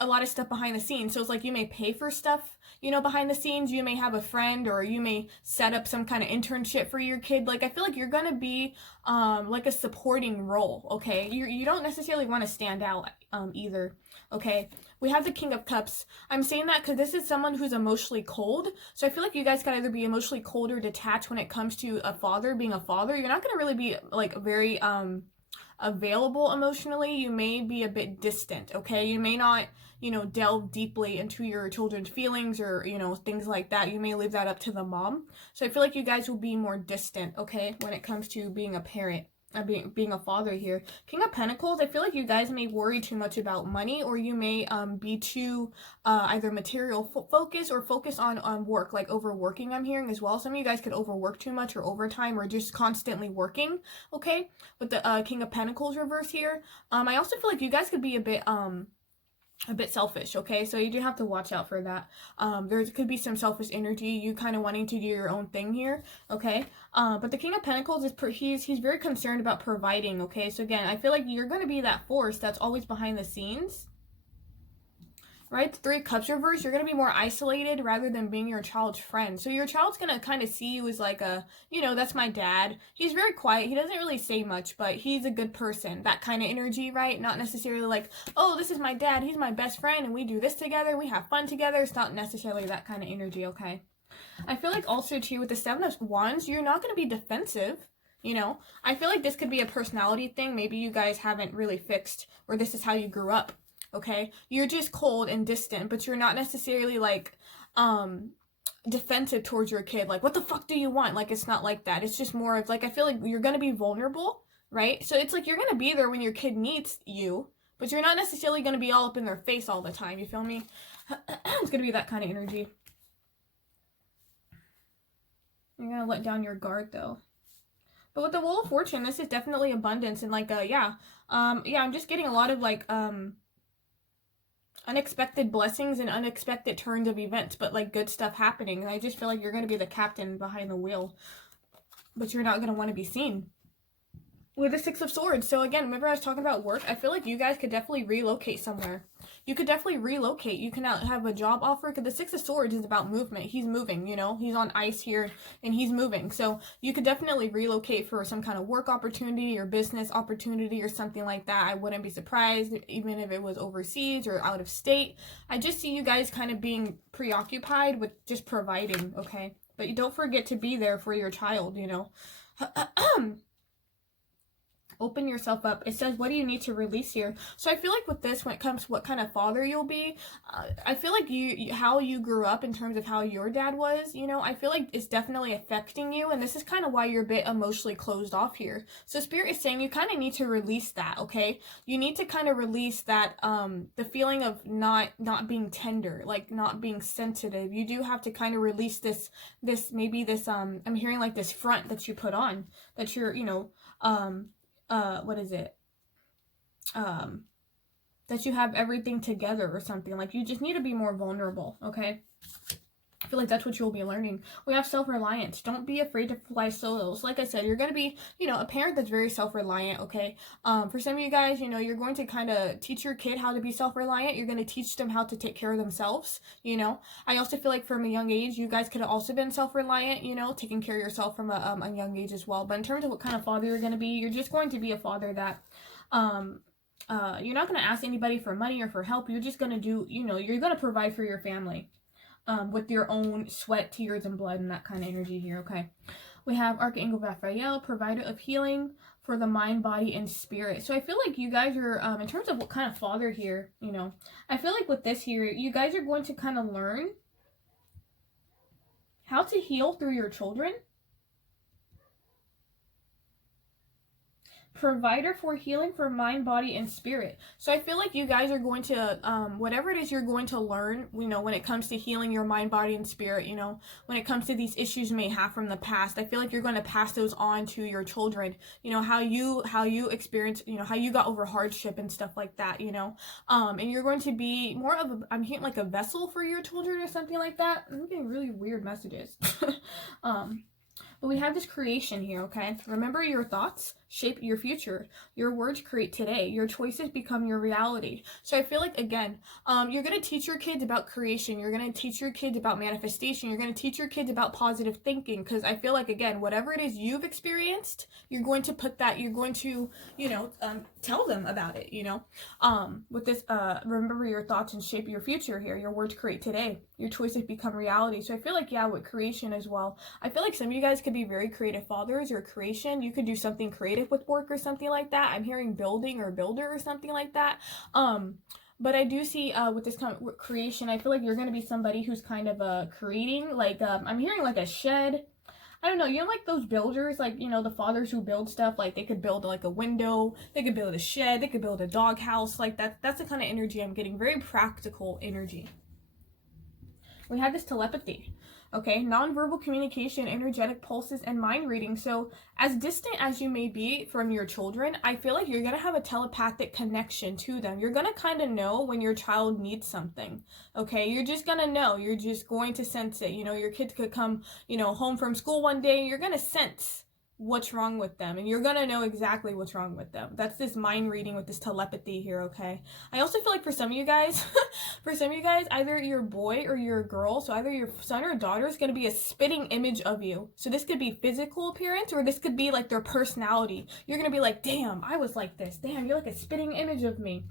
a lot of stuff behind the scenes. So it's like you may pay for stuff, you know, behind the scenes. You may have a friend, or you may set up some kind of internship for your kid. Like, I feel like you're gonna be like a supporting role, okay? You don't necessarily want to stand out either, okay? We have the King of Cups. I'm saying that because this is someone who's emotionally cold. So I feel like you guys can either be emotionally cold or detached when it comes to a father being a father. You're not gonna really be like very available emotionally. You may be a bit distant, okay? You may not, you know, delve deeply into your children's feelings or, you know, things like that. You may leave that up to the mom. So I feel like you guys will be more distant, okay, when it comes to being a parent, being a father here. King of Pentacles, I feel like you guys may worry too much about money, or you may be too either material focused or focus on work, like overworking. I'm hearing as well. Some of you guys could overwork too much, or overtime, or just constantly working, okay, with the King of Pentacles reverse here. I also feel like you guys could be a bit selfish, okay? So you do have to watch out for that. There could be some selfish energy, you kind of wanting to do your own thing here, okay? But the King of Pentacles is he's very concerned about providing, okay? So again, I feel like you're going to be that force that's always behind the scenes, right? The Three of Cups reverse, you're going to be more isolated rather than being your child's friend. So your child's going to kind of see you as like a, you know, that's my dad. He's very quiet. He doesn't really say much, but he's a good person. That kind of energy, right? Not necessarily like, oh, this is my dad. He's my best friend and we do this together. We have fun together. It's not necessarily that kind of energy, okay? I feel like also too with the Seven of Wands, you're not going to be defensive. You know, I feel like this could be a personality thing. Maybe you guys haven't really fixed, or this is how you grew up. Okay, you're just cold and distant, but you're not necessarily like defensive towards your kid, like what the fuck do you want? Like, it's not like that. It's just more of like, I feel like you're gonna be vulnerable, right? So it's like you're gonna be there when your kid needs you, but you're not necessarily gonna be all up in their face all the time. You feel me? It's gonna be that kind of energy. You're gonna let down your guard though. But with the Wheel of Fortune, this is definitely abundance and like yeah, I'm just getting a lot of like unexpected blessings and unexpected turns of events, but like good stuff happening. And I just feel like you're going to be the captain behind the wheel, but you're not going to want to be seen. With the Six of Swords. So again, remember I was talking about work? I feel like you guys could definitely relocate somewhere. you could definitely relocate. You can have a job offer, because the Six of Swords is about movement. He's moving, you know, he's on ice here and he's moving. So you could definitely relocate for some kind of work opportunity or business opportunity or something like that. I wouldn't be surprised, even if it was overseas or out of state. I just see you guys kind of being preoccupied with just providing, okay? But you don't forget to be there for your child, you know. Open yourself up. It says, what do you need to release here? So I feel like with this, when it comes to what kind of father you'll be, I feel like how you grew up in terms of how your dad was, you know, I feel like it's definitely affecting you. And this is kind of why you're a bit emotionally closed off here. So Spirit is saying you kind of need to release that, okay? You need to kind of release that, the feeling of not being tender, like not being sensitive. You do have to kind of release this, maybe this, I'm hearing like this front that you put on, that you're, you know, what is it? That you have everything together or something. Like, you just need to be more vulnerable, okay? I feel like that's what you'll be learning. We have self-reliance. Don't be afraid to fly solos. Like I said, you're going to be, you know, a parent that's very self-reliant, okay? For some of you guys, you know, you're going to kind of teach your kid how to be self-reliant. You're going to teach them how to take care of themselves, you know? I also feel like from a young age, you guys could have also been self-reliant, you know, taking care of yourself from a young age as well. But in terms of what kind of father you're going to be, you're just going to be a father that, you're not going to ask anybody for money or for help. You're just going to do, you know, you're going to provide for your family. With your own sweat, tears, and blood, and that kind of energy here, okay? We have Archangel Raphael, provider of healing for the mind, body, and spirit. So I feel like you guys are, in terms of what kind of father here, you know, I feel like with this here, you guys are going to kind of learn how to heal through your children. Provider for healing for mind, body, and spirit. So I feel like you guys are going to, whatever it is you're going to learn, you know, when it comes to healing your mind, body, and spirit, you know, when it comes to these issues you may have from the past, I feel like you're going to pass those on to your children, you know, how you experience, you know, how you got over hardship and stuff like that, you know, and you're going to be more of a, I'm hearing like a vessel for your children or something like that. I'm getting really weird messages. But we have this creation here, okay? Remember, your thoughts shape your future. Your words create today. Your choices become your reality. So I feel like, again, you're going to teach your kids about creation. You're going to teach your kids about manifestation. You're going to teach your kids about positive thinking. Because I feel like, again, whatever it is you've experienced, you're going to put that, you're going to, you know, tell them about it, you know? With this, remember your thoughts and shape your future here. Your words create today. Your choices become reality. So I feel like, yeah, with creation as well, I feel like some of you guys could be very creative fathers or creation. You could do something creative with work or something like that. I'm hearing building or builder or something like that. But I do see with this kind of creation, I feel like you're going to be somebody who's kind of creating, like, I'm hearing like a shed. I don't know, you know, like those builders, like, you know, the fathers who build stuff, like they could build like a window, they could build a shed, they could build a doghouse, like that's the kind of energy I'm getting, very practical energy. We have this telepathy, okay? Nonverbal communication, energetic pulses, and mind reading. So as distant as you may be from your children, I feel like you're going to have a telepathic connection to them. You're going to kind of know when your child needs something, okay? You're just going to know. You're just going to sense it. You know, your kids could come, you know, home from school one day, and you're going to sense what's wrong with them, and you're gonna know exactly what's wrong with them. That's this mind reading with this telepathy here, okay? I also feel like for some of you guys, either your boy or your girl, so either your son or daughter is gonna be a spitting image of you. So this could be physical appearance, or this could be like their personality. You're gonna be like, damn, I was like this. Damn, you're like a spitting image of me.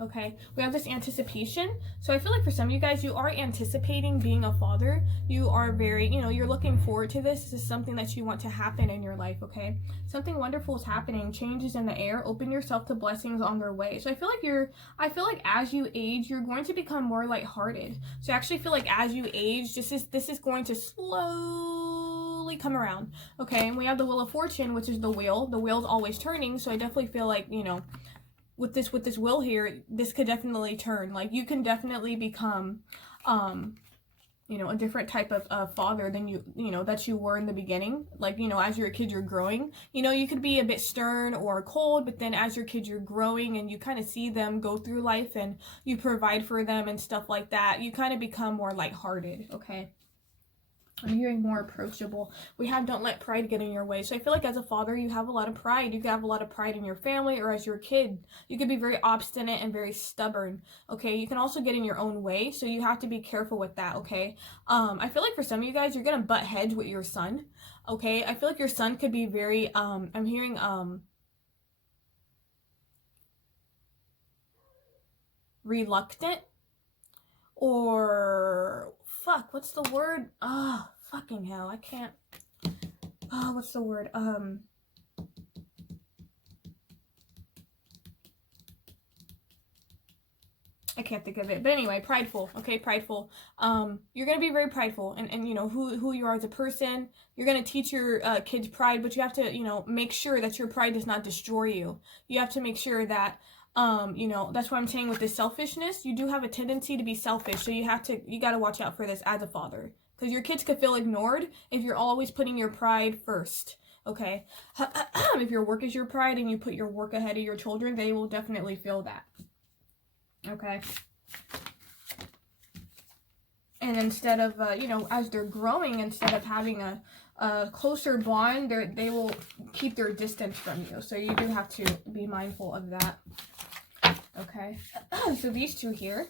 Okay, we have this anticipation. So I feel like for some of you guys, you are anticipating being a father. You are very, you know, you're looking forward to this. This is something that you want to happen in your life, okay? Something wonderful is happening. Changes in the air. Open yourself to blessings on their way. So I feel like as you age, you're going to become more lighthearted. So I actually feel like as you age, this is going to slowly come around, okay? And we have the Wheel of Fortune, which is the wheel. The wheel's always turning, so I definitely feel like, you know, with this wheel here, this could definitely turn. Like, you can definitely become, you know, a different type of father than you know, that you were in the beginning. Like, you know, as you're a kid, you're growing. You know, you could be a bit stern or cold, but then as your kid, you're growing and you kind of see them go through life and you provide for them and stuff like that. You kind of become more lighthearted, okay? I'm hearing more approachable. We have don't let pride get in your way. So I feel like as a father, you have a lot of pride. You could have a lot of pride in your family, or as your kid. You could be very obstinate and very stubborn. Okay, you can also get in your own way. So you have to be careful with that. Okay, I feel like for some of you guys, you're gonna butt heads with your son. Okay, I feel like your son could be very I'm hearing reluctant, or fuck, what's the word? Ah, oh, fucking hell, I can't. Oh, what's the word? I can't think of it. But anyway, prideful. Okay, prideful. You're gonna be very prideful, and you know who you are as a person. You're gonna teach your kids pride, but you have to, you know, make sure that your pride does not destroy you. You have to make sure that you know, that's what I'm saying with this selfishness. You do have a tendency to be selfish, so you gotta watch out for this as a father, because your kids could feel ignored if you're always putting your pride first. Okay, if your work is your pride and you put your work ahead of your children, they will definitely feel that. Okay. And instead of, you know, as they're growing, instead of having a closer bond, they will keep their distance from you. So you do have to be mindful of that. Okay. So these two here,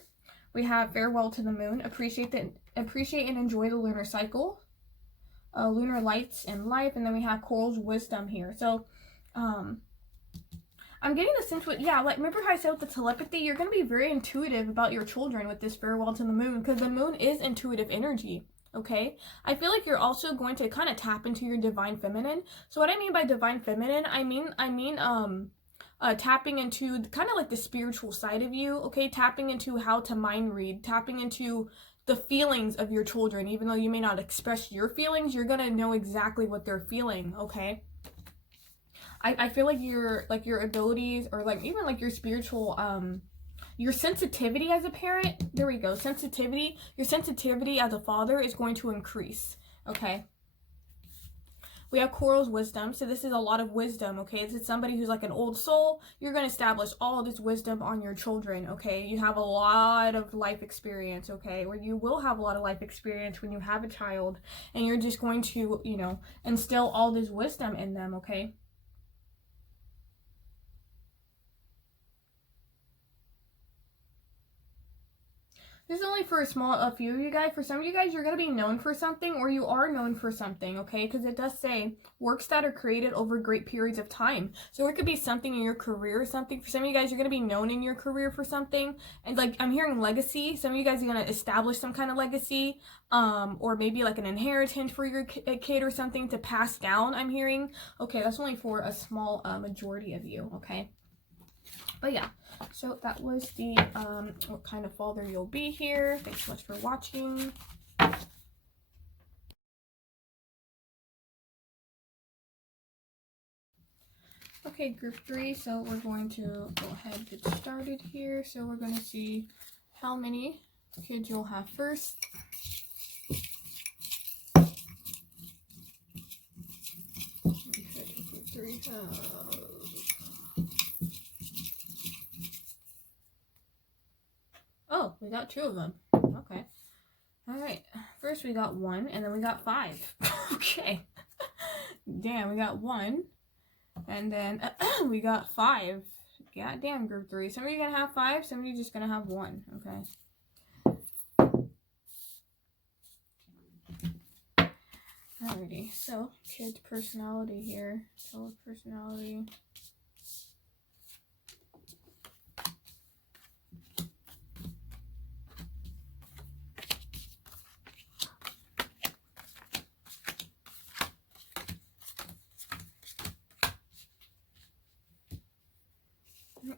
we have Farewell to the Moon. Appreciate and enjoy the lunar cycle. Lunar lights and life. And then we have Coral's Wisdom here. So, I'm getting the sense with, yeah, like, remember how I said with the telepathy, you're going to be very intuitive about your children with this Farewell to the Moon, because the moon is intuitive energy, okay? I feel like you're also going to kind of tap into your divine feminine. So what I mean by divine feminine, I mean tapping into kind of like the spiritual side of you, okay? Tapping into how to mind read, tapping into the feelings of your children. Even though you may not express your feelings, you're going to know exactly what they're feeling, okay? I feel like your abilities, or like even like your spiritual your sensitivity as a parent, there we go, your sensitivity as a father is going to increase. Okay, we have Coral's Wisdom, so this is a lot of wisdom. Okay, this is somebody who's like an old soul. You're going to establish all this wisdom on your children. Okay, you have a lot of life experience. Okay, or you will have a lot of life experience when you have a child, and you're just going to, you know, instill all this wisdom in them. Okay. This is only for a few of you guys. For some of you guys, you're going to be known for something, or you are known for something, okay? Because it does say works that are created over great periods of time. So it could be something in your career or something. For some of you guys, you're going to be known in your career for something. And like, I'm hearing legacy. Some of you guys are going to establish some kind of legacy, or maybe like an inheritance for your kid or something to pass down, I'm hearing. Okay, that's only for a small majority of you, okay? But yeah, so that was the what kind of father you'll be here. Thanks so much for watching. Okay, group 3, so we're going to go ahead and get started here. So we're going to see how many kids you'll have first. Group 3 Oh, we got 2 of them. Okay. All right. First we got 1, and then we got 5. Okay. Damn, we got 1, and then we got 5. God damn, group 3. Some of you gonna have 5, some of you just gonna have 1. Okay. Alrighty. So, kid's personality here. Child personality.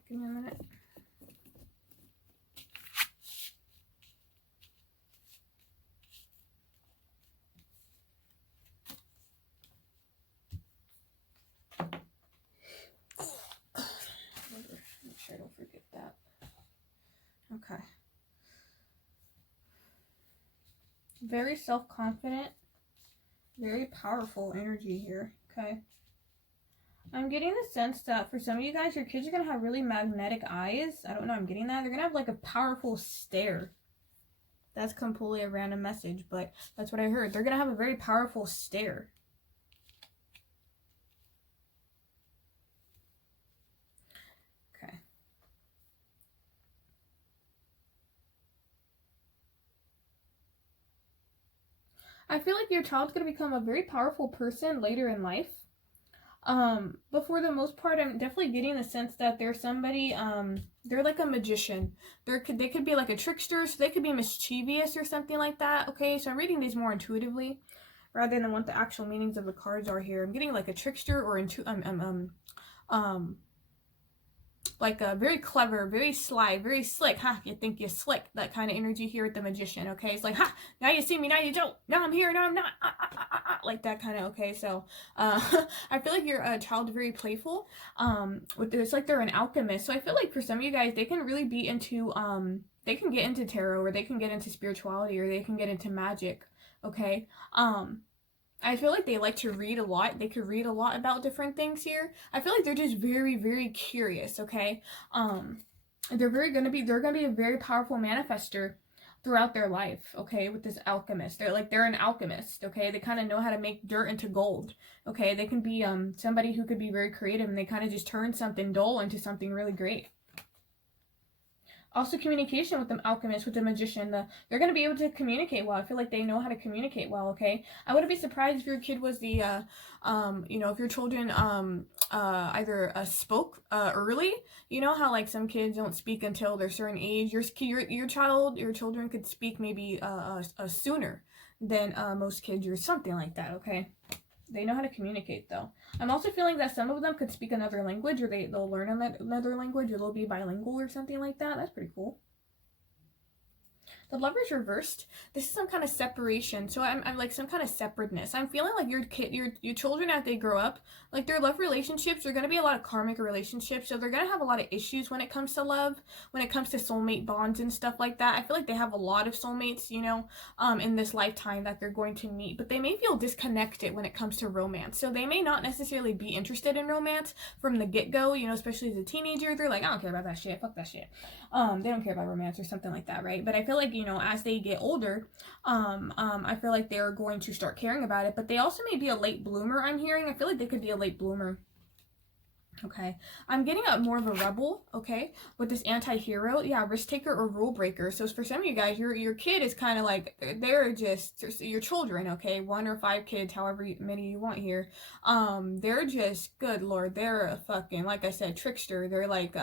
Give me a minute. Make sure I don't forget that. Okay. Very self-confident. Very powerful energy here. Okay. I'm getting the sense that for some of you guys, your kids are going to have really magnetic eyes. I don't know, I'm getting that. They're going to have like a powerful stare. That's completely a random message, but that's what I heard. They're going to have a very powerful stare. Okay. I feel like your child's going to become a very powerful person later in life. But for the most part, I'm definitely getting the sense that they're somebody, they're like a magician. They could be like a trickster, so they could be mischievous or something like that. Okay, so I'm reading these more intuitively rather than what the actual meanings of the cards are here. I'm getting like a trickster or like a very clever, very sly, very slick. Ha, you think you're slick. That kind of energy here with the magician, okay? It's like, ha, now you see me, now you don't. Now I'm here, now I'm not. Like that kind of, okay? So, I feel like your child is very playful. It's like they're an alchemist. So I feel like for some of you guys, they can really be into, they can get into tarot, or they can get into spirituality, or they can get into magic, okay? I feel like they like to read a lot. They could read a lot about different things here. I feel like they're just very, very curious, okay? They're gonna be a very powerful manifester throughout their life, okay, with this alchemist. They're an alchemist, okay? They kind of know how to make dirt into gold, okay? They can be somebody who could be very creative, and they kind of just turn something dull into something really great. Also, communication with the alchemist, with the magician. They're going to be able to communicate well. I feel like they know how to communicate well, okay? I wouldn't be surprised if your kid was the, if your children either spoke early. You know how, like, some kids don't speak until they're a certain age. Your children could speak maybe sooner than most kids, or something like that, okay? They know how to communicate, though. I'm also feeling that some of them could speak another language, or they'll learn another language, or they'll be bilingual or something like that. That's pretty cool. The Lover's reversed. This is some kind of separation. So I'm like some kind of separateness. I'm feeling like your children, as they grow up, like their love relationships are going to be a lot of karmic relationships. So they're going to have a lot of issues when it comes to love, when it comes to soulmate bonds and stuff like that. I feel like they have a lot of soulmates, in this lifetime that they're going to meet. But they may feel disconnected when it comes to romance. So they may not necessarily be interested in romance from the get-go, especially as a teenager. They're like, I don't care about that shit. Fuck that shit. They don't care about romance or something like that, right? But I feel like, as they get older, I feel like they're going to start caring about it. But they also may be a late bloomer, I'm hearing. I feel like they could be a late bloomer. Okay, I'm getting a more of a rebel, okay, with this anti-hero. Yeah, risk taker or rule breaker. So for some of you guys, your kid is kind of like, they're just your children, okay, 1 or 5 kids, however many you want here. They're just, good lord, they're a fucking, like I said, trickster. They're like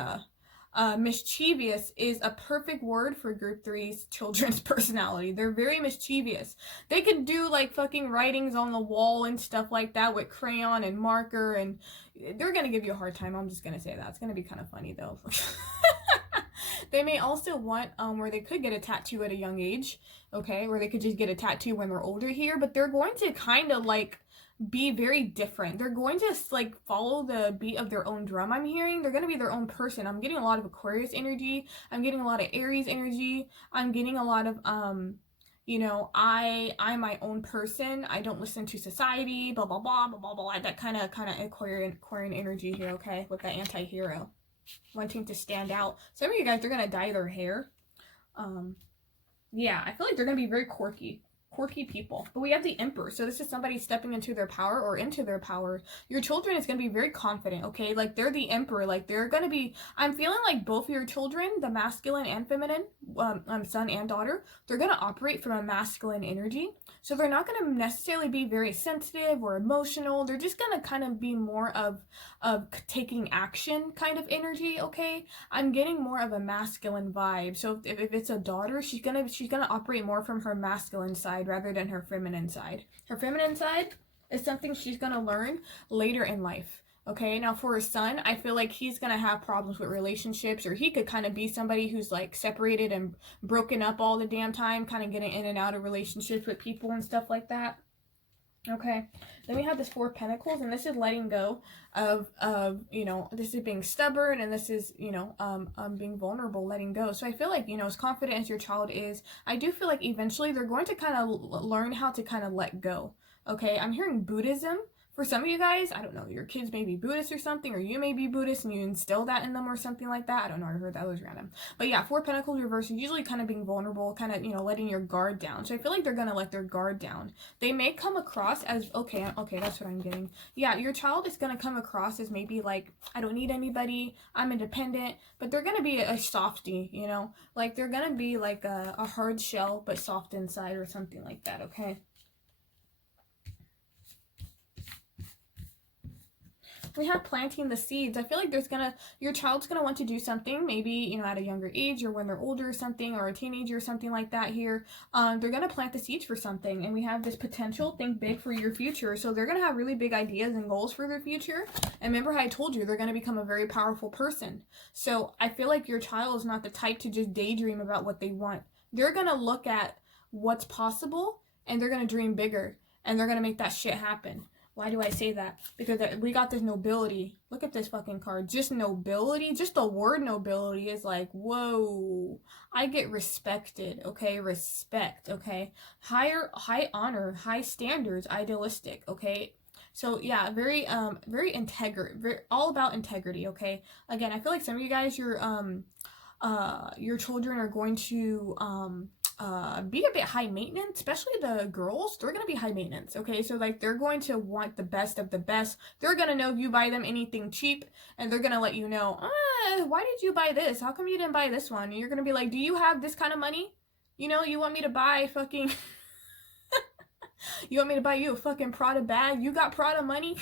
mischievous is a perfect word for group 3's children's personality. They're very mischievous. They can do like fucking writings on the wall and stuff like that with crayon and marker, and they're gonna give you a hard time. I'm just gonna say that. It's gonna be kind of funny though. They may also want where they could get a tattoo at a young age, okay, or they could just get a tattoo when they're older here, but they're going to kind of like be very different. They're going to like follow the beat of their own drum, I'm hearing. They're going to be their own person. I'm getting a lot of Aquarius energy. I'm getting a lot of Aries energy. I'm getting a lot of I'm my own person. I don't listen to society, blah blah blah blah blah blah. That kind of Aquarian energy here, okay, with that anti-hero wanting to stand out. Some of you guys are going to dye their hair. Yeah, I feel like they're going to be very quirky people. But we have the Emperor, so this is somebody stepping into their power or into their power. Your children is going to be very confident, okay? Like, they're the Emperor. Like, they're going to be, I'm feeling like both of your children, the masculine and feminine, son and daughter, they're going to operate from a masculine energy. So they're not going to necessarily be very sensitive or emotional. They're just going to kind of be more of taking action kind of energy, okay? I'm getting more of a masculine vibe. So if it's a daughter, she's gonna operate more from her masculine side rather than her feminine side. Her feminine side is something she's gonna learn later in life. Okay, now for her son, I feel like he's gonna have problems with relationships, or he could kind of be somebody who's like separated and broken up all the damn time, kind of getting in and out of relationships with people and stuff like that. Okay, then we have this 4 of Pentacles, and this is letting go of this is being stubborn, and this is, being vulnerable, letting go. So I feel like, as confident as your child is, I do feel like eventually they're going to kind of learn how to kind of let go. Okay, I'm hearing Buddhism For some of you guys, I don't know, your kids may be Buddhist or something, or you may be Buddhist and you instill that in them or something like that. I don't know, I heard that was random. But yeah, Four Pentacles reversed is usually kind of being vulnerable, kind of, you know, letting your guard down. So I feel like they're going to let their guard down. They may come across as, okay, that's what I'm getting. Yeah, your child is going to come across as maybe like, I don't need anybody, I'm independent, but they're going to be a softie, you know? Like, they're going to be like a hard shell, but soft inside or something like that, okay? We have planting the seeds. I feel like your child's gonna want to do something, maybe, you know, at a younger age or when they're older or something, or a teenager or something like that here. They're gonna plant the seeds for something, and we have this potential, think big for your future. So they're gonna have really big ideas and goals for their future. And remember how I told you, they're gonna become a very powerful person. So I feel like your child is not the type to just daydream about what they want. They're gonna look at what's possible, and they're gonna dream bigger, and they're gonna make that shit happen. Why do I say that? Because we got this nobility. Look at this fucking card. Just nobility. Just the word nobility is like, whoa. I get respected, okay? Respect, okay? High honor, high standards, idealistic, okay? So yeah, very all about integrity, okay? Again, I feel like some of you guys, your children are going to be a bit high maintenance, especially the girls. They're gonna be high maintenance, okay? So like, they're going to want the best of the best. They're gonna know if you buy them anything cheap, and they're gonna let you know, why did you buy this? How come you didn't buy this one? And you're gonna be like, do you have this kind of money? You know, you want me to buy fucking you want me to buy you a fucking Prada bag? You got Prada money?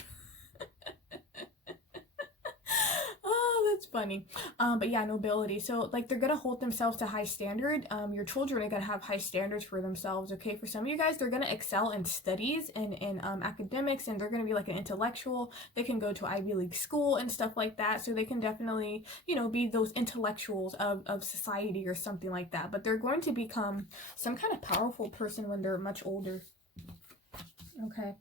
Oh, that's funny. But yeah, nobility. So like, they're gonna hold themselves to high standard. Your children are gonna have high standards for themselves, okay? For some of you guys, they're gonna excel in studies and in academics, and they're gonna be like an intellectual. They can go to Ivy League school and stuff like that. So they can definitely, you know, be those intellectuals of society or something like that. But they're going to become some kind of powerful person when they're much older. Okay.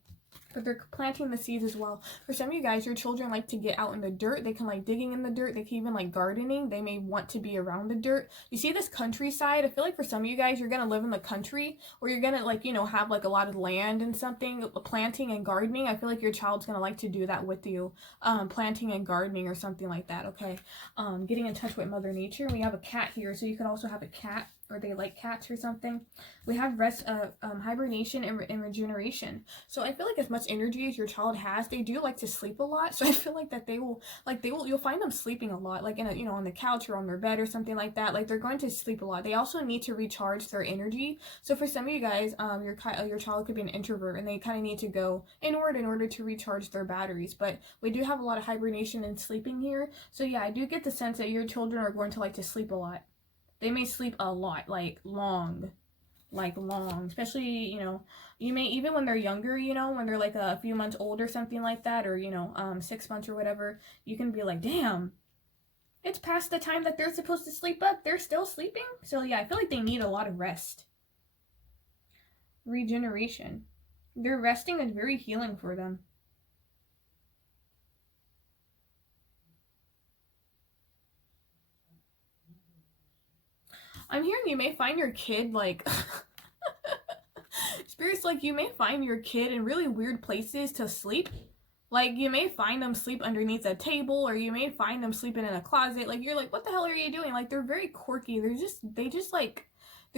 But they're planting the seeds as well. For some of you guys, your children like to get out in the dirt. They can like digging in the dirt. They can even like gardening. They may want to be around the dirt. You see this countryside? I feel like for some of you guys, you're going to live in the country, or you're going to like, you know, have like a lot of land and something, planting and gardening. I feel like your child's going to like to do that with you. Planting and gardening or something like that, okay? Getting in touch with Mother Nature. We have a cat here, so you can also have a cat, or they like cats or something. We have hibernation and regeneration. So I feel like as much energy as your child has, they do like to sleep a lot. So I feel like that you'll find them sleeping a lot, like in a, you know, on the couch or on their bed or something like that. Like, they're going to sleep a lot. They also need to recharge their energy. So for some of you guys, your child could be an introvert, and they kind of need to go inward in order to recharge their batteries. But we do have a lot of hibernation and sleeping here. So yeah, I do get the sense that your children are going to like to sleep a lot. They may sleep a lot, like long, especially, you know, you may, even when they're younger, you know, when they're like a few months old or something like that, or, you know, 6 months or whatever, you can be like, damn, it's past the time that they're supposed to sleep up. They're still sleeping. So yeah, I feel like they need a lot of rest. Regeneration. Their resting is very healing for them. I'm hearing you may find your kid like Spirit's like, you may find your kid in really weird places to sleep. Like, you may find them sleep underneath a table, or you may find them sleeping in a closet. Like, you're like, what the hell are you doing? Like, they're very quirky. They're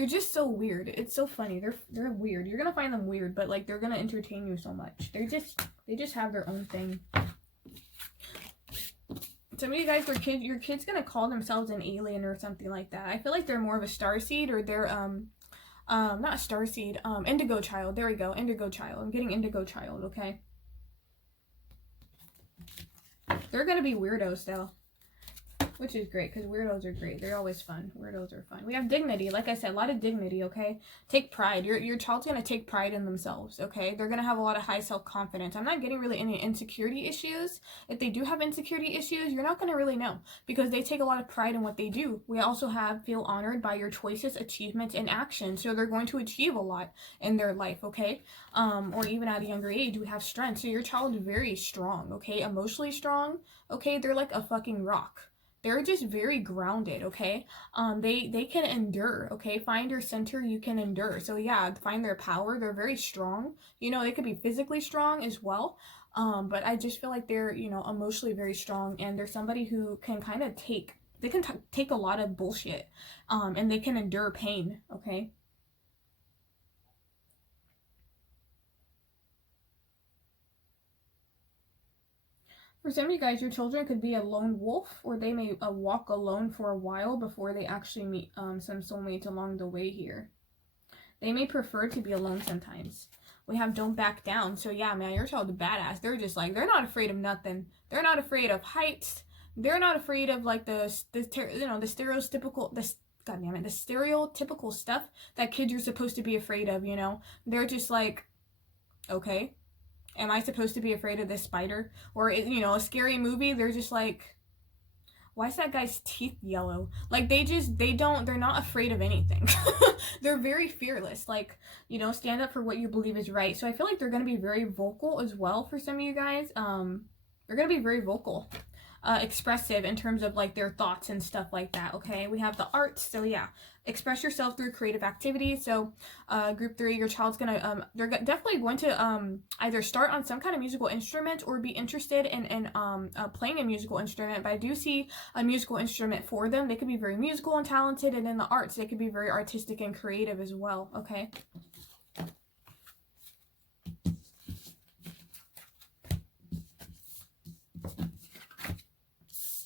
just so weird. It's so funny. They're weird. You're gonna find them weird, but like, they're gonna entertain you so much. They just have their own thing. Some of you guys, your kid's gonna call themselves an alien or something like that. I feel like they're more of a starseed, or they're not starseed, indigo child. There we go, indigo child. I'm getting indigo child, okay? They're gonna be weirdos though, which is great, because weirdos are great. They're always fun. Weirdos are fun. We have dignity. Like I said, a lot of dignity, okay? Take pride. Your child's going to take pride in themselves, okay? They're going to have a lot of high self-confidence. I'm not getting really any insecurity issues. If they do have insecurity issues, you're not going to really know, because they take a lot of pride in what they do. We also feel honored by your choices, achievements, and actions. So they're going to achieve a lot in their life, okay? Or even at a younger age, we have strength. So your child is very strong, okay? Emotionally strong, okay? They're like a fucking rock. they're just very grounded, okay? They can endure, okay? Find your center, you can endure. So yeah, find their power. They're very strong. You know, they could be physically strong as well. But I just feel like they're, you know, emotionally very strong, and they're somebody who can kind of take a lot of bullshit, and they can endure pain, okay? For some of you guys, your children could be a lone wolf, or they may walk alone for a while before they actually meet some soulmates along the way here. They may prefer to be alone sometimes. We have don't back down. So yeah, man, your child is badass. They're just like, they're not afraid of nothing. They're not afraid of heights. They're not afraid of like the stereotypical, god damn it, the stereotypical stuff that kids are supposed to be afraid of, you know? They're just like, okay, am I supposed to be afraid of this spider? Or, you know, a scary movie, they're just like, why is that guy's teeth yellow? Like, they're not afraid of anything. They're very fearless. Like, you know, stand up for what you believe is right. So I feel like they're going to be very vocal as well for some of you guys. They're going to be very vocal. Expressive in terms of like their thoughts and stuff like that. Okay, we have the arts, so yeah, express yourself through creative activities. So group 3, your child's gonna they're definitely going to either start on some kind of musical instrument or be interested in playing a musical instrument. But I do see a musical instrument for them. They could be very musical and talented, and in the arts they could be very artistic and creative as well. Okay.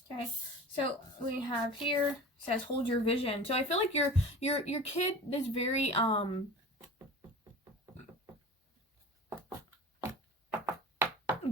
Okay, so we have here, says hold your vision. So I feel like your kid is very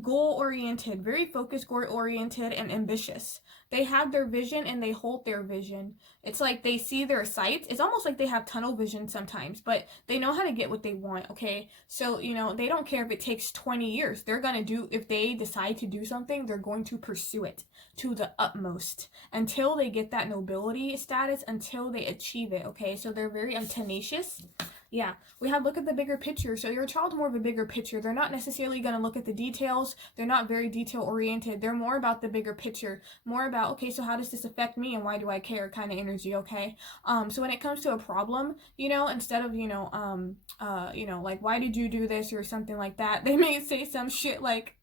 goal oriented, very focused, goal oriented, and ambitious. They have their vision and they hold their vision. It's like they see their sights. It's almost like they have tunnel vision sometimes, but they know how to get what they want, okay? So, you know, they don't care if it takes 20 years. They're going to do, if they decide to do something, they're going to pursue it to the utmost until they get that nobility status, until they achieve it, okay? So they're very tenacious. Yeah, we have look at the bigger picture. So your child's more of a bigger picture. They're not necessarily going to look at the details. They're not very detail oriented. They're more about the bigger picture, more about, okay, so how does this affect me and why do I care kind of energy, okay? So when it comes to a problem, you know, instead of, you know, like, why did you do this or something like that, they may say some shit like,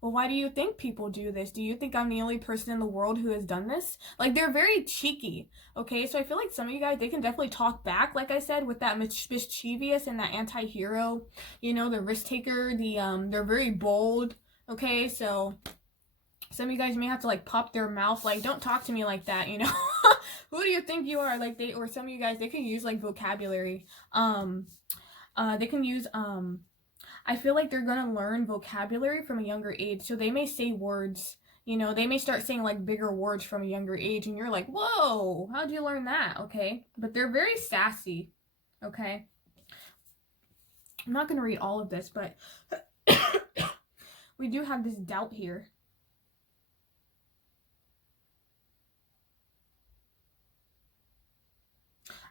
well, why do you think people do this? Do you think I'm the only person in the world who has done this? Like, they're very cheeky, okay? So I feel like some of you guys, they can definitely talk back, like I said, with that mischievous and that anti-hero, you know, the risk taker, they're very bold, okay? So some of you guys may have to, like, pop their mouth, like, don't talk to me like that, you know? Who do you think you are? Like, or some of you guys, they can use, like, vocabulary. They can use, I feel like they're gonna learn vocabulary from a younger age. So they may say words, you know, they may start saying like bigger words from a younger age, and you're like, whoa, how'd you learn that? Okay. But they're very sassy. Okay. I'm not gonna read all of this, but we do have this doubt here.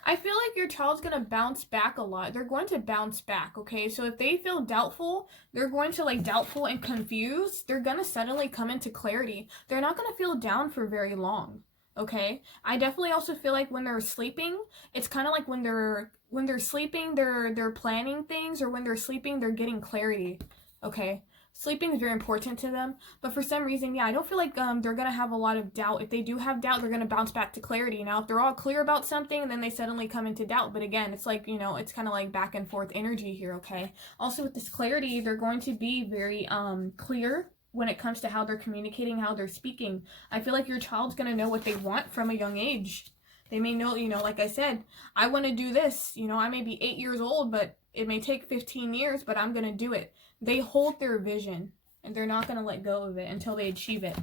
I feel like your child's going to bounce back a lot. They're going to bounce back, okay? So if they feel doubtful, they're going to like doubtful and confused. They're going to suddenly come into clarity. They're not going to feel down for very long, okay? I definitely also feel like when they're sleeping, it's kind of like when they're sleeping, they're planning things, or when they're sleeping, they're getting clarity, okay? Sleeping is very important to them, but for some reason, yeah, I don't feel like they're gonna have a lot of doubt. If they do have doubt, they're gonna bounce back to clarity. Now, if they're all clear about something, then they suddenly come into doubt. But again, it's like, you know, it's kind of like back and forth energy here, okay? Also, with this clarity, they're going to be very clear when it comes to how they're communicating, how they're speaking. I feel like your child's gonna know what they want from a young age. They may know, you know, like I said, I want to do this. You know, I may be 8 years old, but it may take 15 years, but I'm gonna do it. They hold their vision, and they're not going to let go of it until they achieve it.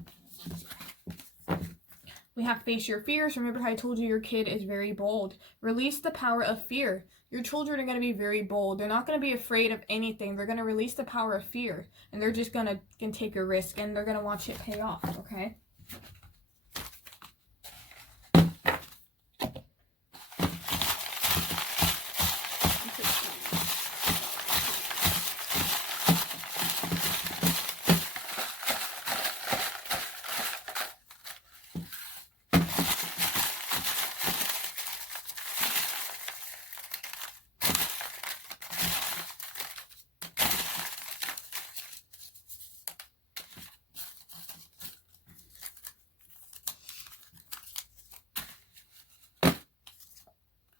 We have face your fears. Remember how I told you your kid is very bold. Release the power of fear. Your children are going to be very bold. They're not going to be afraid of anything. They're going to release the power of fear, and they're just going to take a risk, and they're going to watch it pay off, okay?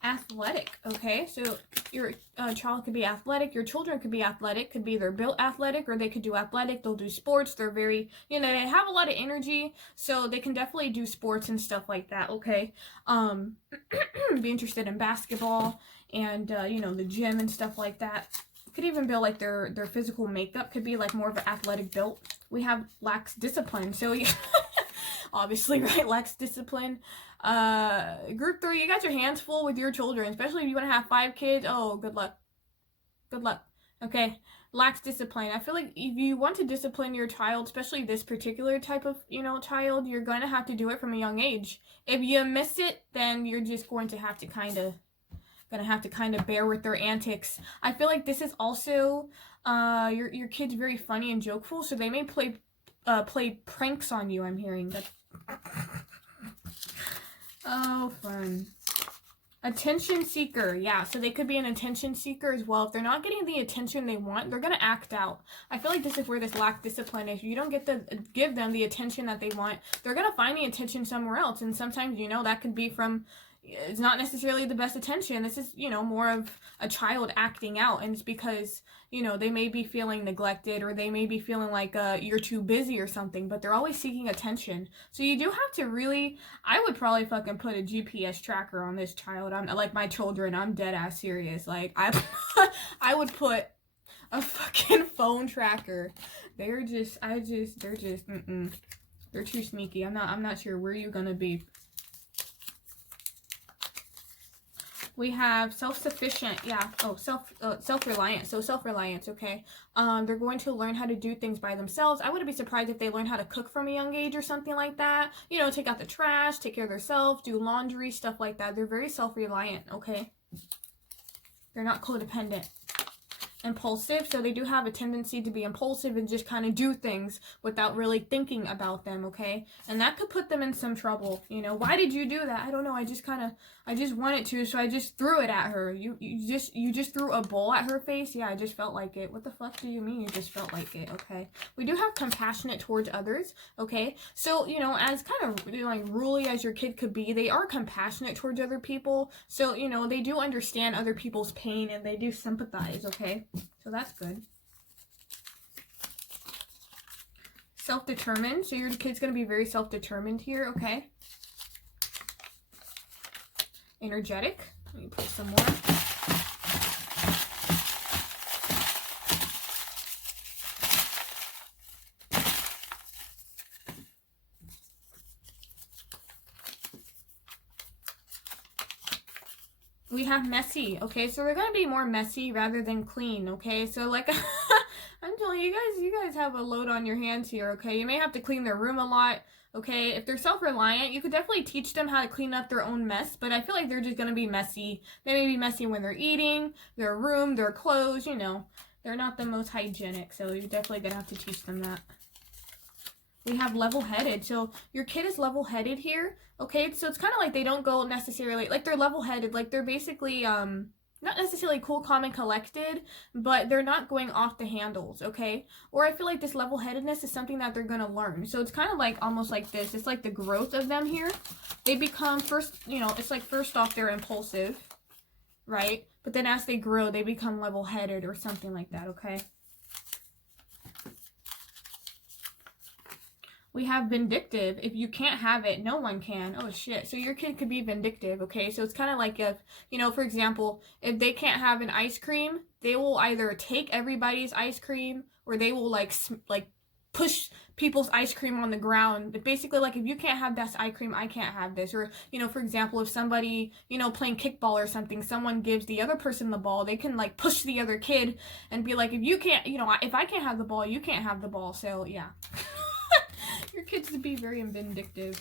athletic, okay? So your child could be athletic, your children could be athletic, could be either built athletic or they could do athletic, they'll do sports, they're very, you know, they have a lot of energy, so they can definitely do sports and stuff like that, okay? Be interested in basketball and, you know, the gym and stuff like that. Could even build like their physical makeup could be like more of an athletic built. We have lacks discipline, so yeah. Obviously, right? Lacks discipline. Group 3, you got your hands full with your children, especially if you want to have 5 kids. Oh, good luck. Good luck. Okay. Lacks discipline. I feel like if you want to discipline your child, especially this particular type of, you know, child, you're going to have to do it from a young age. If you miss it, then you're just going to have to kind of bear with their antics. I feel like this is also your kid's very funny and jokeful, so they may play pranks on you. I'm hearing that. Oh, fun. Attention seeker. Yeah, so they could be an attention seeker as well. If they're not getting the attention they want, they're going to act out. I feel like this is where this lack discipline is. You don't give them the attention that they want. They're going to find the attention somewhere else. And sometimes, you know, that could be from, it's not necessarily the best attention. This is, you know, more of a child acting out. And it's because, you know, they may be feeling neglected or they may be feeling like you're too busy or something, but they're always seeking attention. So you do have to really, I would probably fucking put a GPS tracker on this child. I'm like my children, I'm dead ass serious. Like I would put a fucking phone tracker. They're just, they're too sneaky. I'm not sure where you're gonna be. We have self-sufficient, yeah. Oh, self-reliant. So self-reliance, okay. They're going to learn how to do things by themselves. I wouldn't be surprised if they learn how to cook from a young age or something like that. You know, take out the trash, take care of themselves, do laundry, stuff like that. They're very self-reliant, okay. They're not codependent. Impulsive, so they do have a tendency to be impulsive and just kind of do things without really thinking about them, okay? And that could put them in some trouble, you know. Why did you do that? I don't know. I just wanted to, so I just threw it at her. You just threw a bowl at her face? Yeah, I just felt like it. What the fuck do you mean you just felt like it, okay? We do have compassionate towards others, okay? So, you know, as kind of like ruly as your kid could be, they are compassionate towards other people. So, you know, they do understand other people's pain and they do sympathize, okay? So that's good. Self-determined. So your kid's going to be very self-determined here, okay? Energetic. Let me put some more. We have messy, okay? So they're going to be more messy rather than clean, okay? So like, I'm telling you guys have a load on your hands here, okay? You may have to clean their room a lot, okay? If they're self-reliant, you could definitely teach them how to clean up their own mess, but I feel like they're just going to be messy. They may be messy when they're eating, their room, their clothes, you know. They're not the most hygienic, so you're definitely going to have to teach them that. We have level-headed. So your kid is level-headed here, okay? So it's kind of like they don't go necessarily, like they're level-headed, like they're basically, not necessarily cool, calm, and collected, but they're not going off the handles, okay? Or I feel like this level-headedness is something that they're going to learn. So it's kind of like, almost like this. It's like the growth of them here. They become first, you know, it's like first off they're impulsive, right? But then as they grow, they become level-headed or something like that, okay? We have vindictive. If you can't have it, no one can. Oh, shit. So your kid could be vindictive, okay? So it's kind of like if, you know, for example, if they can't have an ice cream, they will either take everybody's ice cream or they will, like push people's ice cream on the ground. But basically, like, if you can't have this ice cream, I can't have this. Or, you know, for example, if somebody, you know, playing kickball or something, someone gives the other person the ball, they can, like, push the other kid and be like, if you can't, you know, if I can't have the ball, you can't have the ball. So, yeah. Your kids to be very vindictive.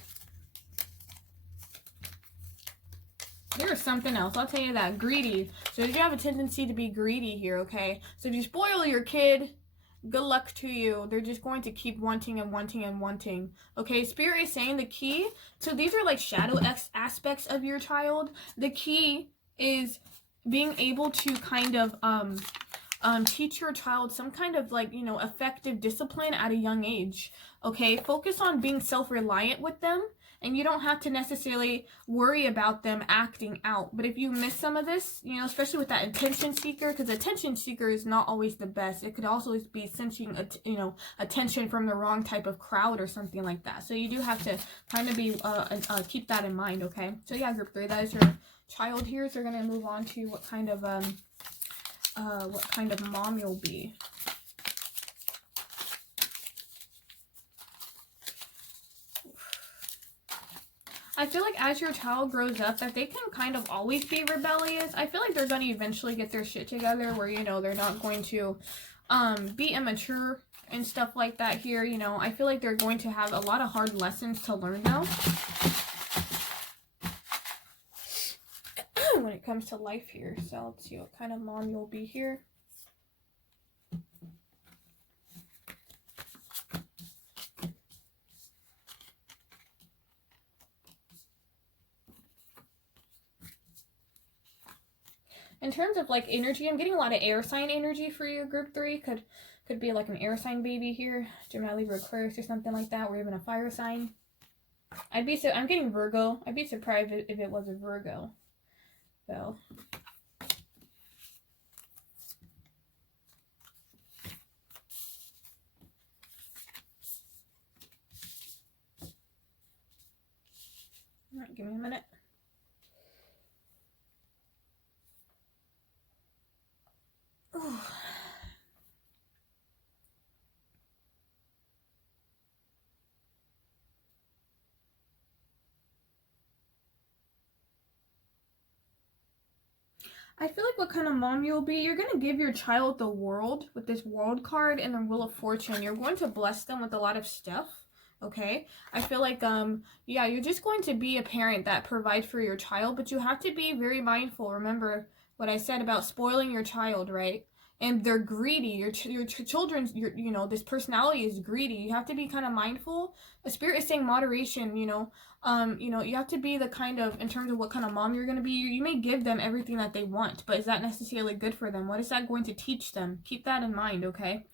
There's something else. I'll tell you that. Greedy. So you have a tendency to be greedy here, okay? So if you spoil your kid, good luck to you. They're just going to keep wanting and wanting and wanting. Okay, Spirit is saying the key. So these are like shadow aspects of your child. The key is being able to kind of teach your child some kind of, like, you know, effective discipline at a young age. Okay, focus on being self-reliant with them and you don't have to necessarily worry about them acting out. But if you miss some of this, you know, especially with that attention seeker, because attention seeker is not always the best. It could also be sensing, you know, attention from the wrong type of crowd or something like that. So you do have to kind of be keep that in mind. Okay. So yeah, group 3, that is your child here. So we're gonna move on to what kind of mom you'll be. I feel like as your child grows up, that they can kind of always be rebellious. I feel like they're going to eventually get their shit together where, you know, they're not going to be immature and stuff like that here. You know, I feel like they're going to have a lot of hard lessons to learn, though, when it comes to life here. So let's see what kind of mom you'll be here. In terms of like energy, I'm getting a lot of air sign energy for you, group 3. Could be like an air sign baby here, Gemini, Libra, Aquarius, or something like that, or even a fire sign. I'm getting Virgo. I'd be surprised if it was a Virgo, though. All right, give me a minute. Ooh. I feel like what kind of mom you'll be, you're going to give your child the world with this world card and the Wheel of Fortune. You're going to bless them with a lot of stuff, okay? I feel like, yeah, you're just going to be a parent that provides for your child, but you have to be very mindful. Remember what I said about spoiling your child, right? And they're greedy. Your children's, you know, this personality is greedy. You have to be kind of mindful. The Spirit is saying moderation, you know, you have to be the kind of, in terms of what kind of mom you're going to be, you may give them everything that they want, but is that necessarily good for them? What is that going to teach them? Keep that in mind, okay?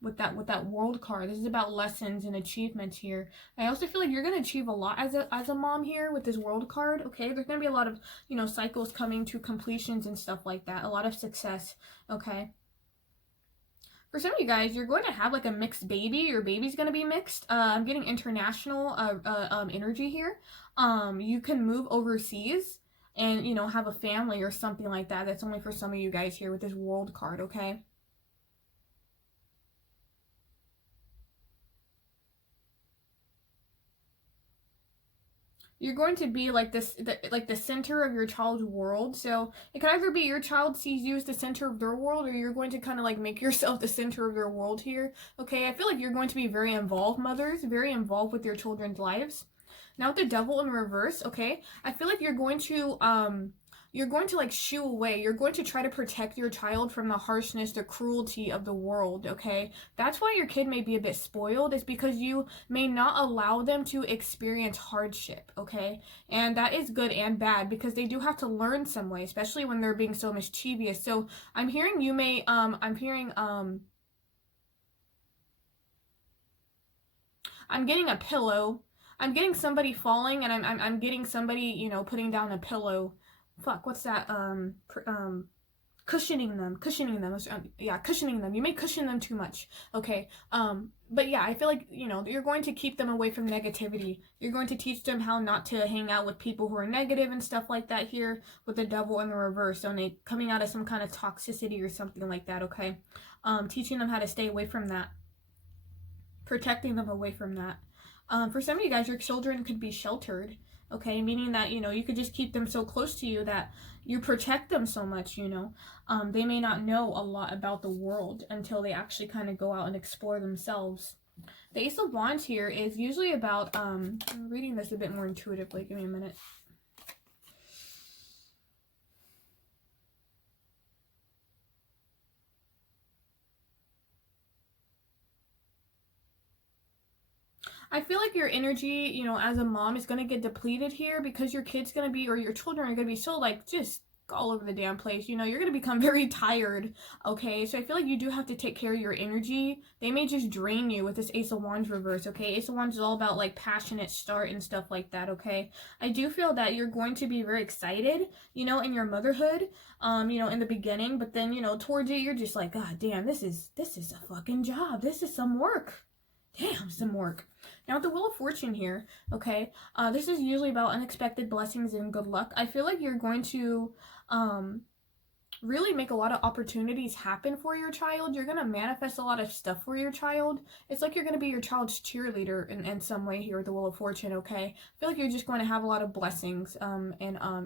With that world card, this is about lessons and achievements here. I also feel like you're going to achieve a lot as a mom here with this world card, okay? There's going to be a lot of, you know, cycles coming to completions and stuff like that. A lot of success, okay? For some of you guys, you're going to have like a mixed baby. Your baby's going to be mixed. I'm getting international energy here. You can move overseas and, you know, have a family or something like that. That's only for some of you guys here with this world card, okay? You're going to be like this, like the center of your child's world. So it can either be your child sees you as the center of their world, or you're going to kind of like make yourself the center of their world here. Okay, I feel like you're going to be very involved, mothers, very involved with your children's lives. Now with the Devil in reverse, okay, I feel like you're going to like shoo away. You're going to try to protect your child from the harshness, the cruelty of the world, okay? That's why your kid may be a bit spoiled, is because you may not allow them to experience hardship, okay? And that is good and bad, because they do have to learn some way, especially when they're being so mischievous. So I'm hearing you may, I'm getting a pillow. I'm getting somebody falling, and I'm getting somebody, you know, putting down a pillow. Fuck, what's that? Cushioning them. Yeah, cushioning them. You may cushion them too much. Okay. But yeah, I feel like, you know, you're going to keep them away from negativity. You're going to teach them how not to hang out with people who are negative and stuff like that here with the Devil in the reverse. So they coming out of some kind of toxicity or something like that, okay? Teaching them how to stay away from that. Protecting them away from that. For some of you guys, your children could be sheltered. Okay, meaning that, you know, you could just keep them so close to you that you protect them so much, you know. They may not know a lot about the world until they actually kind of go out and explore themselves. The Ace of Wands here is usually about, I'm reading this a bit more intuitively. Give me a minute. I feel like your energy, you know, as a mom is going to get depleted here because your kid's going to be, or your children are going to be so, like, just all over the damn place. You know, you're going to become very tired, okay? So I feel like you do have to take care of your energy. They may just drain you with this Ace of Wands reverse, okay? Ace of Wands is all about, like, passionate start and stuff like that, okay? I do feel that you're going to be very excited, you know, in your motherhood, you know, in the beginning, but then, you know, towards it, you're just like, God damn, this is a fucking job. This is some work. Damn, some work. Now with the Wheel of Fortune here, okay, this is usually about unexpected blessings and good luck. I feel like you're going to really make a lot of opportunities happen for your child. You're going to manifest a lot of stuff for your child. It's like you're going to be your child's cheerleader in some way here with the Wheel of Fortune, okay? I feel like you're just going to have a lot of blessings and,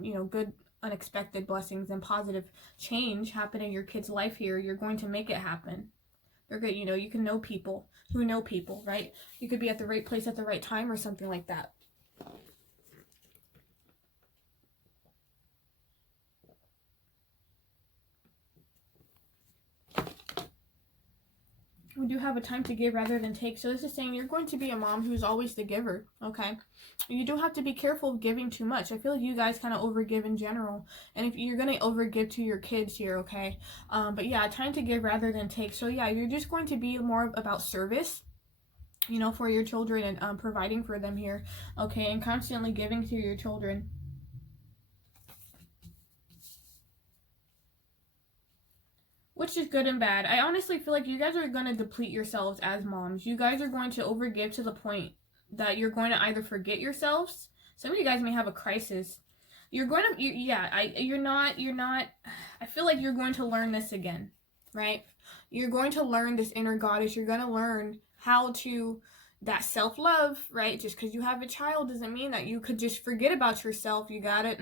you know, good unexpected blessings and positive change happen in your kid's life here. You're going to make it happen. They're good, you know, you can know people who know people, right? You could be at the right place at the right time or something like that. We do have a time to give rather than take. So this is saying you're going to be a mom who's always the giver, okay? You do have to be careful of giving too much. I feel like you guys kind of overgive in general. And if you're going to overgive to your kids here, okay? But yeah, time to give rather than take. So yeah, you're just going to be more about service, you know, for your children and providing for them here, okay? And constantly giving to your children. Which is good and bad. I honestly feel like you guys are going to deplete yourselves as moms. You guys are going to overgive to the point that you're going to either forget yourselves. Some of you guys may have a crisis. You're going to, you're not, I feel like you're going to learn this again, right? You're going to learn this inner goddess. You're going to learn how to, that self-love, right? Just because you have a child doesn't mean that you could just forget about yourself. You got it,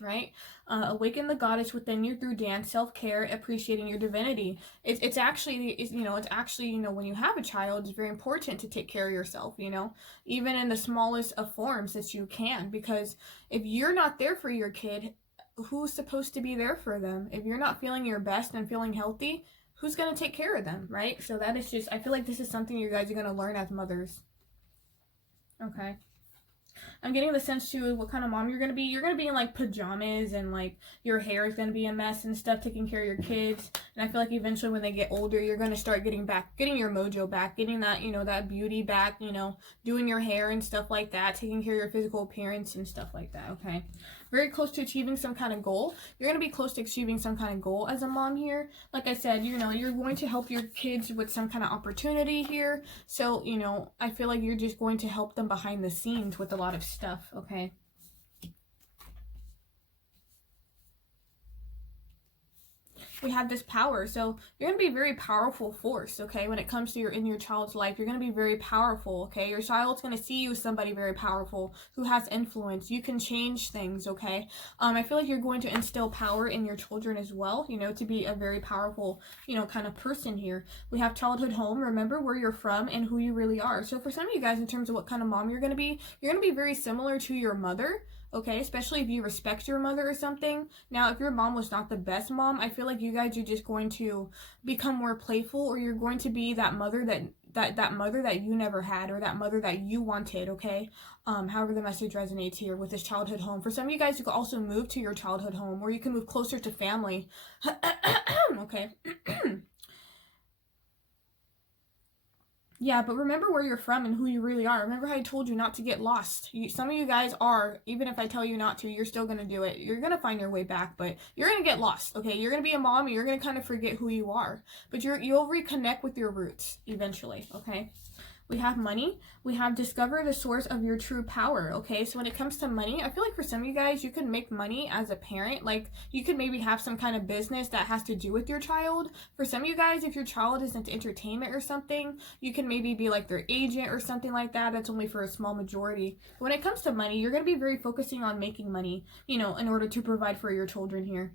right? Awaken the goddess within you through dance, self-care, appreciating your divinity. It's actually, you know, when you have a child, it's very important to take care of yourself, you know, even in the smallest of forms that you can, because if you're not there for your kid, who's supposed to be there for them? If you're not feeling your best and feeling healthy, who's going to take care of them, right? So that is just, I feel like this is something you guys are going to learn as mothers. Okay. I'm getting the sense too what kind of mom you're gonna be. You're gonna be in like pajamas and like your hair is gonna be a mess and stuff, taking care of your kids. And I feel like eventually when they get older, you're gonna start getting your mojo back, getting that, you know, that beauty back, you know, doing your hair and stuff like that, taking care of your physical appearance and stuff like that, okay? Very close to achieving some kind of goal. You're going to be close to achieving some kind of goal as a mom here. Like I said, you know, you're going to help your kids with some kind of opportunity here. So, you know, I feel like you're just going to help them behind the scenes with a lot of stuff, okay? We have this power. So you're going to be a very powerful force, okay? When it comes to in your child's life, you're going to be very powerful, okay? Your child's going to see you as somebody very powerful who has influence. You can change things, okay? I feel like you're going to instill power in your children as well, you know, to be a very powerful, you know, kind of person here. We have childhood home. Remember where you're from and who you really are. So for some of you guys, in terms of what kind of mom you're going to be very similar to your mother, okay? Especially if you respect your mother or something. Now, if your mom was not the best mom, I feel like you guys are just going to become more playful, or you're going to be that mother that mother that you never had, or that mother that you wanted, okay? However the message resonates here with this childhood home. For some of you guys, you can also move to your childhood home, or you can move closer to family. Okay. Yeah, but remember where you're from and who you really are. Remember how I told you not to get lost. Some of you guys are, even if I tell you not to, you're still going to do it. You're going to find your way back, but you're going to get lost, okay? You're going to be a mom and you're going to kind of forget who you are. But you'll reconnect with your roots eventually, okay? We have money. We have discover the source of your true power, okay? So when it comes to money, I feel like for some of you guys, you can make money as a parent. Like, you could maybe have some kind of business that has to do with your child. For some of you guys, if your child is into entertainment or something, you can maybe be like their agent or something like that. That's only for a small majority. But when it comes to money, you're going to be very focusing on making money, you know, in order to provide for your children here.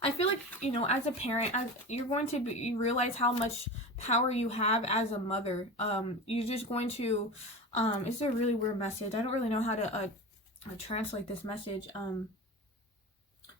I feel like, you know, as a parent, you're going to you realize how much power you have as a mother. You're just going to, it's a really weird message. I don't really know how to translate this message.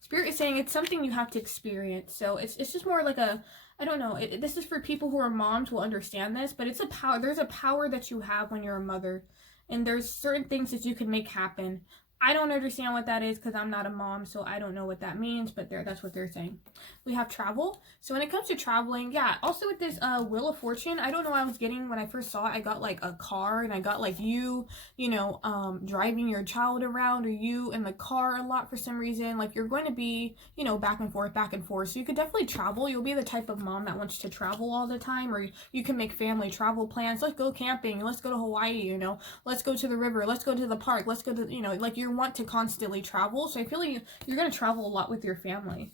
Spirit is saying it's something you have to experience. So it's just more like I don't know. This is for people who are moms will understand this, but it's a power. There's a power that you have when you're a mother. And there's certain things that you can make happen. I don't understand what that is because I'm not a mom, so I don't know what that means, but that's what they're saying. We have travel. So when it comes to traveling, yeah, also with this Wheel of Fortune, I don't know what I was getting when I first saw it. I got like a car, and I got like you know, driving your child around, or you in the car a lot for some reason. Like you're going to be, you know, back and forth, back and forth. So you could definitely travel. You'll be the type of mom that wants to travel all the time, or you can make family travel plans. Let's go camping. Let's go to Hawaii, you know. Let's go to the river. Let's go to the park. Let's go to, you know, like you want to constantly travel. So I feel like you're going to travel a lot with your family.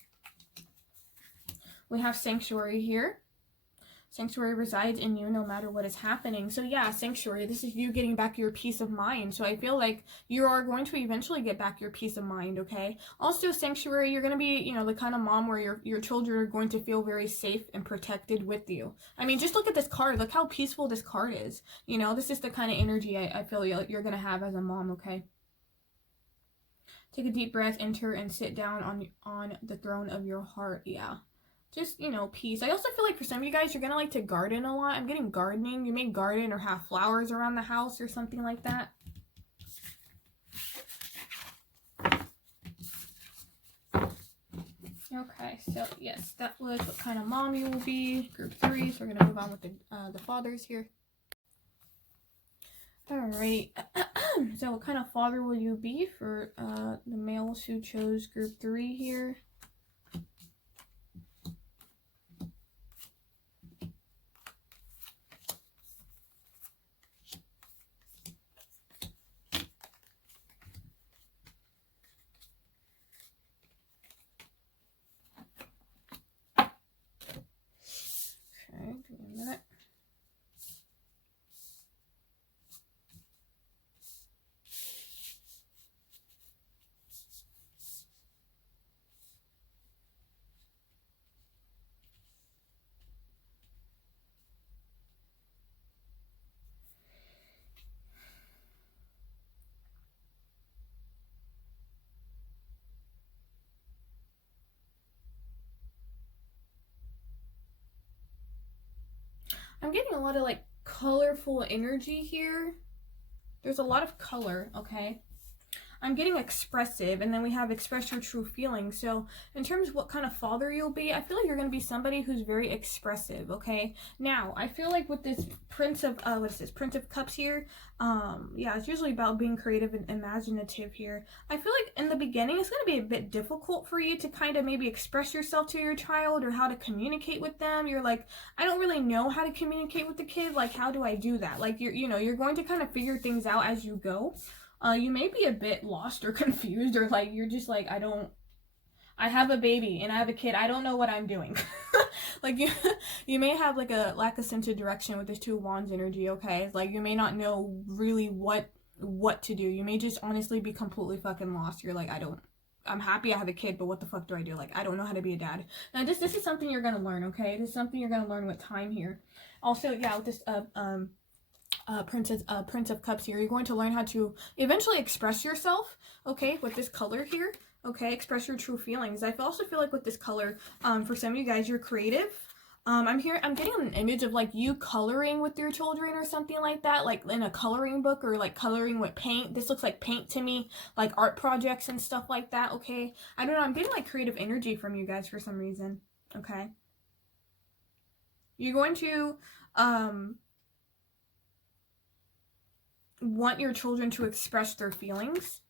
We have Sanctuary here. Sanctuary resides in you no matter what is happening. So yeah, Sanctuary, this is you getting back your peace of mind. So I feel like you are going to eventually get back your peace of mind, okay? Also, Sanctuary, you're going to be, you know, the kind of mom where your children are going to feel very safe and protected with you. I mean, just look at this card. Look how peaceful this card is. You know, this is the kind of energy I feel you're going to have as a mom, okay? Take a deep breath, enter, and sit down on the throne of your heart. Yeah. Just, you know, peace. I also feel like for some of you guys, you're going to like to garden a lot. I'm getting gardening. You may garden or have flowers around the house or something like that. Okay, so yes, that was what kind of mom you will be. Group 3. So we're going to move on with the fathers here. Alright, so what kind of father will you be for the males who chose group 3 here? Okay, give me a minute. I'm getting a lot of like colorful energy here. There's a lot of color, okay? I'm getting expressive, and then we have express your true feelings. So in terms of what kind of father you'll be, I feel like you're going to be somebody who's very expressive, okay? Now, I feel like with this Prince of, what is this, Prince of Cups here, yeah, it's usually about being creative and imaginative here. I feel like in the beginning, it's going to be a bit difficult for you to kind of maybe express yourself to your child or how to communicate with them. You're like, I don't really know how to communicate with the kid. Like, how do I do that? Like, you're going to kind of figure things out as you go. You may be a bit lost or confused, or like you're just like, I have a baby and I have a kid. I don't know what I'm doing. Like you may have like a lack of sense of direction with this 2 wands energy, okay? Like you may not know really what to do. You may just honestly be completely fucking lost. You're like, I'm happy I have a kid, but what the fuck do I do? Like, I don't know how to be a dad. Now this is something you're gonna learn, okay? This is something you're gonna learn with time here. Also, yeah, with this Prince of Cups here, you're going to learn how to eventually express yourself, okay, with this color here, okay, express your true feelings. I also feel like with this color, for some of you guys, you're creative. I'm getting an image of like you coloring with your children or something like that, like in a coloring book or like coloring with paint. This looks like paint to me, like art projects and stuff like that, okay? I don't know, I'm getting like creative energy from you guys for some reason, okay? You're going to, want your children to express their feelings.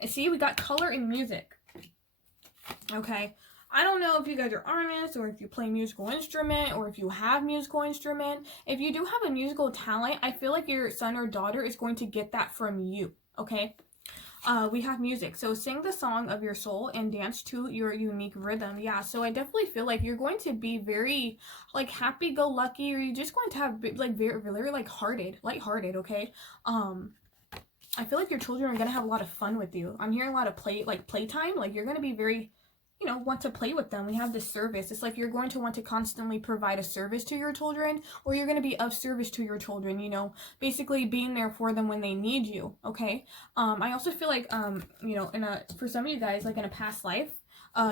And see, we got color and music. Okay. I don't know if you guys are artists or if you play musical instrument or if you have musical instrument. If you do have a musical talent, I feel like your son or daughter is going to get that from you. Okay. We have music. So sing the song of your soul and dance to your unique rhythm. Yeah, so I definitely feel like you're going to be very like happy-go-lucky, or you're just going to have like very like lighthearted, okay? I feel like your children are going to have a lot of fun with you. I'm hearing a lot of playtime. Like you're going to be very, you know, want to play with them. We have this service. It's like you're going to want to constantly provide a service to your children, or you're going to be of service to your children, you know, basically being there for them when they need you, okay? I also feel like, you know, for some of you guys, like in a past life,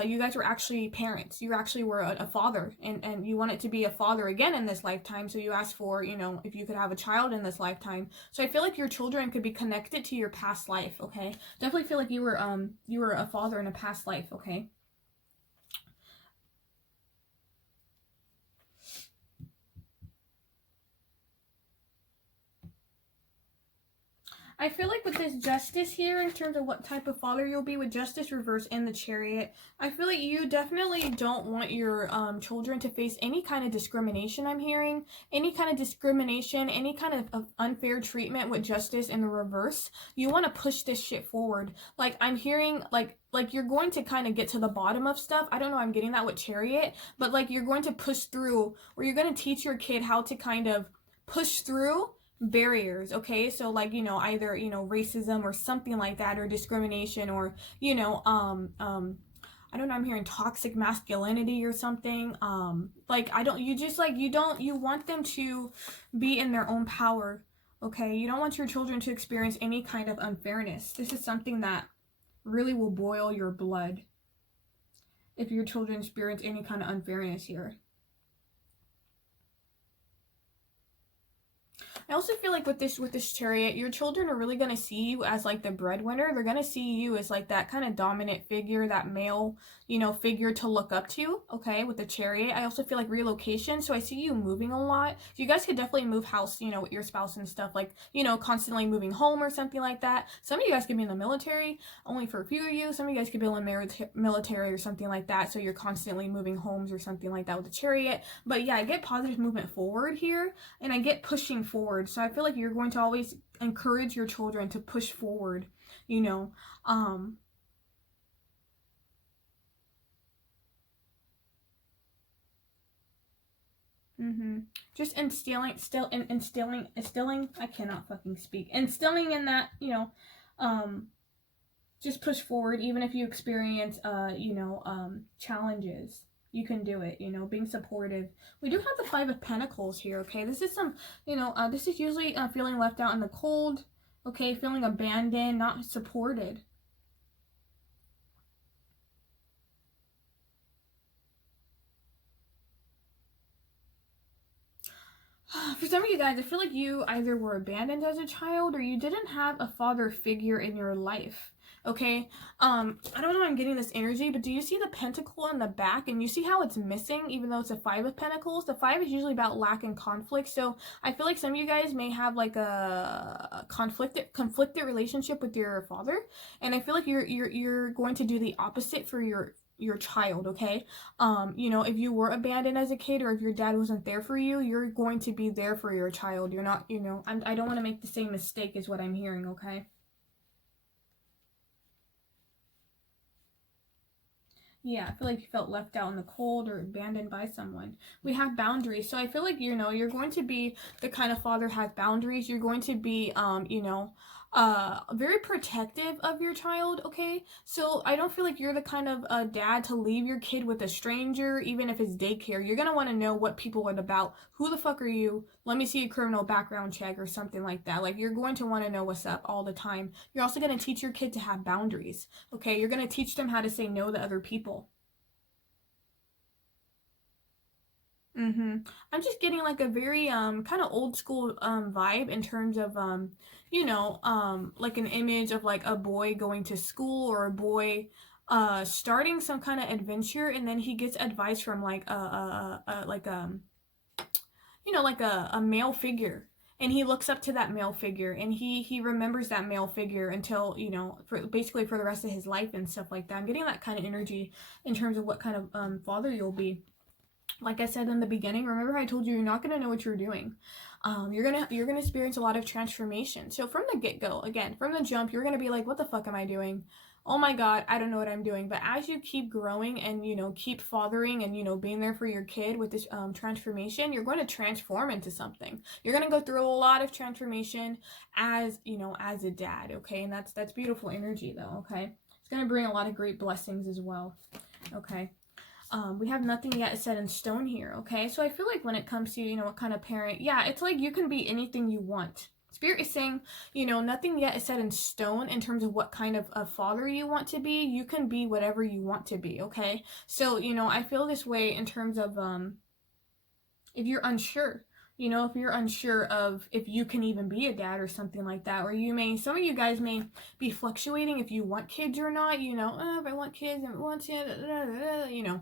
you guys were actually parents. You actually were a father, and you wanted to be a father again in this lifetime. So you asked for, you know, if you could have a child in this lifetime. So I feel like your children could be connected to your past life. Okay, definitely feel like you were a father in a past life. Okay. I feel like with this justice here, in terms of what type of father you'll be, with justice reverse in the chariot, I feel like you definitely don't want your children to face any kind of discrimination. I'm hearing any kind of discrimination, any kind of unfair treatment with justice in the reverse. You want to push this shit forward. Like I'm hearing like you're going to kind of get to the bottom of stuff. I don't know, I'm getting that with chariot, but like you're going to push through, or you're going to teach your kid how to kind of push through barriers. Okay, so like, you know, either, you know, racism or something like that, or discrimination, or, you know, I don't know, I'm hearing toxic masculinity or something. Like I don't, you just like, you want them to be in their own power. Okay, you don't want your children to experience any kind of unfairness. This is something that really will boil your blood if your children experience any kind of unfairness here. I also feel like with this chariot, your children are really gonna see you as like the breadwinner. They're gonna see you as like that kind of dominant figure, that male, you know, figure to look up to. Okay, with the chariot, I also feel like relocation. So I see you moving a lot. So you guys could definitely move house, you know, with your spouse and stuff. Like, you know, constantly moving home or something like that. Some of you guys could be in the military, only for a few of you. Some of you guys could be in the military or something like that. So you're constantly moving homes or something like that with the chariot. But yeah, I get positive movement forward here, and I get pushing forward. So I feel like you're going to always encourage your children to push forward, you know. Just instilling, I cannot fucking speak. Instilling in that, you know, just push forward even if you experience you know, challenges. You can do it, you know, being supportive. We do have the Five of Pentacles here. Okay, this is some, you know, this is usually feeling left out in the cold. Okay, feeling abandoned, not supported. For some of you guys, I feel like you either were abandoned as a child, or you didn't have a father figure in your life. Okay, I don't know why I'm getting this energy, but do you see the pentacle on the back, and you see how it's missing even though it's a Five of Pentacles? The five is usually about lack and conflict, so I feel like some of you guys may have like a conflicted relationship with your father, and I feel like you're going to do the opposite for your child. Okay, you know, if you were abandoned as a kid, or if your dad wasn't there for you, you're going to be there for your child. You're not, you know, I don't want to make the same mistake is what I'm hearing. Okay. Yeah, I feel like you felt left out in the cold or abandoned by someone. We have boundaries. So I feel like, you know, you're going to be the kind of father has boundaries. You're going to be, you know, very protective of your child. Okay, so I don't feel like you're the kind of dad to leave your kid with a stranger, even if it's daycare. You're gonna want to know what people are about. Who the fuck are you? Let me see a criminal background check or something like that. Like, you're going to want to know what's up all the time. You're also going to teach your kid to have boundaries. Okay, you're going to teach them how to say no to other people. I'm just getting like a very kind of old school vibe in terms of you know, like an image of like a boy going to school, or a boy starting some kind of adventure, and then he gets advice from like like you know, like a male figure, and he looks up to that male figure, and he remembers that male figure until, you know, for basically for the rest of his life and stuff like that. I'm getting that kind of energy in terms of what kind of father you'll be. Like I said in the beginning, remember I told you you're not going to know what you're doing. You're gonna experience a lot of transformation. So from the get-go, again, from the jump, you're gonna be like, what the fuck am I doing? Oh my god, I don't know what I'm doing. But as you keep growing and, you know, keep fathering and, you know, being there for your kid with this transformation, you're going to transform into something. You're going to go through a lot of transformation as, you know, as a dad. Okay, and that's beautiful energy though. Okay, it's going to bring a lot of great blessings as well. Okay. We have nothing yet set in stone here. Okay, so I feel like when it comes to, you know, what kind of parent, yeah, it's like you can be anything you want. It's Spirit is saying, you know, nothing yet is set in stone in terms of what kind of a father you want to be. You can be whatever you want to be, okay? So, you know, I feel this way in terms of if you're unsure, you know, if you're unsure of if you can even be a dad or something like that, or some of you guys may be fluctuating if you want kids or not, you know, if I want kids, and want to, you know,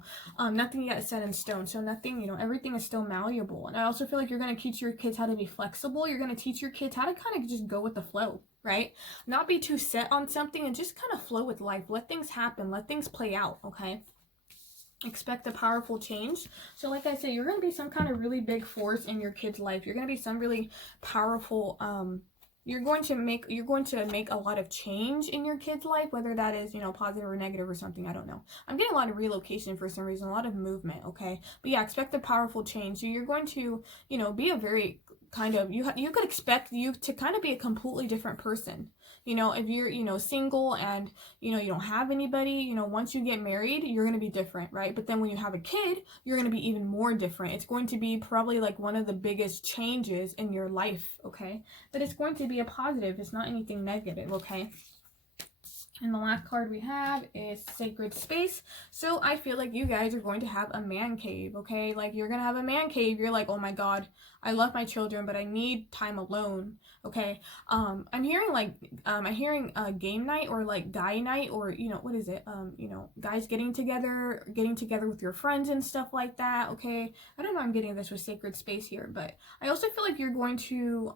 nothing yet is set in stone. So nothing, you know, everything is still malleable. And I also feel like you're going to teach your kids how to be flexible. You're going to teach your kids how to kind of just go with the flow, right? Not be too set on something and just kind of flow with life. Let things happen. Let things play out, okay? Expect a powerful change. So like I said, you're going to be some kind of really big force in your kid's life. You're going to be some really powerful you're going to make a lot of change in your kid's life, whether that is, you know, positive or negative or something. I don't know. I'm getting a lot of relocation for some reason, a lot of movement, okay? But yeah, expect a powerful change. So you're going to, you know, be a very kind of, you could expect you to kind of be a completely different person. You know, if you're, you know, single and, you know, you don't have anybody, you know, once you get married, you're going to be different, right? But then when you have a kid, you're going to be even more different. It's going to be probably like one of the biggest changes in your life, okay? But it's going to be a positive. It's not anything negative, okay? And the last card we have is Sacred Space. So I feel like you guys are going to have a man cave, okay? Like you're going to have a man cave. You're like, oh my God, I love my children, but I need time alone, okay? I'm hearing game night or like guy night, or, you know, what is it? You know, guys getting together with your friends and stuff like that, okay? I don't know, I'm getting this with Sacred Space here, but I also feel like you're going to,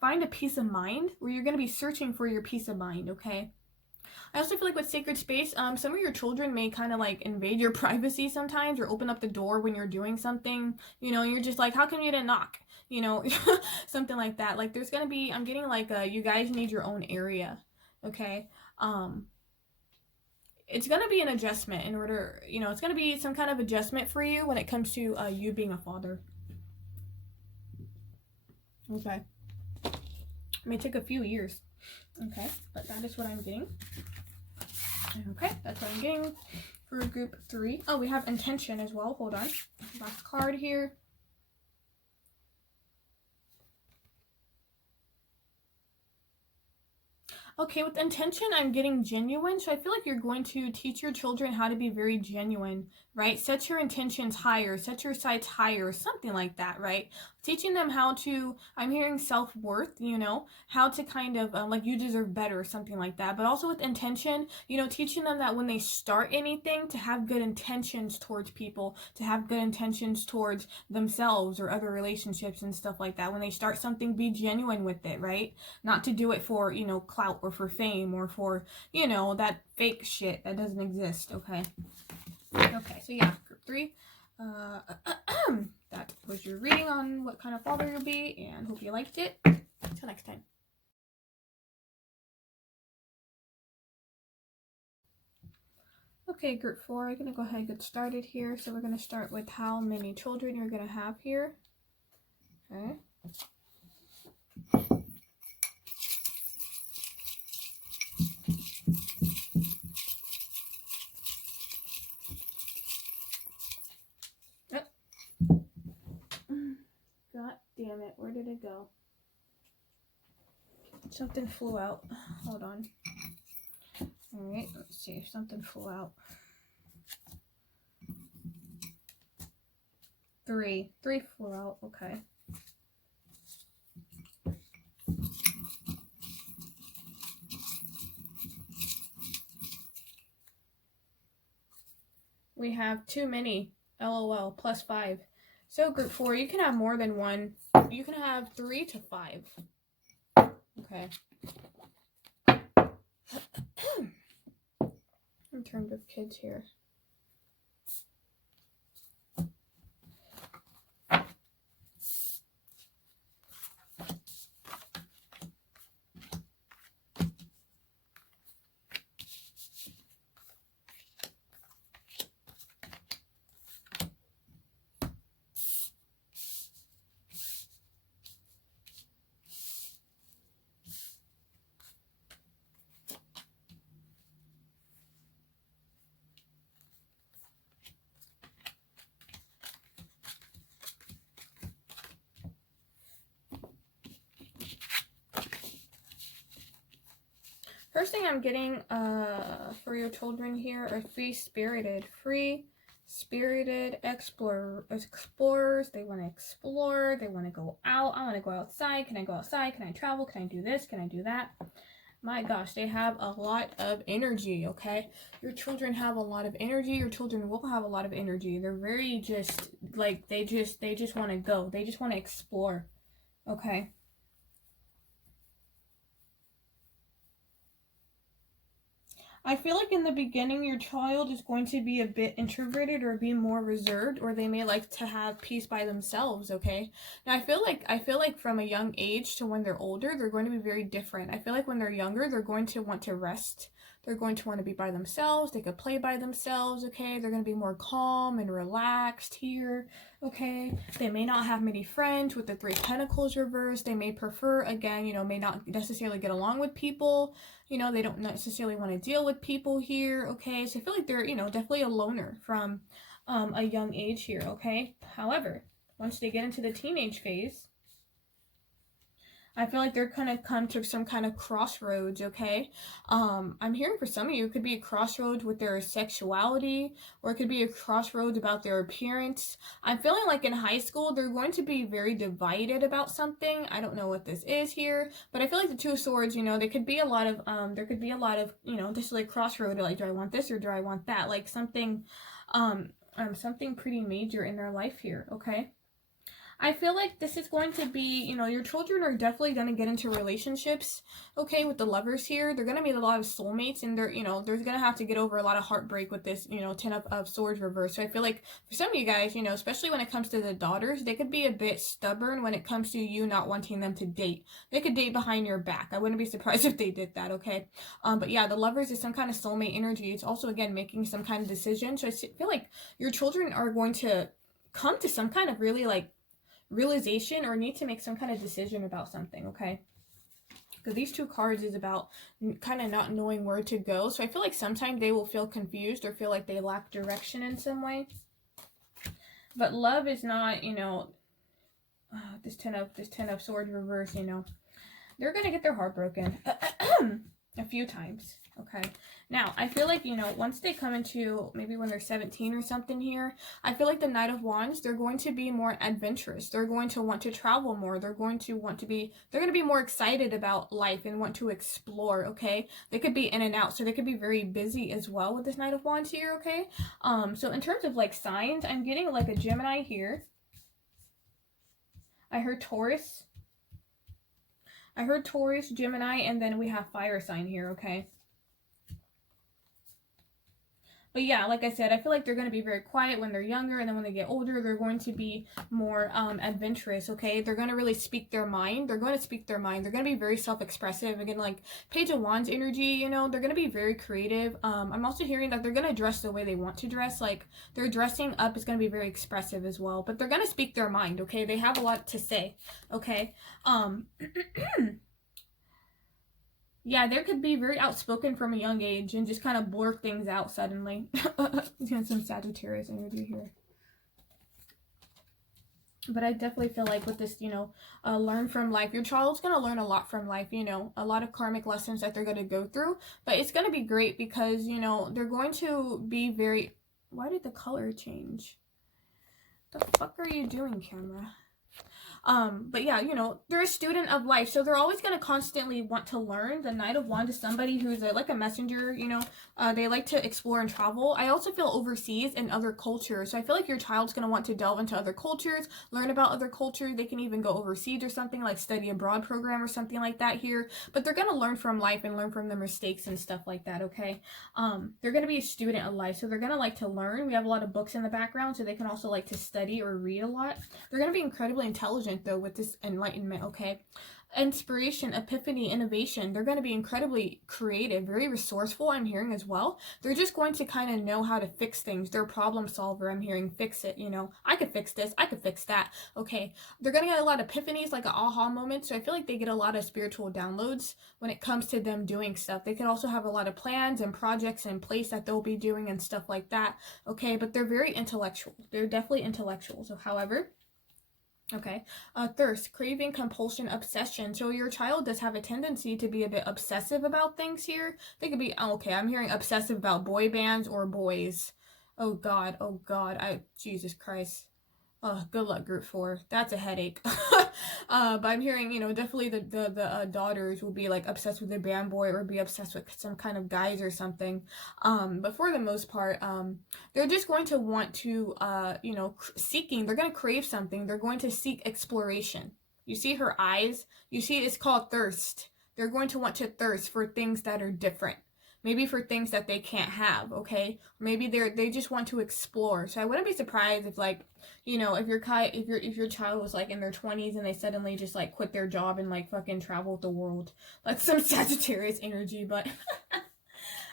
find a peace of mind, where you're going to be searching for your peace of mind, okay? I also feel like with Sacred Space, some of your children may kind of like invade your privacy sometimes, or open up the door when you're doing something, you know, and you're just like, how come you didn't knock? You know, something like that. Like there's going to be, I'm getting like you guys need your own area, okay? It's going to be an adjustment in order, you know, it's going to be some kind of adjustment for you when it comes to you being a father. Okay. It may take a few years. Okay, but that is what I'm getting. Okay, that's what I'm getting for group 3. Oh, we have intention as well. Hold on. Last card here. Okay, with intention, I'm getting genuine. So I feel like you're going to teach your children how to be very genuine, right? Set your intentions higher, set your sights higher, something like that, right? Teaching them how to, I'm hearing self-worth, you know, how to kind of, like you deserve better, something like that. But also with intention, you know, teaching them that when they start anything, to have good intentions towards people, to have good intentions towards themselves or other relationships and stuff like that. When they start something, be genuine with it, right? Not to do it for, you know, clout or for fame or for, you know, that fake shit that doesn't exist, okay? Okay, so yeah, group 3. That was your reading on what kind of father you'll be, and hope you liked it. Until next time. Okay, group 4, I'm going to go ahead and get started here. So we're going to start with how many children you're going to have here. Okay. God damn it, where did it go? Something flew out. Hold on. Alright, let's see if something flew out. 3 flew out, okay. We have too many, LOL, +5. So group 4, you can have more than one. You can have 3 to 5. Okay. In terms of kids here. First thing I'm getting for your children here are free-spirited. Free-spirited explorers. They want to explore. They want to go out. I want to go outside. Can I go outside? Can I travel? Can I do this? Can I do that? My gosh, they have a lot of energy, okay? Your children have a lot of energy. Your children will have a lot of energy. They're very just, like, they just want to go. They just want to explore, okay? I feel like in the beginning, your child is going to be a bit introverted or be more reserved, or they may like to have peace by themselves, okay? Now, I feel like from a young age to when they're older, they're going to be very different. I feel like when they're younger, they're going to want to rest. They're going to want to be by themselves. They could play by themselves, okay? They're going to be more calm and relaxed here, okay? They may not have many friends with the Three of Pentacles reversed. They may prefer, again, you know, may not necessarily get along with people. You know, they don't necessarily want to deal with people here, okay? So I feel like they're, you know, definitely a loner from a young age here, okay? However, once they get into the teenage phase, I feel like they're gonna come to some kind of crossroads, okay? I'm hearing for some of you, it could be a crossroads with their sexuality, or it could be a crossroads about their appearance. I'm feeling like in high school, they're going to be very divided about something. I don't know what this is here, but I feel like the Two of Swords, you know, there could be a lot of, you know, just like crossroad, like, do I want this or do I want that? Like something pretty major in their life here, okay? I feel like this is going to be, you know, your children are definitely going to get into relationships, okay, with the lovers here. They're going to meet a lot of soulmates, and they're, you know, they're going to have to get over a lot of heartbreak with this, you know, Ten of Swords reverse. So I feel like for some of you guys, you know, especially when it comes to the daughters, they could be a bit stubborn when it comes to you not wanting them to date. They could date behind your back. I wouldn't be surprised if they did that, okay? But yeah, the lovers is some kind of soulmate energy. It's also, again, making some kind of decision. So I feel like your children are going to come to some kind of really, like, realization or need to make some kind of decision about something, okay? Because these two cards is about kind of not knowing where to go. So I feel like sometimes they will feel confused or feel like they lack direction in some way. But love is not, you know, this ten of swords reverse, you know, they're gonna get their heart broken a few times. Okay, now I feel like, you know, once they come into maybe when they're 17 or something here, I feel like the Knight of Wands, they're going to be more adventurous. They're going to want to travel more. They're going to be more excited about life and want to explore, okay? They could be in and out, so they could be very busy as well with this Knight of Wands here, okay? So in terms of like signs, I'm getting like a Gemini here. I heard Taurus, Gemini, and then we have fire sign here, okay? But yeah, like I said, I feel like they're going to be very quiet when they're younger, and then when they get older, they're going to be more adventurous, okay? They're going to really speak their mind. They're going to speak their mind. They're going to be very self-expressive. Again, like Page of Wands energy, you know, they're going to be very creative. I'm also hearing that they're going to dress the way they want to dress. Like, their dressing up is going to be very expressive as well. But they're going to speak their mind, okay? They have a lot to say, okay? Yeah, they could be very outspoken from a young age and just kind of blurt things out suddenly. Got some Sagittarius energy here. But I definitely feel like with this, you know, learn from life. Your child's going to learn a lot from life, you know, a lot of karmic lessons that they're going to go through. But it's going to be great because, you know, they're going to be very... Why did the color change? The fuck are you doing, camera? But yeah, you know, they're a student of life, so they're always going to constantly want to learn. The Knight of Wands is somebody who's like a messenger, you know, they like to explore and travel. I also feel overseas and other cultures, so I feel like your child's going to want to delve into other cultures, learn about other cultures. They can even go overseas or something, like study abroad program or something like that here, but they're going to learn from life and learn from their mistakes and stuff like that, okay? They're going to be a student of life, so they're going to like to learn. We have a lot of books in the background, so they can also like to study or read a lot. They're going to be incredibly intelligent though with this enlightenment, okay? Inspiration, epiphany, innovation. They're going to be incredibly creative, very resourceful, I'm hearing as well. They're just going to kind of know how to fix things. They're a problem solver, I'm hearing. Fix it, you know. I could fix this, I could fix that, okay? They're going to get a lot of epiphanies, like an aha moment, so I feel like they get a lot of spiritual downloads when it comes to them doing stuff. They can also have a lot of plans and projects in place that they'll be doing and stuff like that, okay? But they're very intellectual. They're definitely intellectual. So however, Okay. Thirst, craving, compulsion, obsession. So your child does have a tendency to be a bit obsessive about things here. They could be, oh, okay, I'm hearing obsessive about boy bands or boys. Oh God, oh God, Jesus Christ. Oh, good luck, group 4. That's a headache. But I'm hearing, definitely the daughters will be like obsessed with their band boy or be obsessed with some kind of guys or something. But for the most part, they're just going to want to, seeking. They're going to crave something. They're going to seek exploration. You see her eyes. You see, it's called thirst. They're going to want to thirst for things that are different. Maybe for things that they can't have. Okay, maybe they just want to explore. So I wouldn't be surprised if like if your child was like in their 20s and they suddenly just like quit their job and like fucking travel the world. Like some Sagittarius energy, but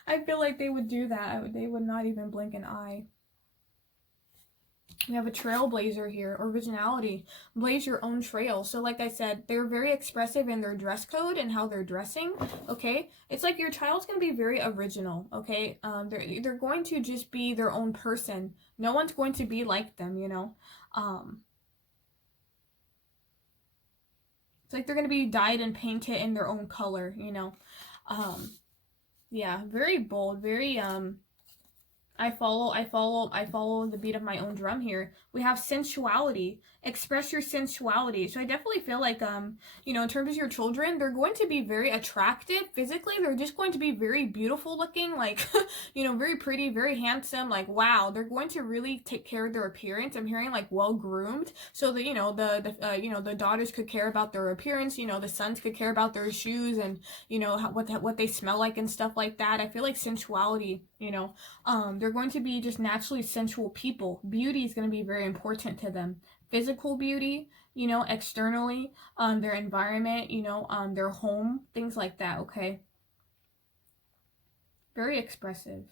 I feel like they would do that. They would not even blink an eye. We have a trailblazer here, originality. Blaze your own trail. So like I said, they're very expressive in their dress code and how they're dressing, okay? It's like your child's going to be very original, okay? They're going to just be their own person. No one's going to be like them, you know? It's like they're going to be dyed and painted in their own color, you know? Yeah, very bold, very, I follow the beat of my own drum here. We have sensuality. Express your sensuality. So I definitely feel like, in terms of your children, they're going to be very attractive physically. They're just going to be very beautiful looking, like, very pretty, very handsome. Like, wow, they're going to really take care of their appearance. I'm hearing like well groomed, so that the daughters could care about their appearance. The sons could care about their shoes and what they smell like and stuff like that. I feel like sensuality. They're going to be just naturally sensual people. Beauty is going to be very important to them. Physical beauty, externally, their environment, their home, things like that, okay? Very expressive.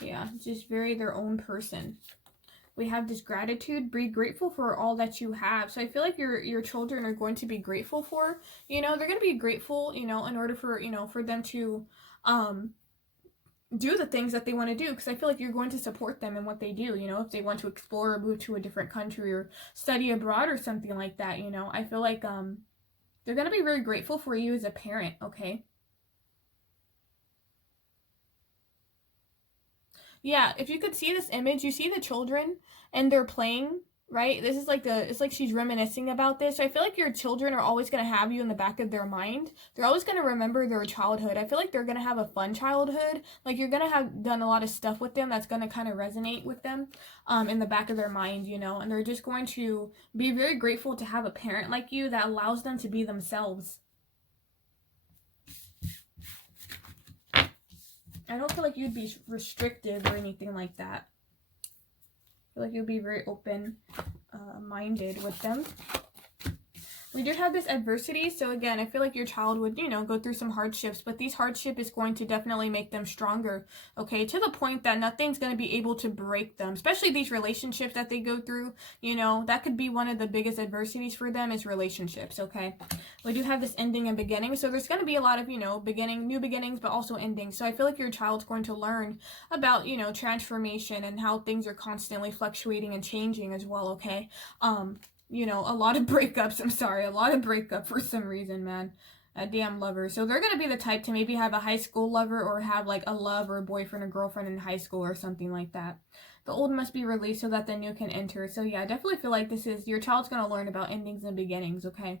Yeah, just very their own person. We have this gratitude. Be grateful for all that you have. So I feel like your children are going to be grateful for, they're going to be grateful, in order for, for them to do the things that they want to do, because I feel like you're going to support them in what they do, if they want to explore or move to a different country or study abroad or something like that, I feel like they're going to be very grateful for you as a parent, okay? Yeah, if you could see this image, you see the children and they're playing, right? This is like it's like she's reminiscing about this. So I feel like your children are always going to have you in the back of their mind. They're always going to remember their childhood. I feel like they're going to have a fun childhood. Like you're going to have done a lot of stuff with them that's going to kind of resonate with them in the back of their mind, and they're just going to be very grateful to have a parent like you that allows them to be themselves. I don't feel like you'd be restrictive or anything like that. I feel like you'd be very open minded with them. We do have this adversity, so again, I feel like your child would, go through some hardships, but these hardship is going to definitely make them stronger, okay, to the point that nothing's going to be able to break them, especially these relationships that they go through, that could be one of the biggest adversities for them is relationships, okay. We do have this ending and beginning, so there's going to be a lot of, new beginnings, but also endings, so I feel like your child's going to learn about, transformation and how things are constantly fluctuating and changing as well, okay. A lot of breakups. I'm sorry, a lot of breakup for some reason, man. A damn lover. So they're gonna be the type to maybe have a high school lover or have like a love or a boyfriend or girlfriend in high school or something like that. The old must be released so that the new can enter. So yeah, I definitely feel like this is your child's gonna learn about endings and beginnings, okay?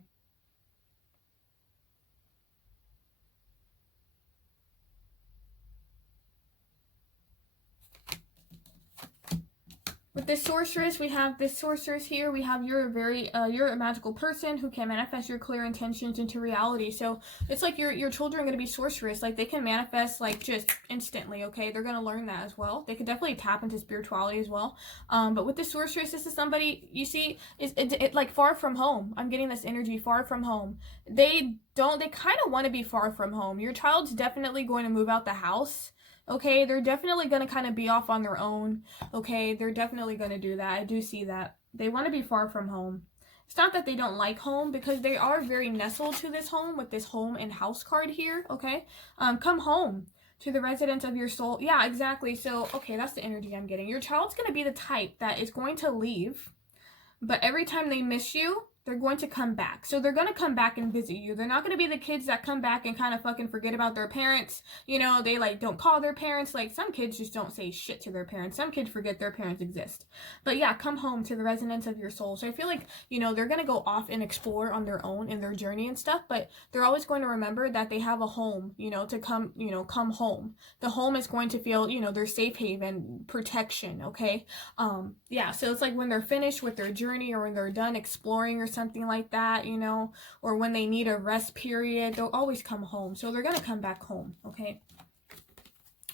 With this sorceress, we have this sorceress here. We have you're a magical person who can manifest your clear intentions into reality. So it's like your children are going to be sorceress. Like they can manifest like just instantly, okay? They're going to learn that as well. They could definitely tap into spirituality as well. But with the sorceress, this is somebody, you see, it like far from home. I'm getting this energy far from home. They kind of want to be far from home. Your child's definitely going to move out the house. Okay, they're definitely going to kind of be off on their own. Okay, they're definitely going to do that. I do see that. They want to be far from home. It's not that they don't like home, because they are very nestled to this home with this home and house card here, okay? Come home. To the residents of your soul. Yeah, exactly. So, okay, that's the energy I'm getting. Your child's going to be the type that is going to leave, but every time they miss you, they're going to come back. So they're going to come back and visit you. They're not going to be the kids that come back and kind of fucking forget about their parents. You know, they like don't call their parents. Like some kids just don't say shit to their parents. Some kids forget their parents exist. But yeah, come home to the resonance of your soul. So I feel like, you know, they're going to go off and explore on their own in their journey and stuff, but they're always going to remember that they have a home, you know, to come, you know, come home. The home is going to feel, you know, their safe haven, protection, okay? Yeah, so it's like when they're finished with their journey or when they're done exploring or something like that, you know, or when they need a rest period, they'll always come home. So they're going to come back home, okay?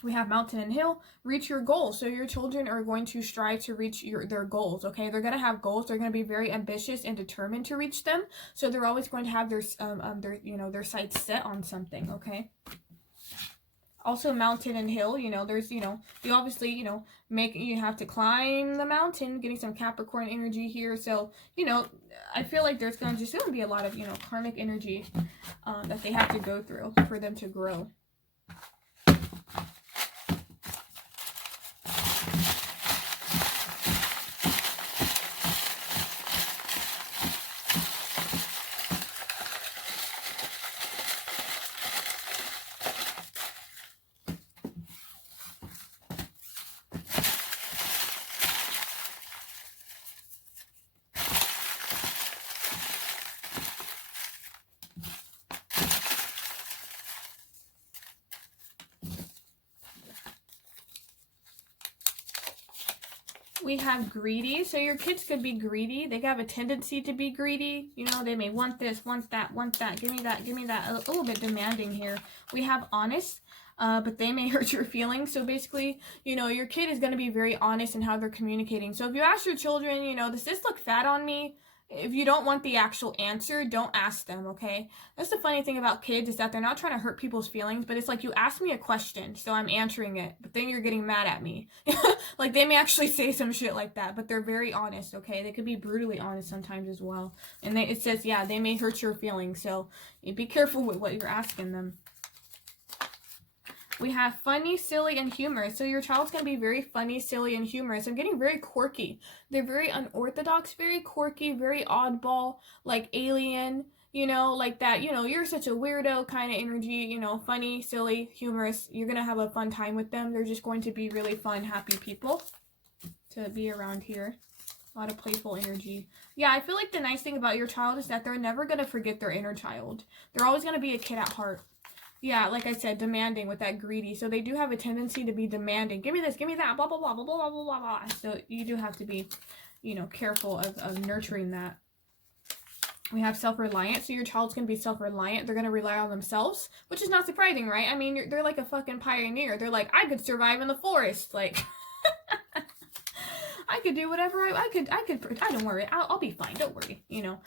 We have mountain and hill, reach your goals. So your children are going to strive to reach their goals, okay? They're going to have goals. They're going to be very ambitious and determined to reach them. So they're always going to have their you know, their sights set on something, okay? Also mountain and hill, you know, there's, you know, you obviously, you know, you have to climb the mountain, getting some Capricorn energy here. So, you know, I feel like there's going to be a lot of, you know, karmic energy that they have to go through for them to grow. We have greedy. So your kids could be greedy. They have a tendency to be greedy. You know, they may want this, want that, want that. Give me that, give me that. A little bit demanding here. We have honest, but they may hurt your feelings. So basically, you know, your kid is going to be very honest in how they're communicating. So if you ask your children, you know, does this look fat on me? If you don't want the actual answer, don't ask them, okay? That's the funny thing about kids is that they're not trying to hurt people's feelings, but it's like you asked me a question, so I'm answering it, but then you're getting mad at me. Like, they may actually say some shit like that, but they're very honest, okay? They could be brutally honest sometimes as well. And it says, yeah, they may hurt your feelings, so be careful with what you're asking them. We have funny, silly, and humorous. So your child's going to be very funny, silly, and humorous. I'm getting very quirky. They're very unorthodox, very quirky, very oddball, like alien, you know, like that. You know, you're such a weirdo kind of energy, you know, funny, silly, humorous. You're going to have a fun time with them. They're just going to be really fun, happy people to be around here. A lot of playful energy. Yeah, I feel like the nice thing about your child is that they're never going to forget their inner child. They're always going to be a kid at heart. Yeah, like I said, demanding with that greedy. So they do have a tendency to be demanding. Give me this, give me that, blah, blah, blah, blah, blah, blah, blah, blah. So you do have to be, you know, careful of nurturing that. We have self-reliant. So your child's going to be self-reliant. They're going to rely on themselves, which is not surprising, right? I mean, they're like a fucking pioneer. They're like, I could survive in the forest. Like, I could do whatever I don't worry. I'll be fine. Don't worry. You know,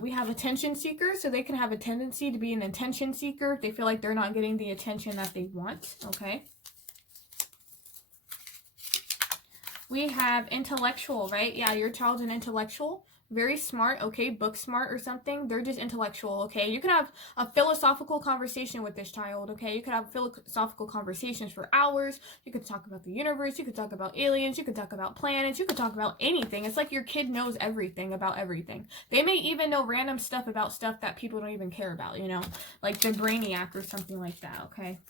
we have attention seekers, so they can have a tendency to be an attention seeker if they feel like they're not getting the attention that they want. Okay. We have intellectual, right? Yeah, your child's an intellectual. Very smart, okay, book smart or something. They're just intellectual, okay? You can have a philosophical conversation with this child, okay? You could have philosophical conversations for hours. You could talk about the universe. You could talk about aliens. You could talk about planets. You could talk about anything. It's like your kid knows everything about everything. They may even know random stuff about stuff that people don't even care about, you know? Like the Brainiac or something like that, okay?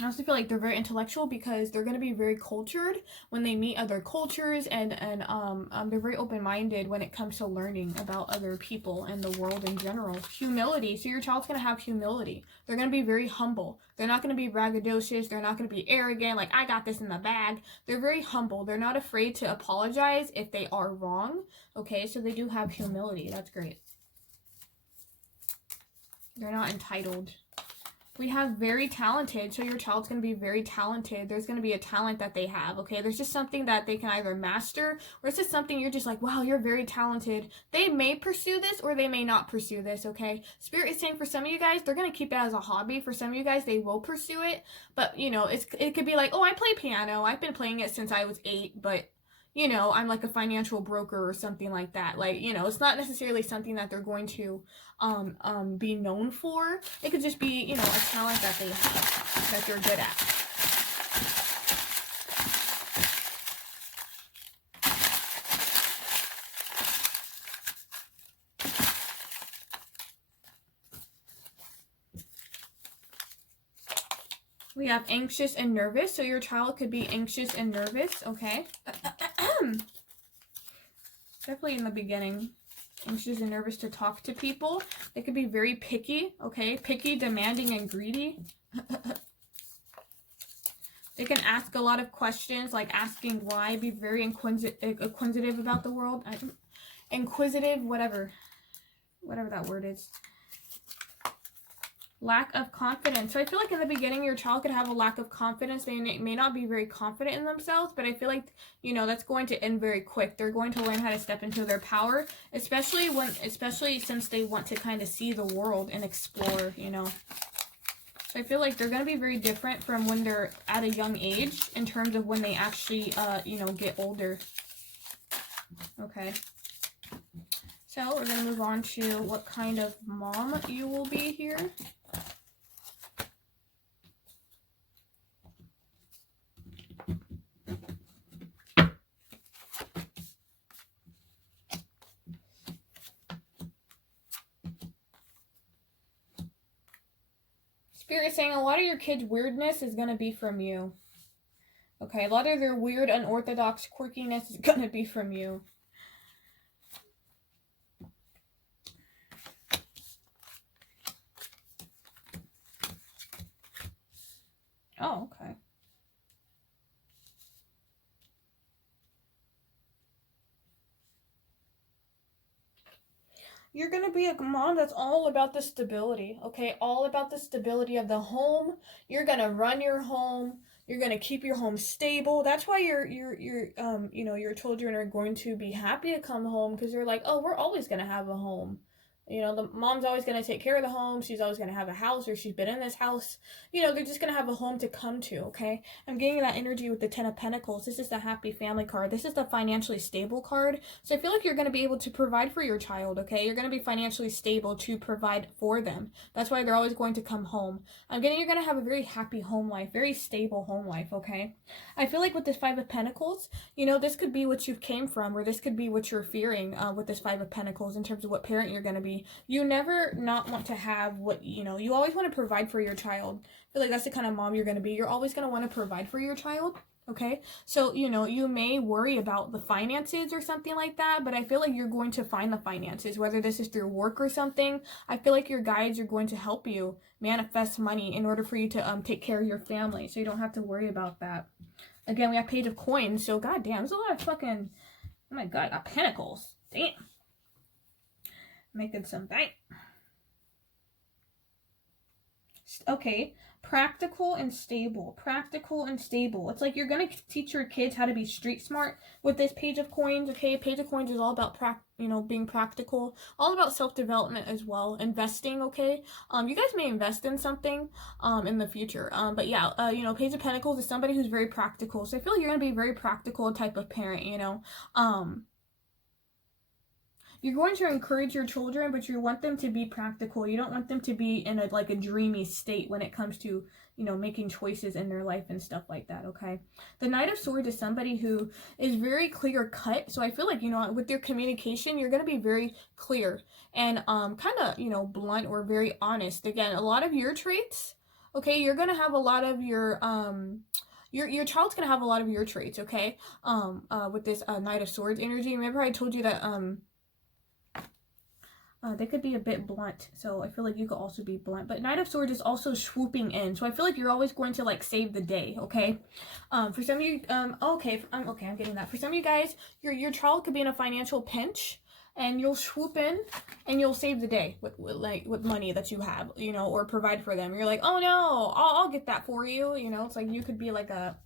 I also feel like they're very intellectual because they're going to be very cultured when they meet other cultures, and they're very open-minded when it comes to learning about other people and the world in general. Humility. So your child's going to have humility. They're going to be very humble. They're not going to be braggadocious. They're not going to be arrogant, like, I got this in the bag. They're very humble. They're not afraid to apologize if they are wrong. Okay, so they do have humility. That's great. They're not entitled. We have very talented, so your child's going to be very talented. There's going to be a talent that they have, okay? There's just something that they can either master, or it's just something you're just like, wow, you're very talented. They may pursue this, or they may not pursue this, okay? Spirit is saying for some of you guys, they're going to keep it as a hobby. For some of you guys, they will pursue it, but, you know, it could be like, oh, I play piano. I've been playing it since I was 8, but, you know, I'm like a financial broker or something like that. Like, you know, it's not necessarily something that they're going to be known for. It could just be, you know, a talent that they have. that you're good at. We have anxious and nervous. So your child could be anxious and nervous, okay? Definitely in the beginning. Anxious and nervous to talk to people. They could be very picky, okay? Picky, demanding, and greedy. They can ask a lot of questions, like asking why, be very inquisitive about the world. Inquisitive, whatever that word is. Lack of confidence. So I feel like in the beginning, your child could have a lack of confidence. They may not be very confident in themselves, but I feel like, you know, that's going to end very quick. They're going to learn how to step into their power, especially since they want to kind of see the world and explore, you know. So I feel like they're going to be very different from when they're at a young age in terms of when they actually, you know, get older. Okay. So we're going to move on to what kind of mom you will be here. Spirit saying a lot of your kids' weirdness is going to be from you. Okay, a lot of their weird, unorthodox quirkiness is going to be from you. Oh, okay. You're going to be a mom that's all about the stability, okay? All about the stability of the home. You're going to run your home. You're going to keep your home stable. That's why you know, your children are going to be happy to come home because they're like, oh, we're always going to have a home. You know, the mom's always going to take care of the home. She's always going to have a house, or she's been in this house. You know, they're just going to have a home to come to, okay? I'm getting that energy with the Ten of Pentacles. This is the happy family card. This is the financially stable card. So I feel like you're going to be able to provide for your child, okay? You're going to be financially stable to provide for them. That's why they're always going to come home. I'm getting you're going to have a very happy home life, very stable home life, okay? I feel like with this Five of Pentacles, you know, this could be what you came from, or this could be what you're fearing with this Five of Pentacles in terms of what parent you're going to be. You never not want to have what, you know, you always want to provide for your child. I feel like that's the kind of mom you're going to be. You're always going to want to provide for your child, okay? So, you know, you may worry about the finances or something like that, but I feel like you're going to find the finances, whether this is through work or something. I feel like your guides are going to help you manifest money in order for you to take care of your family, so you don't have to worry about that. Again, we have Page of Coins, so goddamn, there's a lot of fucking, oh my god, I got Pentacles. Damn. Making some bank. Okay, practical and stable. Practical and stable. It's like you're going to teach your kids how to be street smart with this Page of Coins, okay? Page of Coins is all about, being practical. All about self-development as well. Investing, okay? You guys may invest in something in the future. But yeah, you know, Page of Pentacles is somebody who's very practical. So I feel like you're going to be a very practical type of parent, you know? You're going to encourage your children, but you want them to be practical. You don't want them to be in a dreamy state when it comes to, you know, making choices in their life and stuff like that, okay? The Knight of Swords is somebody who is very clear cut. So I feel like, you know, with your communication, you're going to be very clear and kind of, you know, blunt or very honest. Again, a lot of your traits, okay? You're going to have a lot of your child's going to have a lot of your traits, okay? With this Knight of Swords energy. Remember I told you that they could be a bit blunt, so I feel like you could also be blunt. But Knight of Swords is also swooping in, so I feel like you're always going to like save the day, okay? For some of you, okay, I'm getting that. For some of you guys, your child could be in a financial pinch, and you'll swoop in, and you'll save the day with money that you have, you know, or provide for them. You're like, oh no, I'll get that for you, you know. It's like you could be like a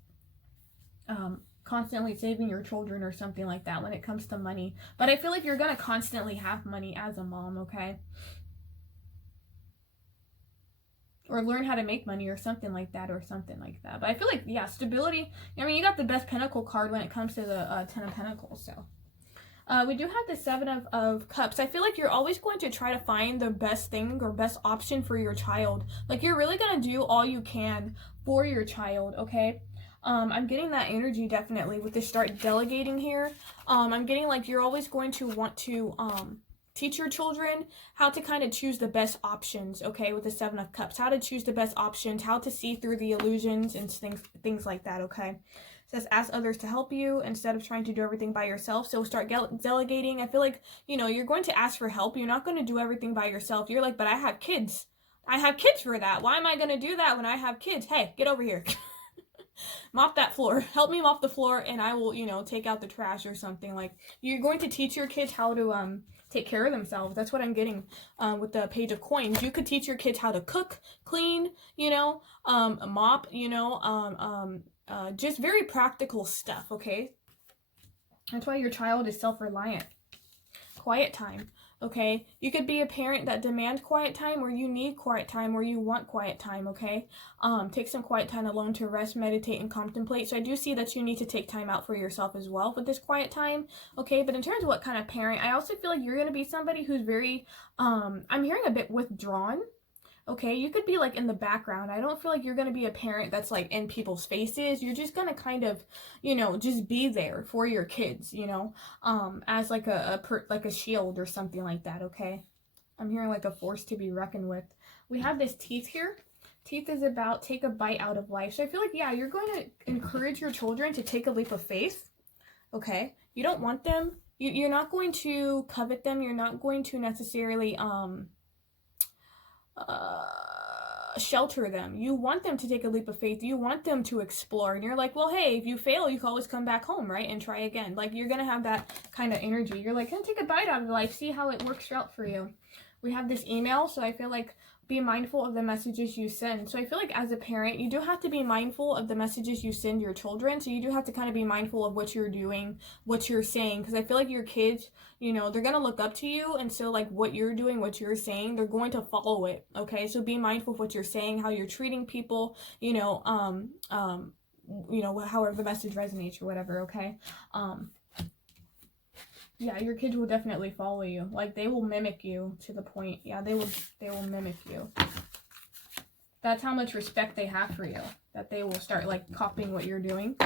constantly saving your children or something like that when it comes to money. But I feel like you're going to constantly have money as a mom, okay? Or learn how to make money or something like that But I feel like, yeah, stability. I mean, you got the best Pentacle card when it comes to the Ten of Pentacles, so. We do have the Seven of Cups. I feel like you're always going to try to find the best thing or best option for your child. Like, you're really going to do all you can for your child, okay? I'm getting that energy definitely with this start delegating here. I'm getting like you're always going to want to teach your children how to kind of choose the best options, okay, with the Seven of Cups. How to choose the best options, how to see through the illusions and things like that, okay? It says ask others to help you instead of trying to do everything by yourself. So start delegating. I feel like, you know, you're going to ask for help. You're not going to do everything by yourself. You're like, but I have kids. I have kids for that. Why am I going to do that when I have kids? Hey, get over here. Mop that floor. Help me mop the floor and I will, you know, take out the trash or something. Like, you're going to teach your kids how to take care of themselves. That's what I'm getting with the Page of Coins. You could teach your kids how to cook, clean, you know, mop, you know, just very practical stuff, okay? That's why your child is self-reliant. Quiet time. Okay, you could be a parent that demands quiet time, or you need quiet time, or you want quiet time, okay? Take some quiet time alone to rest, meditate, and contemplate. So I do see that you need to take time out for yourself as well with this quiet time, okay? But in terms of what kind of parent, I also feel like you're going to be somebody who's very, I'm hearing a bit withdrawn. Okay, you could be like in the background. I don't feel like you're going to be a parent that's like in people's faces. You're just going to kind of, you know, just be there for your kids, you know, as like like a shield or something like that, okay? I'm hearing like a force to be reckoned with. We have this teeth here. Teeth is about take a bite out of life. So I feel like, yeah, you're going to encourage your children to take a leap of faith, okay? You don't want them, you're not going to covet them. You're not going to necessarily, shelter them. You want them to take a leap of faith. You want them to explore. And you're like, well, hey, if you fail, you can always come back home, right? And try again. Like, you're going to have that kind of energy. You're like, take a bite out of life. See how it works out for you. We have this email. So I feel like be mindful of the messages you send. So I feel like as a parent, you do have to be mindful of the messages you send your children. So you do have to kind of be mindful of what you're doing, what you're saying. Because I feel like your kids, you know, they're going to look up to you. And so like what you're doing, what you're saying, they're going to follow it. Okay. So be mindful of what you're saying, how you're treating people, you know, however the message resonates or whatever. Okay. Yeah, your kids will definitely follow you. Like, they will mimic you to the point. Yeah, they will mimic you. That's how much respect they have for you. That they will start, like, copying what you're doing.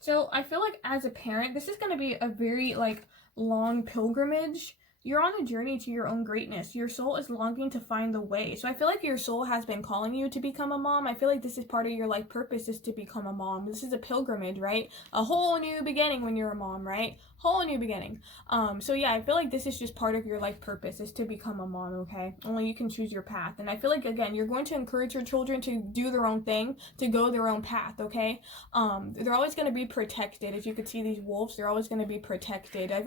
So, I feel like as a parent, this is going to be a very, like, long pilgrimage. You're on a journey to your own greatness. Your soul is longing to find the way. So I feel like your soul has been calling you to become a mom. I feel like this is part of your life purpose, is to become a mom. This is a pilgrimage, right? A whole new beginning when you're a mom, right? Whole new beginning. So yeah, I feel like this is just part of your life purpose, is to become a mom, okay? Only you can choose your path. And I feel like, again, you're going to encourage your children to do their own thing, to go their own path, okay? They're always going to be protected. If you could see these wolves, they're always going to be protected. I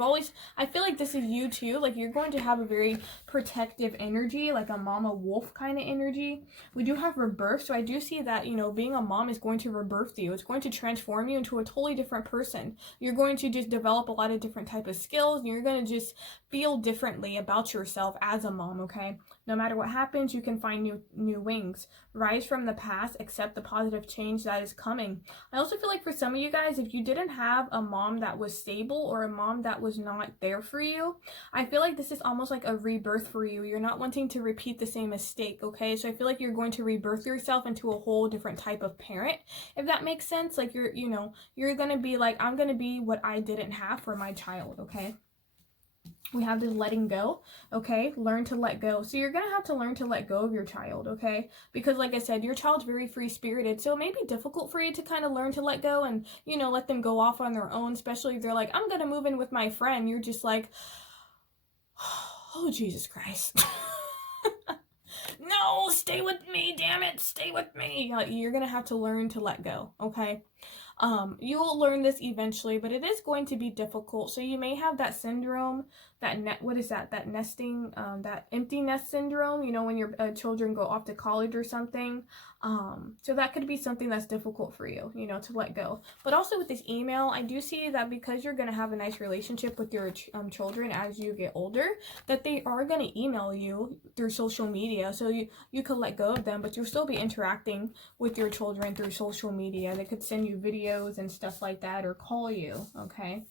feel like this is you too. Like, you're going to have a very protective energy, like a mama wolf kind of energy. We do have rebirth, so I do see that, you know, being a mom is going to rebirth you. It's going to transform you into a totally different person. You're going to just develop a lot of different type of skills, and you're going to just feel differently about yourself as a mom, okay? No matter what happens, you can find new wings. Rise from the past, accept the positive change that is coming. I also feel like for some of you guys, if you didn't have a mom that was stable, or a mom that was not there for you, I feel like this is almost like a rebirth for you. You're not wanting to repeat the same mistake, okay? So I feel like you're going to rebirth yourself into a whole different type of parent, if that makes sense. Like, you're going to be like, I'm going to be what I didn't have for my child, okay? We have this letting go, okay? Learn to let go. So you're going to have to learn to let go of your child, okay? Because like I said, your child's very free-spirited, so it may be difficult for you to kind of learn to let go and, you know, let them go off on their own, especially if they're like, I'm going to move in with my friend. You're just like, oh, Jesus Christ. No, stay with me, damn it, stay with me. You're going to have to learn to let go, okay? You will learn this eventually, but it is going to be difficult. So you may have that syndrome, that nesting, that empty nest syndrome, you know, when your children go off to college or something. So that could be something that's difficult for you, you know, to let go. But also with this email, I do see that because you're going to have a nice relationship with your children as you get older, that they are going to email you through social media. So you could let go of them, but you'll still be interacting with your children through social media. They could send you videos videos and stuff like that, or call you, okay?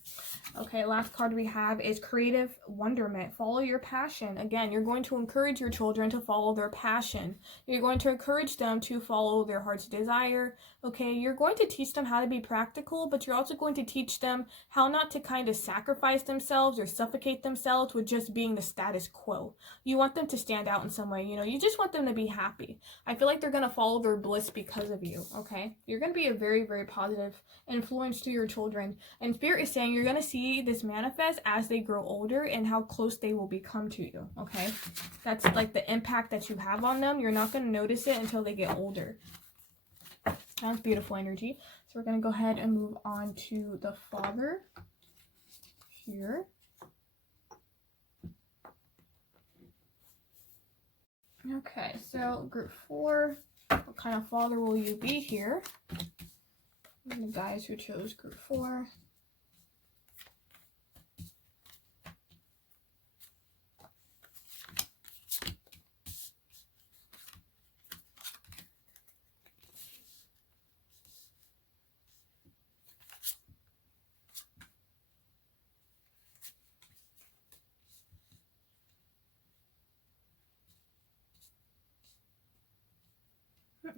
Okay, last card we have is creative wonderment. Follow your passion. Again, you're going to encourage your children to follow their passion. You're going to encourage them to follow their heart's desire. Okay, you're going to teach them how to be practical, but you're also going to teach them how not to kind of sacrifice themselves or suffocate themselves with just being the status quo. You want them to stand out in some way, you know, you just want them to be happy. I feel like they're going to follow their bliss because of you, okay? You're going to be a very, very positive influence to your children. And Spirit is saying you're going to see this manifest as they grow older and how close they will become to you, okay? That's like the impact that you have on them. You're not going to notice it until they get older. That's beautiful energy. So we're going to go ahead and move on to the Father here. Okay, so group 4, what kind of father will you be here? And the guys who chose group 4.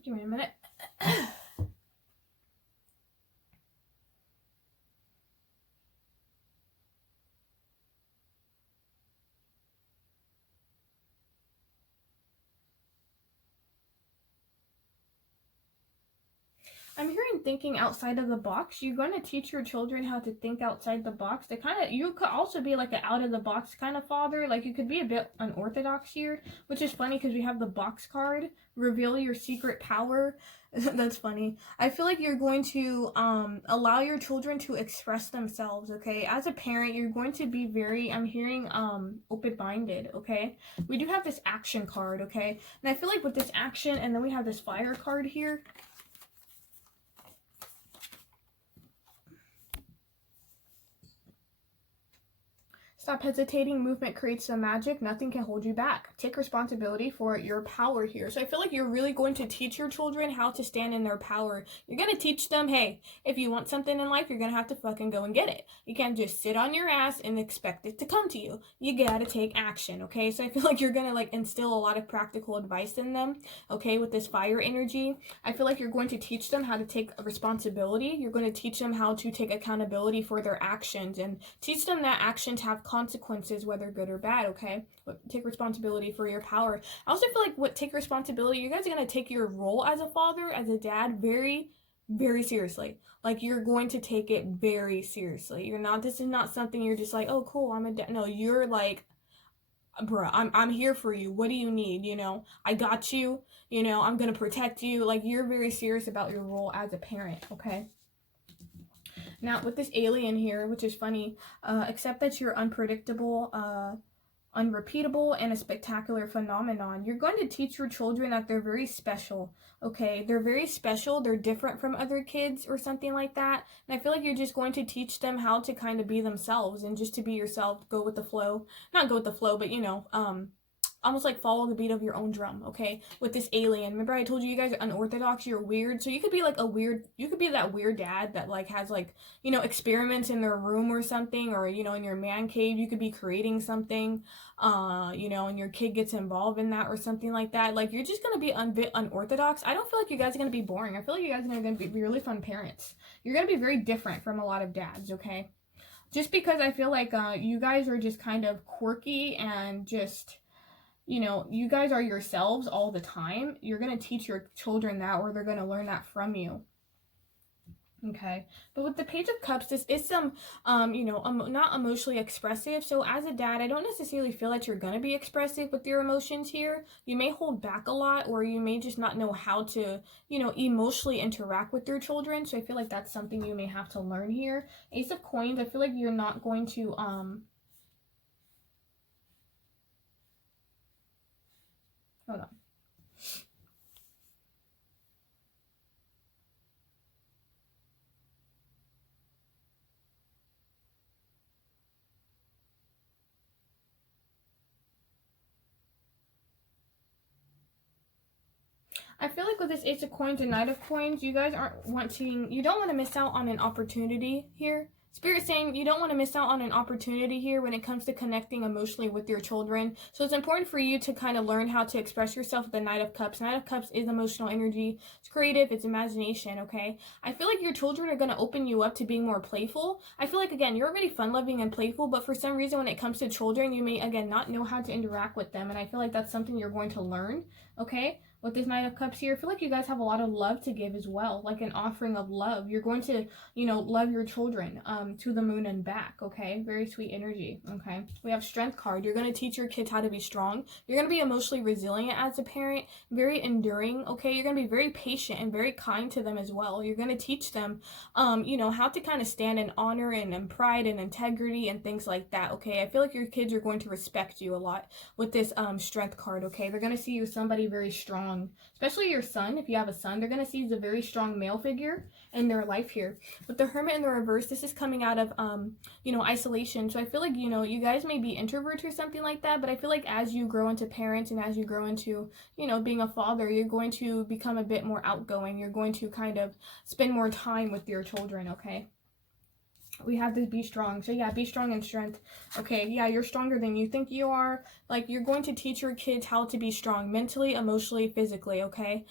Give me a minute. I'm hearing thinking outside of the box. You're going to teach your children how to think outside the box. They kind of, you could also be like an out of the box kind of father. Like you could be a bit unorthodox here, which is funny because we have the box card, reveal your secret power. That's funny. I feel like you're going to allow your children to express themselves, okay? As a parent, you're going to be very, I'm hearing open-minded, okay? We do have this action card, okay? And I feel like with this action, and then we have this fire card here. Stop hesitating. Movement creates the magic. Nothing can hold you back. Take responsibility for your power here. So I feel like you're really going to teach your children how to stand in their power. You're going to teach them, hey, if you want something in life, you're going to have to fucking go and get it. You can't just sit on your ass and expect it to come to you. You got to take action, okay? So I feel like you're going to like instill a lot of practical advice in them, okay, with this fire energy. I feel like you're going to teach them how to take responsibility. You're going to teach them how to take accountability for their actions and teach them that actions have consequences, whether good or bad, okay? But take responsibility for your power. I also feel like take responsibility, you guys are going to take your role as a father, as a dad, very, very seriously. Like, you're going to take it very seriously. You're not, this is not something you're just like, oh, cool, I'm a dad. No, you're like, bruh, I'm here for you. What do you need? You know, I got you. You know, I'm going to protect you. Like, you're very serious about your role as a parent, okay? Now, with this alien here, which is funny, accept that you're unpredictable, unrepeatable, and a spectacular phenomenon. You're going to teach your children that they're very special, okay? They're very special. They're different from other kids or something like that. And I feel like you're just going to teach them how to kind of be themselves and just to be yourself, go with the flow. Not go with the flow, but, you know, almost like follow the beat of your own drum, okay? With this alien. Remember I told you guys are unorthodox, you're weird. So you could be like you could be that weird dad that like has like, you know, experiments in their room or something, or, you know, in your man cave, you could be creating something, you know, and your kid gets involved in that or something like that. Like, you're just going to be a bit unorthodox. I don't feel like you guys are going to be boring. I feel like you guys are going to be really fun parents. You're going to be very different from a lot of dads, okay? Just because I feel like you guys are just kind of quirky and just, you know, you guys are yourselves all the time. You're going to teach your children that, or they're going to learn that from you. Okay, but with the Page of Cups, this is some, you know, not emotionally expressive. So as a dad, I don't necessarily feel that you're going to be expressive with your emotions here. You may hold back a lot, or you may just not know how to, you know, emotionally interact with your children. So I feel like that's something you may have to learn here. Ace of Coins, I feel like you're not going to, hold on. I I feel like with this Ace of Coins and Knight of Coins, you guys you don't want to miss out on an opportunity here. Spirit saying you don't want to miss out on an opportunity here when it comes to connecting emotionally with your children. So it's important for you to kind of learn how to express yourself with the Knight of Cups. Knight of Cups is emotional energy. It's creative. It's imagination, okay? I feel like your children are going to open you up to being more playful. I feel like, again, you're already fun-loving and playful, but for some reason when it comes to children, you may, again, not know how to interact with them. And I feel like that's something you're going to learn, okay? With this Knight of Cups here, I feel like you guys have a lot of love to give as well, like an offering of love. You're going to, you know, love your children to the moon and back, okay? Very sweet energy, okay? We have Strength card. You're going to teach your kids how to be strong. You're going to be emotionally resilient as a parent, very enduring, okay? You're going to be very patient and very kind to them as well. You're going to teach them, you know, how to kind of stand in honor and in pride and integrity and things like that, okay? I feel like your kids are going to respect you a lot with this Strength card, okay? They're going to see you as somebody very strong. Especially your son, if you have a son, they're going to see as a very strong male figure in their life here. With the Hermit in the reverse, this is coming out of, you know, isolation. So I feel like, you know, you guys may be introverts or something like that, but I feel like as you grow into parents and as you grow into, you know, being a father, you're going to become a bit more outgoing. You're going to kind of spend more time with your children, okay? We have this be strong. So yeah, be strong and strength. Okay, yeah, you're stronger than you think you are. Like, you're going to teach your kids how to be strong mentally, emotionally, physically, okay?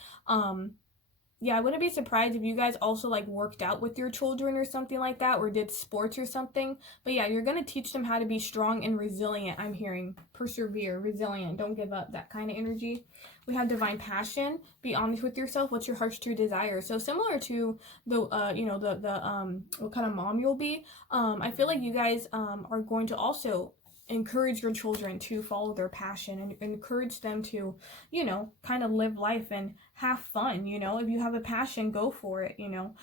Yeah, I wouldn't be surprised if you guys also like worked out with your children or something like that, or did sports or something. But yeah, you're going to teach them how to be strong and resilient, I'm hearing. Persevere, resilient, don't give up, that kind of energy. We have Divine Passion. Be honest with yourself. What's your heart's true desire? So similar to the, you know, what kind of mom you'll be. I feel like you guys are going to also encourage your children to follow their passion and encourage them to, you know, kind of live life and have fun. You know, if you have a passion, go for it, you know.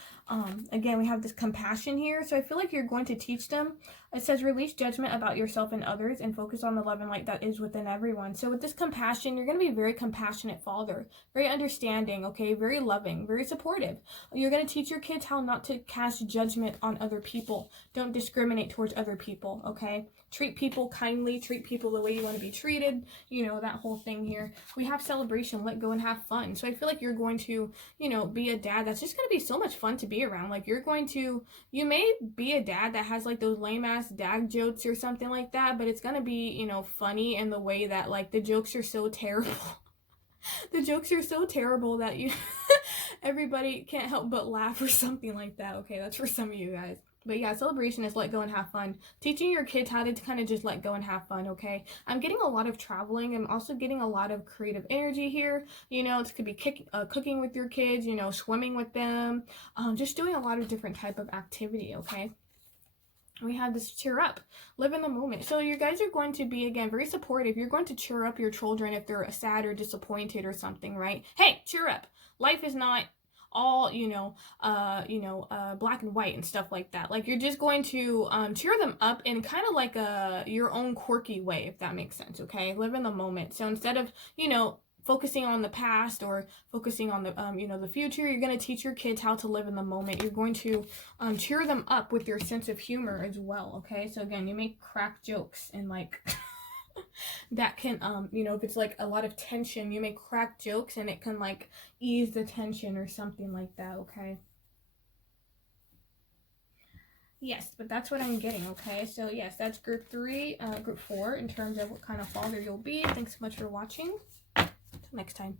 Again, we have this compassion here, so I feel like you're going to teach them. It says release judgment about yourself and others and focus on the love and light that is within everyone. So with this compassion, you're going to be a very compassionate father, very understanding, okay, very loving, very supportive. You're going to teach your kids how not to cast judgment on other people. Don't discriminate towards other people, okay? Treat people kindly, treat people the way you want to be treated, you know, that whole thing here. We have celebration, let go and have fun. So I feel like you're going to, you know, be a dad that's just going to be so much fun to be around. Like, you may be a dad that has like those lame ass dad jokes or something like that, but it's going to be, you know, funny in the way that like the jokes are so terrible. The jokes are so terrible that you everybody can't help but laugh or something like that. Okay, that's for some of you guys. But yeah, celebration is let go and have fun. Teaching your kids how to kind of just let go and have fun, okay? I'm getting a lot of traveling. I'm also getting a lot of creative energy here. You know, it could be cooking with your kids, you know, swimming with them. Just doing a lot of different type of activity, okay? We have this cheer up, live in the moment. So you guys are going to be, again, very supportive. You're going to cheer up your children if they're sad or disappointed or something, right? Hey, cheer up. Life is not all, black and white and stuff like that. Like, you're just going to cheer them up in kind of like your own quirky way, if that makes sense, okay? Live in the moment. So instead of, you know, focusing on the past or focusing on the, the future, you're going to teach your kids how to live in the moment. You're going to cheer them up with your sense of humor as well, okay? So again, you may crack jokes and like... that can, if it's like a lot of tension, you may crack jokes and it can like ease the tension or something like that, okay? Yes, but that's what I'm getting, okay? So yes, that's group 4 in terms of what kind of father you'll be. Thanks so much for watching. Until next time.